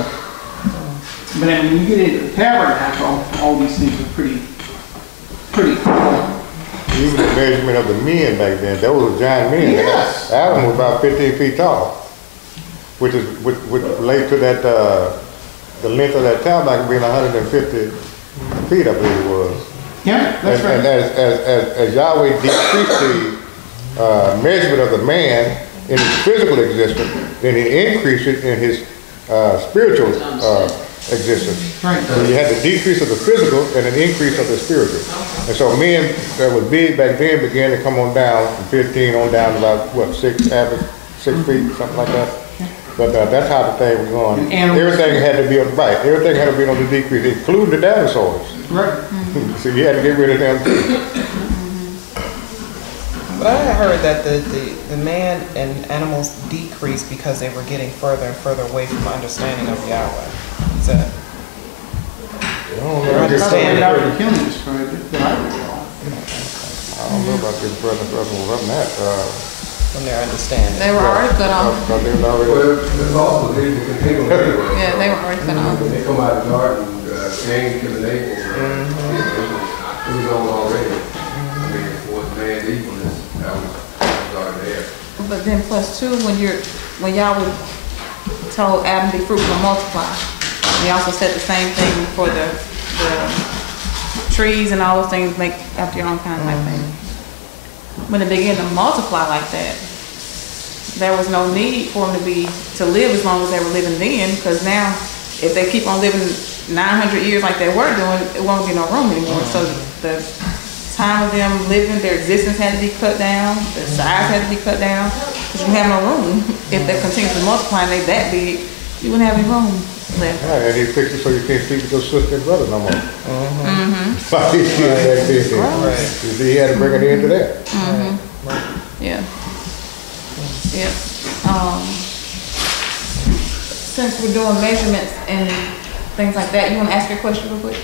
but I mean, when you get into the tabernacle, all these things are pretty cool. Even the measurement of the men back then, that was giant men. Yes. Adam was about 15 feet tall, which relates to that the length of that tabernacle being 150 feet, I believe it was. Yeah, that's right. And as Yahweh decreased the measurement of the man in his physical existence, then he increased it in his spiritual existence. Right. So you had the decrease of the physical and an increase of the spiritual. And so men that was big back then began to come on down from 15 on down to about, what, 6 average, 6 feet, something like that. But that's how the thing was going. Everything had to be on, right, everything had to be on the decrease, including the dinosaurs. Right. So you had to get rid of them too. But I had heard that the man and animals decreased because they were getting further and further away from understanding of Yahweh. Is that? I don't know about this brother from that. From their understanding. They were already cut off. Well, there's also they can go anywhere. Yeah, they were already cut off. When they come out of the garden, Cain killed the neighbor. It was on already. I mean, for the man's evilness, that was already there. But then plus two, when Yahweh told Adam to be fruitful and multiply, he also said the same thing for the trees and all those things, make after your own kind of thing. When they began to multiply like that, there was no need for them to live as long as they were living then, because now if they keep on living 900 years like they were doing, it won't be no room anymore. So the time of them living, their existence had to be cut down, their size had to be cut down, because you have no room. If they continue to multiply and they that big, you wouldn't have any room left. Right, and he fixed it so you can't sleep with your sister and brother no more. Like he did back then. Right. You see, he had to bring it into that. Yeah. Yeah. Since we're doing measurements and things like that, you want to ask your question real quick?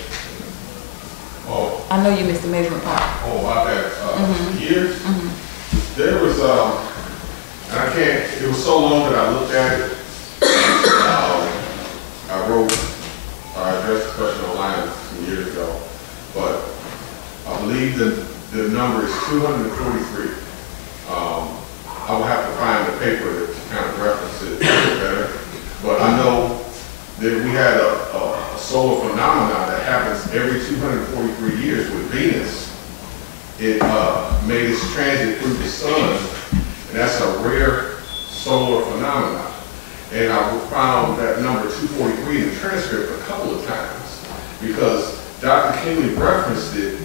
Oh. I know you missed the measurement part. Oh, about that years? There was, and I can't, it was so long that I looked at it. I addressed the question online some years ago, but I believe that the number is 243. I will have to find the paper to kind of reference it better, but I know that we had a solar phenomenon that happens every 243 years with Venus. It made its transit through the sun, and that's a rare solar phenomenon. And I found that number 243 in the transcript a couple of times, because Dr. Kinley referenced it,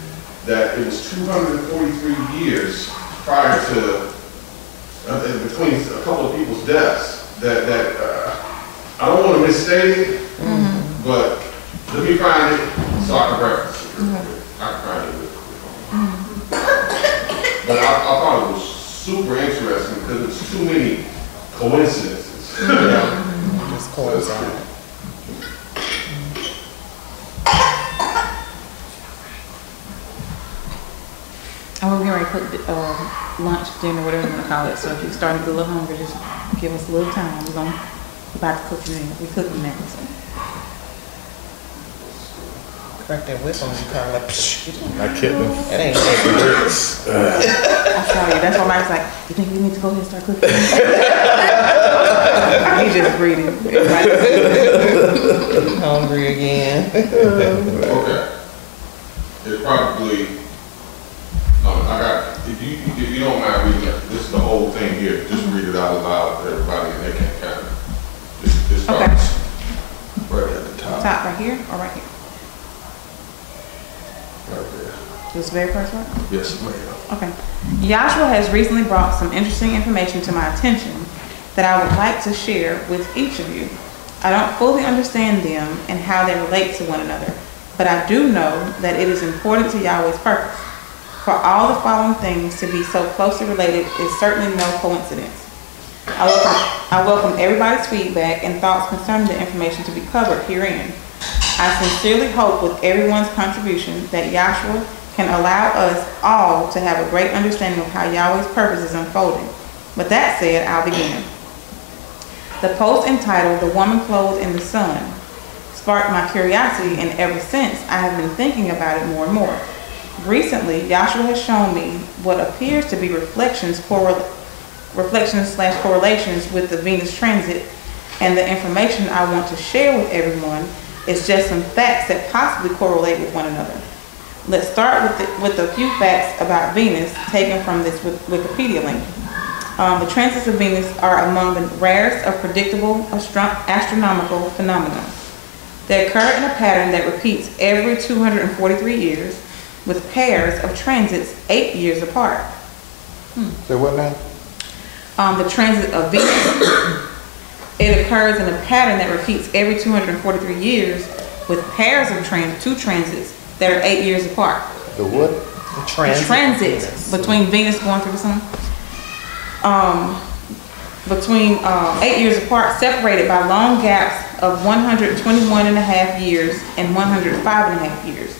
that it was 243 years prior to, between a couple of people's deaths, that I don't want to misstate it, but let me find it so I can reference it. I can find it. But I thought it was super interesting because it's too many coincidences. Just coincide. And we're going to put lunch, dinner, whatever you want to call it. So if you're starting to get a little hungry, just give us a little time. We're about to cook it in. We're cooking now. So. Crack that whip on you, Carla. I killed him. That ain't making bricks. I'm sorry. That's why Mike's like, you think we need to go ahead and start cooking? He just breathing. Hungry again. Okay. It's probably, if you don't mind reading it, this is the whole thing here. Just read it out loud to everybody and they can kind of, this starts right at the top. Top right here or right here? Right there. This very first one? Yes, ma'am. Okay. Joshua has recently brought some interesting information to my attention that I would like to share with each of you. I don't fully understand them and how they relate to one another, but I do know that it is important to Yahweh's purpose. For all the following things to be so closely related is certainly no coincidence. I welcome everybody's feedback and thoughts concerning the information to be covered herein. I sincerely hope with everyone's contribution that Yahshua can allow us all to have a great understanding of how Yahweh's purpose is unfolding. But that said, I'll begin. The post entitled "The Woman Clothed in the Sun" sparked my curiosity, and ever since I have been thinking about it more and more. Recently, Yahshua has shown me what appears to be reflections/correlations with the Venus transit, and the information I want to share with everyone is just some facts that possibly correlate with one another. Let's start with a few facts about Venus taken from this Wikipedia link. The transits of Venus are among the rarest of predictable astronomical phenomena. They occur in a pattern that repeats every 243 years, with pairs of transits 8 years apart. Say what now? The transit of Venus, it occurs in a pattern that repeats every 243 years, with pairs of two transits that are 8 years apart. The what? The transit between Venus going through the sun. Between 8 years apart, separated by long gaps of 121 and a half years and 105 and a half years.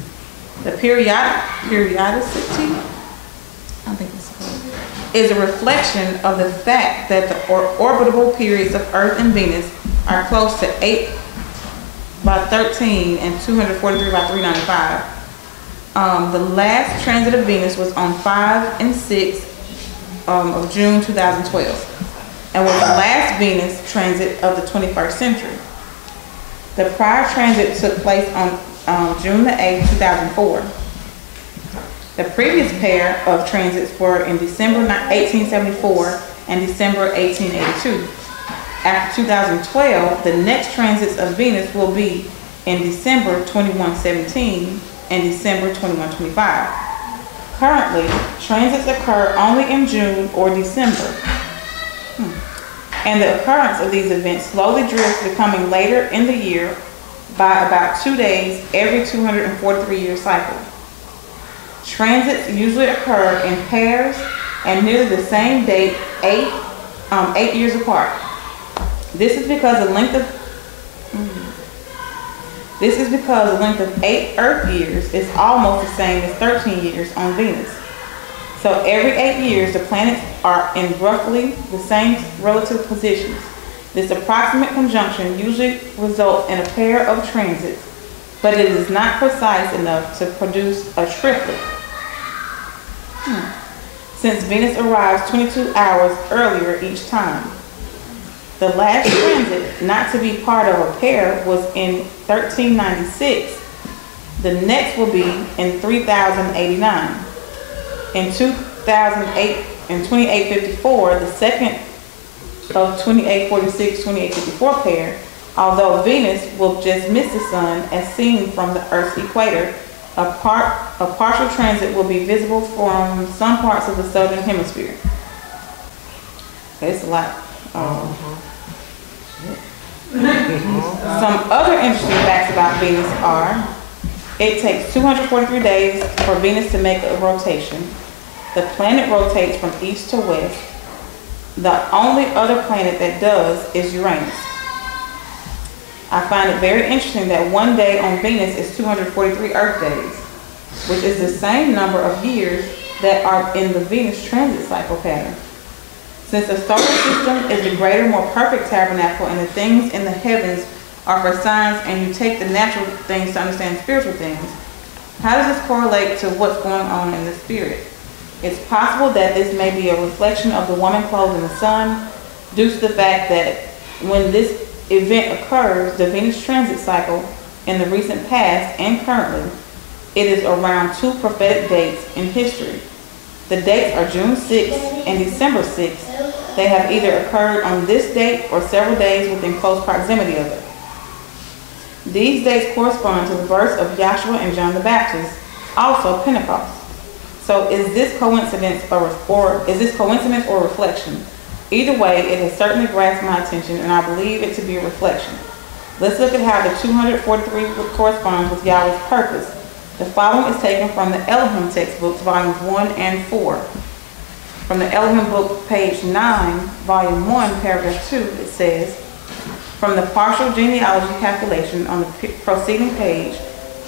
The periodicity, I think it's called, is a reflection of the fact that the orbitable periods of Earth and Venus are close to 8 by 13 and 243 by 395. The last transit of Venus was on 5 and 6 of June 2012, and was the last Venus transit of the 21st century. The prior transit took place on June the 8th, 2004. The previous pair of transits were in December 1874 and December 1882. After 2012, the next transits of Venus will be in December 2117 and December 2125. Currently, transits occur only in June or December. And the occurrence of these events slowly drifts, becoming later in the year by about 2 days every 243-year cycle. Transits usually occur in pairs and nearly the same date, 8 years apart. This is because the length of 8 Earth years is almost the same as 13 years on Venus. So every 8 years, the planets are in roughly the same relative positions. This approximate conjunction usually results in a pair of transits, but it is not precise enough to produce a triplet. Since Venus arrives 22 hours earlier each time. The last transit not to be part of a pair was in 1396. The next will be in 3089. In 2008 and 2854, the second of 2846-2854 pair, although Venus will just miss the sun as seen from the Earth's equator, a partial transit will be visible from some parts of the southern hemisphere. It's a lot. Some other interesting facts about Venus are: it takes 243 days for Venus to make a rotation. The planet rotates from east to west. The only other planet that does is Uranus. I find it very interesting that one day on Venus is 243 Earth days, which is the same number of years that are in the Venus transit cycle pattern. Since the solar system is the greater, more perfect tabernacle, and the things in the heavens are for signs, and you take the natural things to understand spiritual things, how does this correlate to what's going on in the spirit? It's possible that this may be a reflection of the woman clothed in the sun, due to the fact that when this event occurs, the Venus transit cycle in the recent past and currently, it is around two prophetic dates in history. The dates are June 6th and December 6th. They have either occurred on this date or several days within close proximity of it. These dates correspond to the births of Joshua and John the Baptist, also Pentecost. So is this coincidence or reflection? Either way, it has certainly grasped my attention, and I believe it to be a reflection. Let's look at how the 243 corresponds with Yahweh's purpose. The following is taken from the Elohim textbooks, volumes 1 and 4. From the Elohim book, page 9, volume 1, paragraph 2, it says, from the partial genealogy calculation on the preceding page,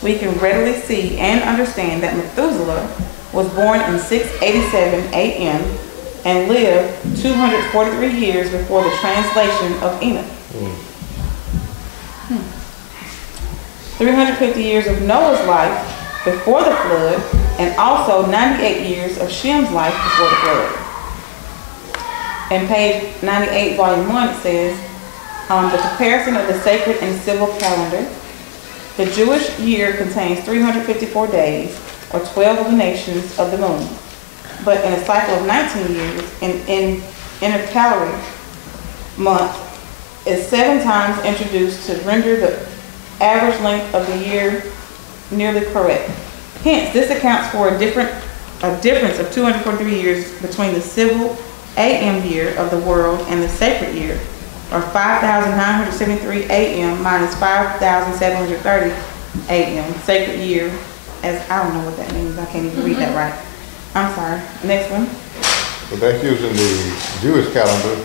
we can readily see and understand that Methuselah was born in 687 AM and lived 243 years before the translation of Enoch. 350 years of Noah's life before the flood, and also 98 years of Shem's life before the flood. In page 98, volume 1, it says, the comparison of the sacred and civil calendar. The Jewish year contains 354 days, or 12 of the nations of the moon. But in a cycle of 19 years, in intercalary month is 7 times introduced to render the average length of the year nearly correct. Hence, this accounts for a difference of 243 years between the civil AM year of the world and the sacred year, or 5,973 AM minus 5,730 AM, sacred year, as I don't know what that means. I can't even read that right. I'm sorry. Next one. So that's using the Jewish calendar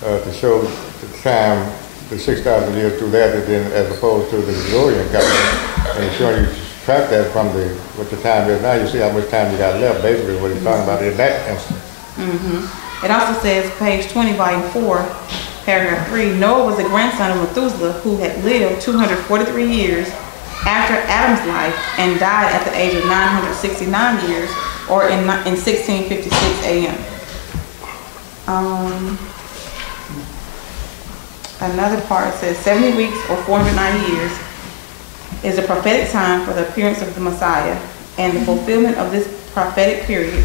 to show the time, the 6,000 years through that, then as opposed to the Gregorian calendar. And it's showing you subtract that from what the time is now. You see how much time you got left, basically what he's talking about in that instance. It also says, page 20, volume 4, paragraph 3, Noah was the grandson of Methuselah, who had lived 243 years after Adam's life and died at the age of 969 years, or in 1656 AM. Another part says 70 weeks or 490 years is a prophetic time for the appearance of the Messiah, and the fulfillment of this prophetic period,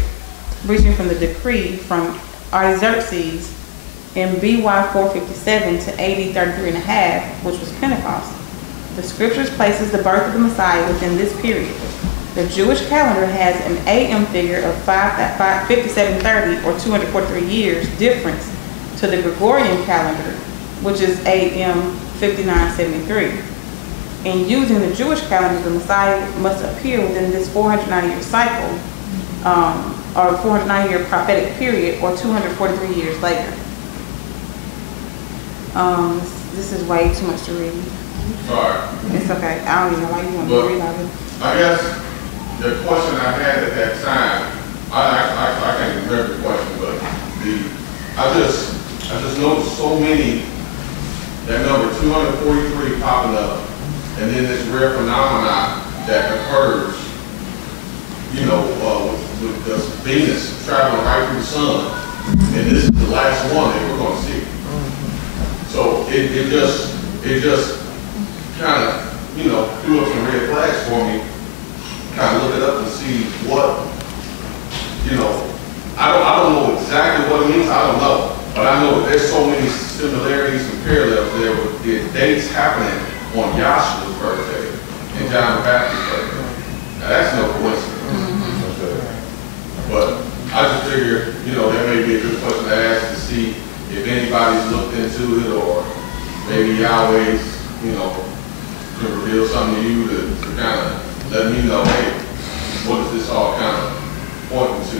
reaching from the decree from Artaxerxes in BY 457 to AD 33 and a half, which was Pentecost. The scriptures places the birth of the Messiah within this period. The Jewish calendar has an AM figure of 5730 or 243 years difference to the Gregorian calendar, which is AM 5973. In using the Jewish calendar, the Messiah must appear within this 490-year cycle, or 490-year prophetic period, or 243 years later. This is way too much to read. Sorry. It's okay. I don't even know why you want to read all this. I guess the question I had at that time, I can't remember the question, but I just noticed so many, that number 243 popping up, and then this rare phenomenon that occurs, you know, with the Venus traveling right through the sun, and this is the last one that we're going to see. So it just kind of, you know, threw up some red flags for me. Kind of look it up and see what, you know, I don't know exactly what it means. I don't know, but I know that there's so many similarities and parallels there with the dates happening on Yahshua's birthday and John the Baptist's birthday. Now that's no coincidence. But I just figured, you know, that may be a good question to ask to see if anybody's looked into it, or maybe Yahweh's, you know, could reveal something to you to kind of let me know, hey, what is this all kind of pointing to?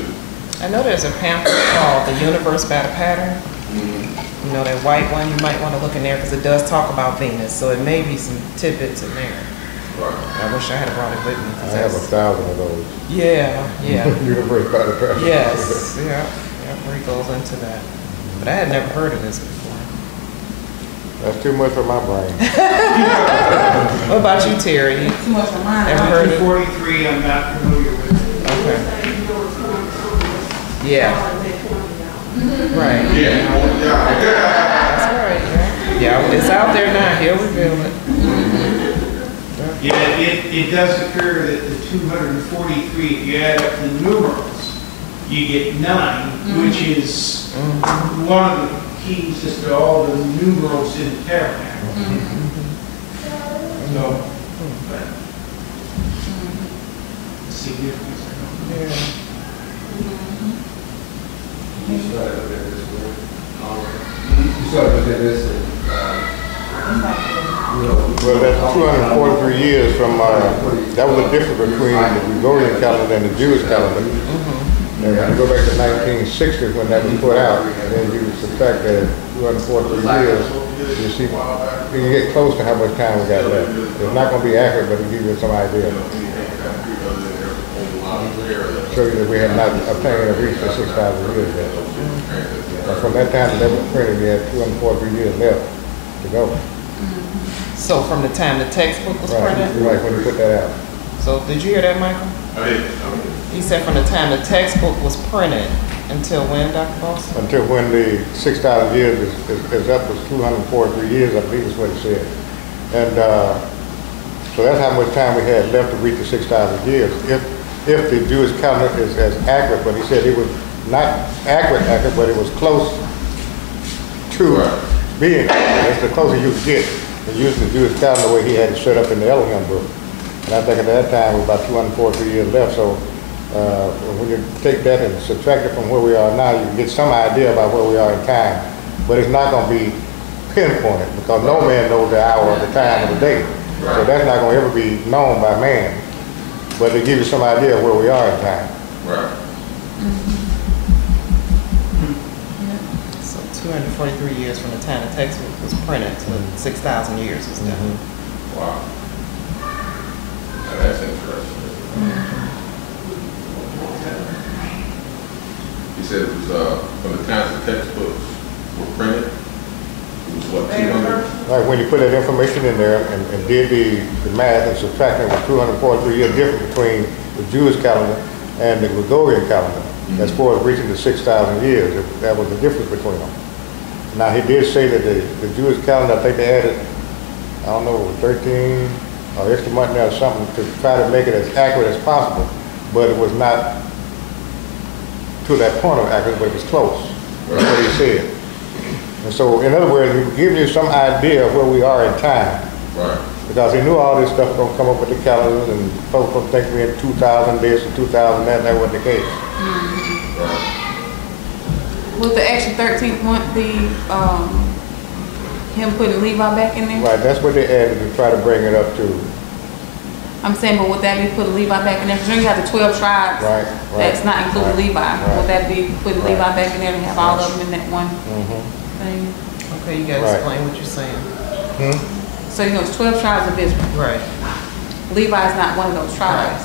I know there's a pamphlet called The Universe by the Pattern. You know, that white one, you might want to look in there because it does talk about Venus, so it may be some tidbits in there. I wish I had brought it with me. I have 1,000 of those. Yeah. Universe by the pressure. Yes, yeah, where he goes into that. But I had never heard of this before. That's too much for my brain. What about you, Terry? Too much for mine. Ever heard of 43, I'm not familiar with it. Okay. Yeah. Right. That's right. Yeah, it's out there now. He'll reveal it. Yeah, it does occur that the 243, if you add up the numerals, you get 9, which is one of the keys as to all the numerals in the tabernacle. So, but significance. You started looking at this one. You started looking at this and, Well, that's 243 years from, that was the difference between the Gregorian calendar and the Jewish calendar. And when you go back to 1960 when that was put out, and then you subtract that 243 years, you see, you can get close to how much time we got left. It's not going to be accurate, but it'll give you some idea. Show you that we have not obtained or reached the 6,000 years yet. And from that time that was printed, we had 243 years left to go. So from the time the textbook was printed? Right, when you put that out. So did you hear that, Michael? I did. He said from the time the textbook was printed until when, Dr. Boss? Until when the 6,000 years is up, was 243 years, I believe is what he said. And so that's how much time we had left to reach the 6,000 years. If the Jewish calendar is as accurate, but he said it was not accurate, but it was close to being accurate. That's the closer you could get. And using the Jewish calendar the way he had it set up in the Elohim book. And I think at that time, was about 243 years left. So when you take that and subtract it from where we are now, you can get some idea about where we are in time. But it's not going to be pinpointed because no man knows the hour or the time of the day. So that's not going to ever be known by man. But they give you some idea of where we are in time. Right. So 243 years from the time the textbook was printed to 6,000 years is done. Wow. Now that's interesting. He said it was from the time the textbooks were printed, it was what, 200? Right, when you put that information in there and did the math and subtracting with 243 years difference between the Jewish calendar and the Gregorian calendar, as far as reaching the 6,000 years, that was the difference between them. Now he did say that the Jewish calendar, I think they added, I don't know, 13 or extra month now or something to try to make it as accurate as possible, but it was not to that point of accurate, but it was close. That's what he said. And so, in other words, he gives you some idea of where we are in time. Right. Because he knew all this stuff was going to come up with the calendars and folks going to think we in 2000 this and 2000 that, and that wasn't the case. Right. Would the extra 13th month be him putting Levi back in there? Right, that's what they added to try to bring it up to. I'm saying, but would that be putting Levi back in there? Because you have the 12 tribes. Right. That's not including Levi. Right. Would that be putting Levi back in there and have all of them in that one thing? Okay, you gotta explain what you're saying. So you know, it's 12 tribes of Israel. Right. Levi is not one of those tribes.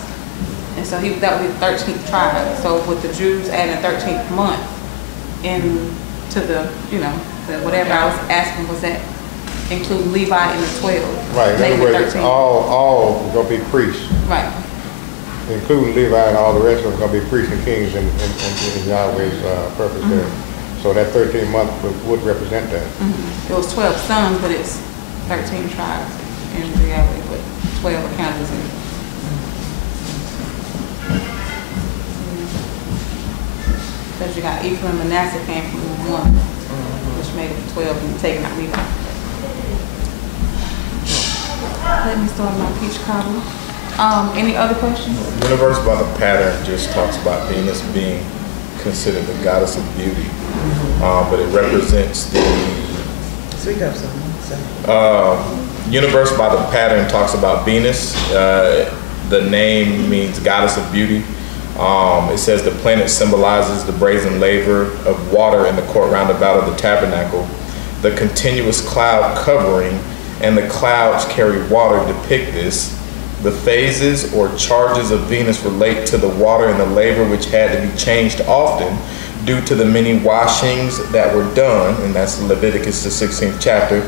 And so that would be the 13th tribe. So with the Jews adding a 13th month into the, you know, the whatever I was asking, was that include Levi in the 12? Right, in other words, all going to be priests. Right. Including Levi and all the rest of them going to be priests and kings in Yahweh's purpose there. So that 13 month would represent that. It was 12 sons, but it's 13 tribes in reality, but 12 are counted as in. Because you got Ephraim and Manasseh came from one, which made it 12 and taking out Levi. Let me start my peach cobbler. Any other questions? Universe by the pattern just talks about Venus being considered the goddess of beauty, but it represents the universe by the pattern talks about Venus. The name means goddess of beauty. It says the planet symbolizes the brazen laver of water in the court roundabout of the tabernacle. The continuous cloud covering and the clouds carry water depict this. The phases or charges of Venus relate to the water and the labor which had to be changed often due to the many washings that were done, and that's Leviticus the 16th chapter.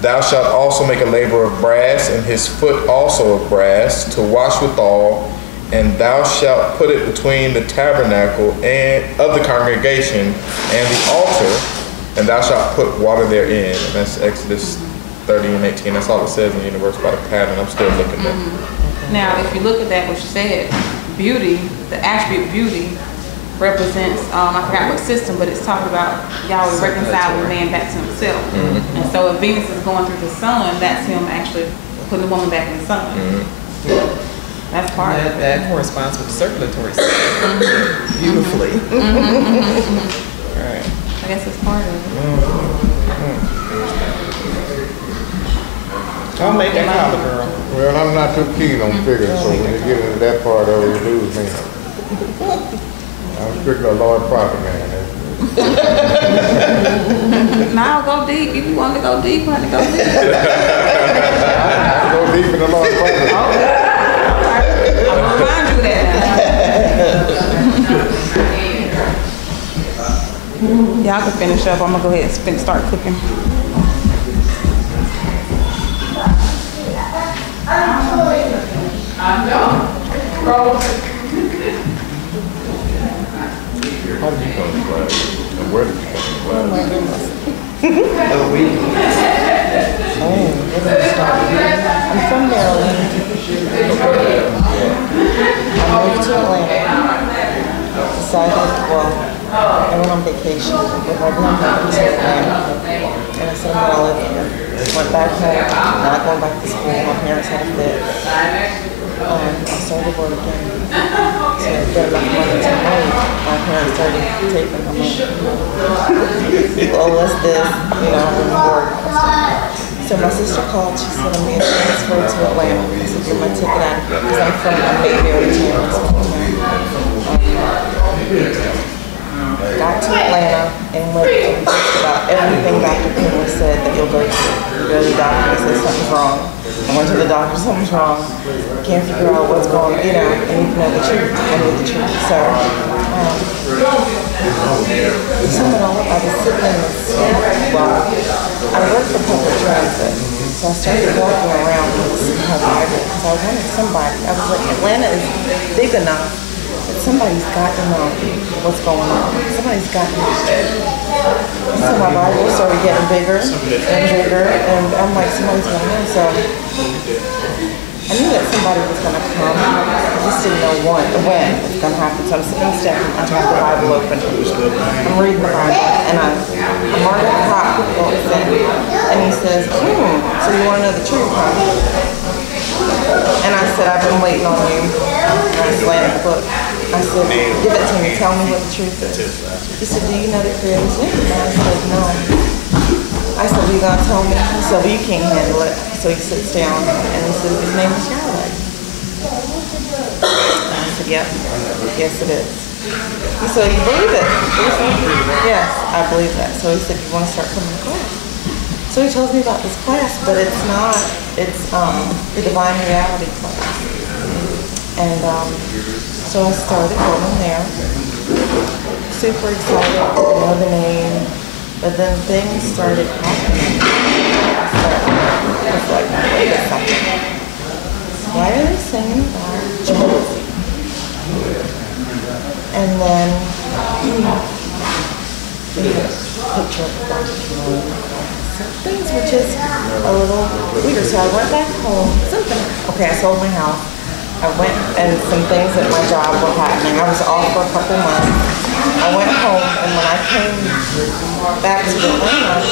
Thou shalt also make a laver of brass, and his foot also of brass, to wash withal, and thou shalt put it between the tabernacle and of the congregation and the altar, and thou shalt put water therein. And that's Exodus 30 and 18. That's all it says in the universe by the pattern. I'm still looking at it. Now, if you look at that, what you said, beauty, the attribute beauty, represents, I forgot what system, but it's talking about Yahweh reconciling man back to himself. And so if Venus is going through the sun, that's him actually putting the woman back in the sun. That's part of it. That corresponds with the circulatory system beautifully. Right. I guess it's part of it. Don't make that collar, girl. Well, I'm not too keen on figures, so when you get into that part of it, you lose me. I'm strictly a Lord prophet man. Now go deep. If you want to go deep, you want to go deep. Go deep in the Lord prophet. I'm gonna remind you that. Y'all can finish up. I'm gonna go ahead and start cooking. How did you come to class? And where did you come to class? Oh my goodness. Where did I start? I'm from Maryland. I moved to Atlanta. Decided, well, I went on vacation with my grandparents in Atlanta. And I said, I'm gonna live here. Went back home, not going back to school. My parents had a fit. I started working. So I did enough money to move. My parents started taking them home. Oh, what's this? You know, I'm bored. So my sister called. She said, I'm being transferred to Atlanta. I said, get my ticket out of here. Because I'm from Meridian. Got to Atlanta and went and just about everything Dr. Kinley said that you'll go to. You go to the doctor and say something's wrong. I went to the doctor, something's wrong. Can't figure out what's going on, you know, I need to know the truth. I need the truth. So, I was sitting in this, well, I worked for public transit. So I started walking around and listening to her Bible because I wanted somebody. I was like, Atlanta is big enough that somebody's got to know what's going on. Somebody's got to know. So my Bible started getting bigger and bigger, and I'm like, somebody's going to know. So I knew that somebody was going to come. I just didn't know when it's going to happen. So I'm sitting on the step and I have the Bible open. I'm reading the Bible, and I mark at the top what it's in. And he says, so you want to know the truth, huh? And I said, I've been waiting on you. And I slanted the book. I said, give it to me. Tell me what the truth is. He said, do you know the Creator's name? And I said, no. I said, well, you gonna tell me? He said, well, you can't handle it. So he sits down and he says, his name is Yahweh. And I said, yep. Yes, it is. He said, you believe it? Yes, I believe that. So he said, you want to start coming to class? So he tells me about this class, but it's not, it's the Divine Reality class. And so I started going there. Super excited, I didn't know the name, but then things started happening. I was like, wait a second. Why are they singing about jealousy? And then, picture of the things were just a little weird. So I went back home. I sold my house. I went and some things at my job were happening. I was off for a couple months. I went home, and when I came back to Atlanta,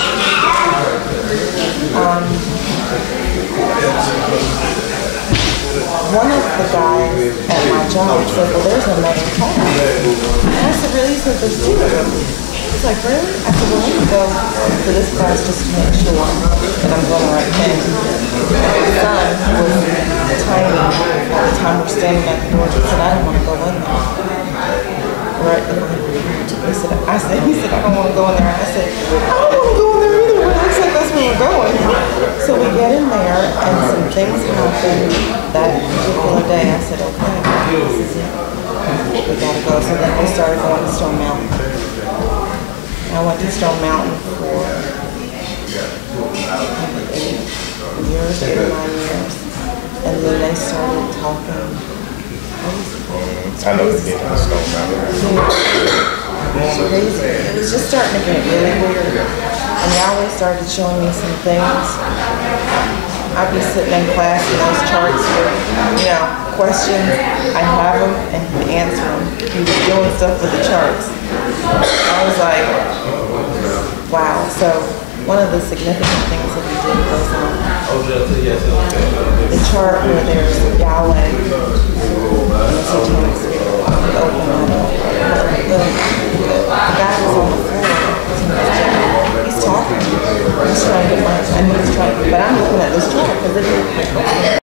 one of the guys at my job said, well, there's another class. And I said, really? He said, there's two of them. He's like, really? I said, well, let me go to this class just to make sure that I'm going the right thing. My son was tiny at the time we're standing at the door. He said, I don't want to go in there. Right? He said, I don't want to go in there. I said, I don't want to go in there either. It looks like that's where we're going. So So we get in there, and some things happen that particular day. I said, okay, this is it. We gotta go. So then we started going to Stone Mountain. I went to Stone Mountain for 8 years, 8 or 9 years. And then they started talking. I know the people in Stone Mountain. Crazy. It was just starting to get really weird. And Yahweh started showing me some things. I'd be sitting in class and those charts were, questions. I'd have them and he'd answer them. He was doing stuff with the charts. I was like, wow. So one of the significant things that he did was the chart where there's Yahweh and the satanic spirit. He opened that up. The guy was on the floor. He's talking. He's trying to get my, and he's trying, but I'm looking at this chart because it is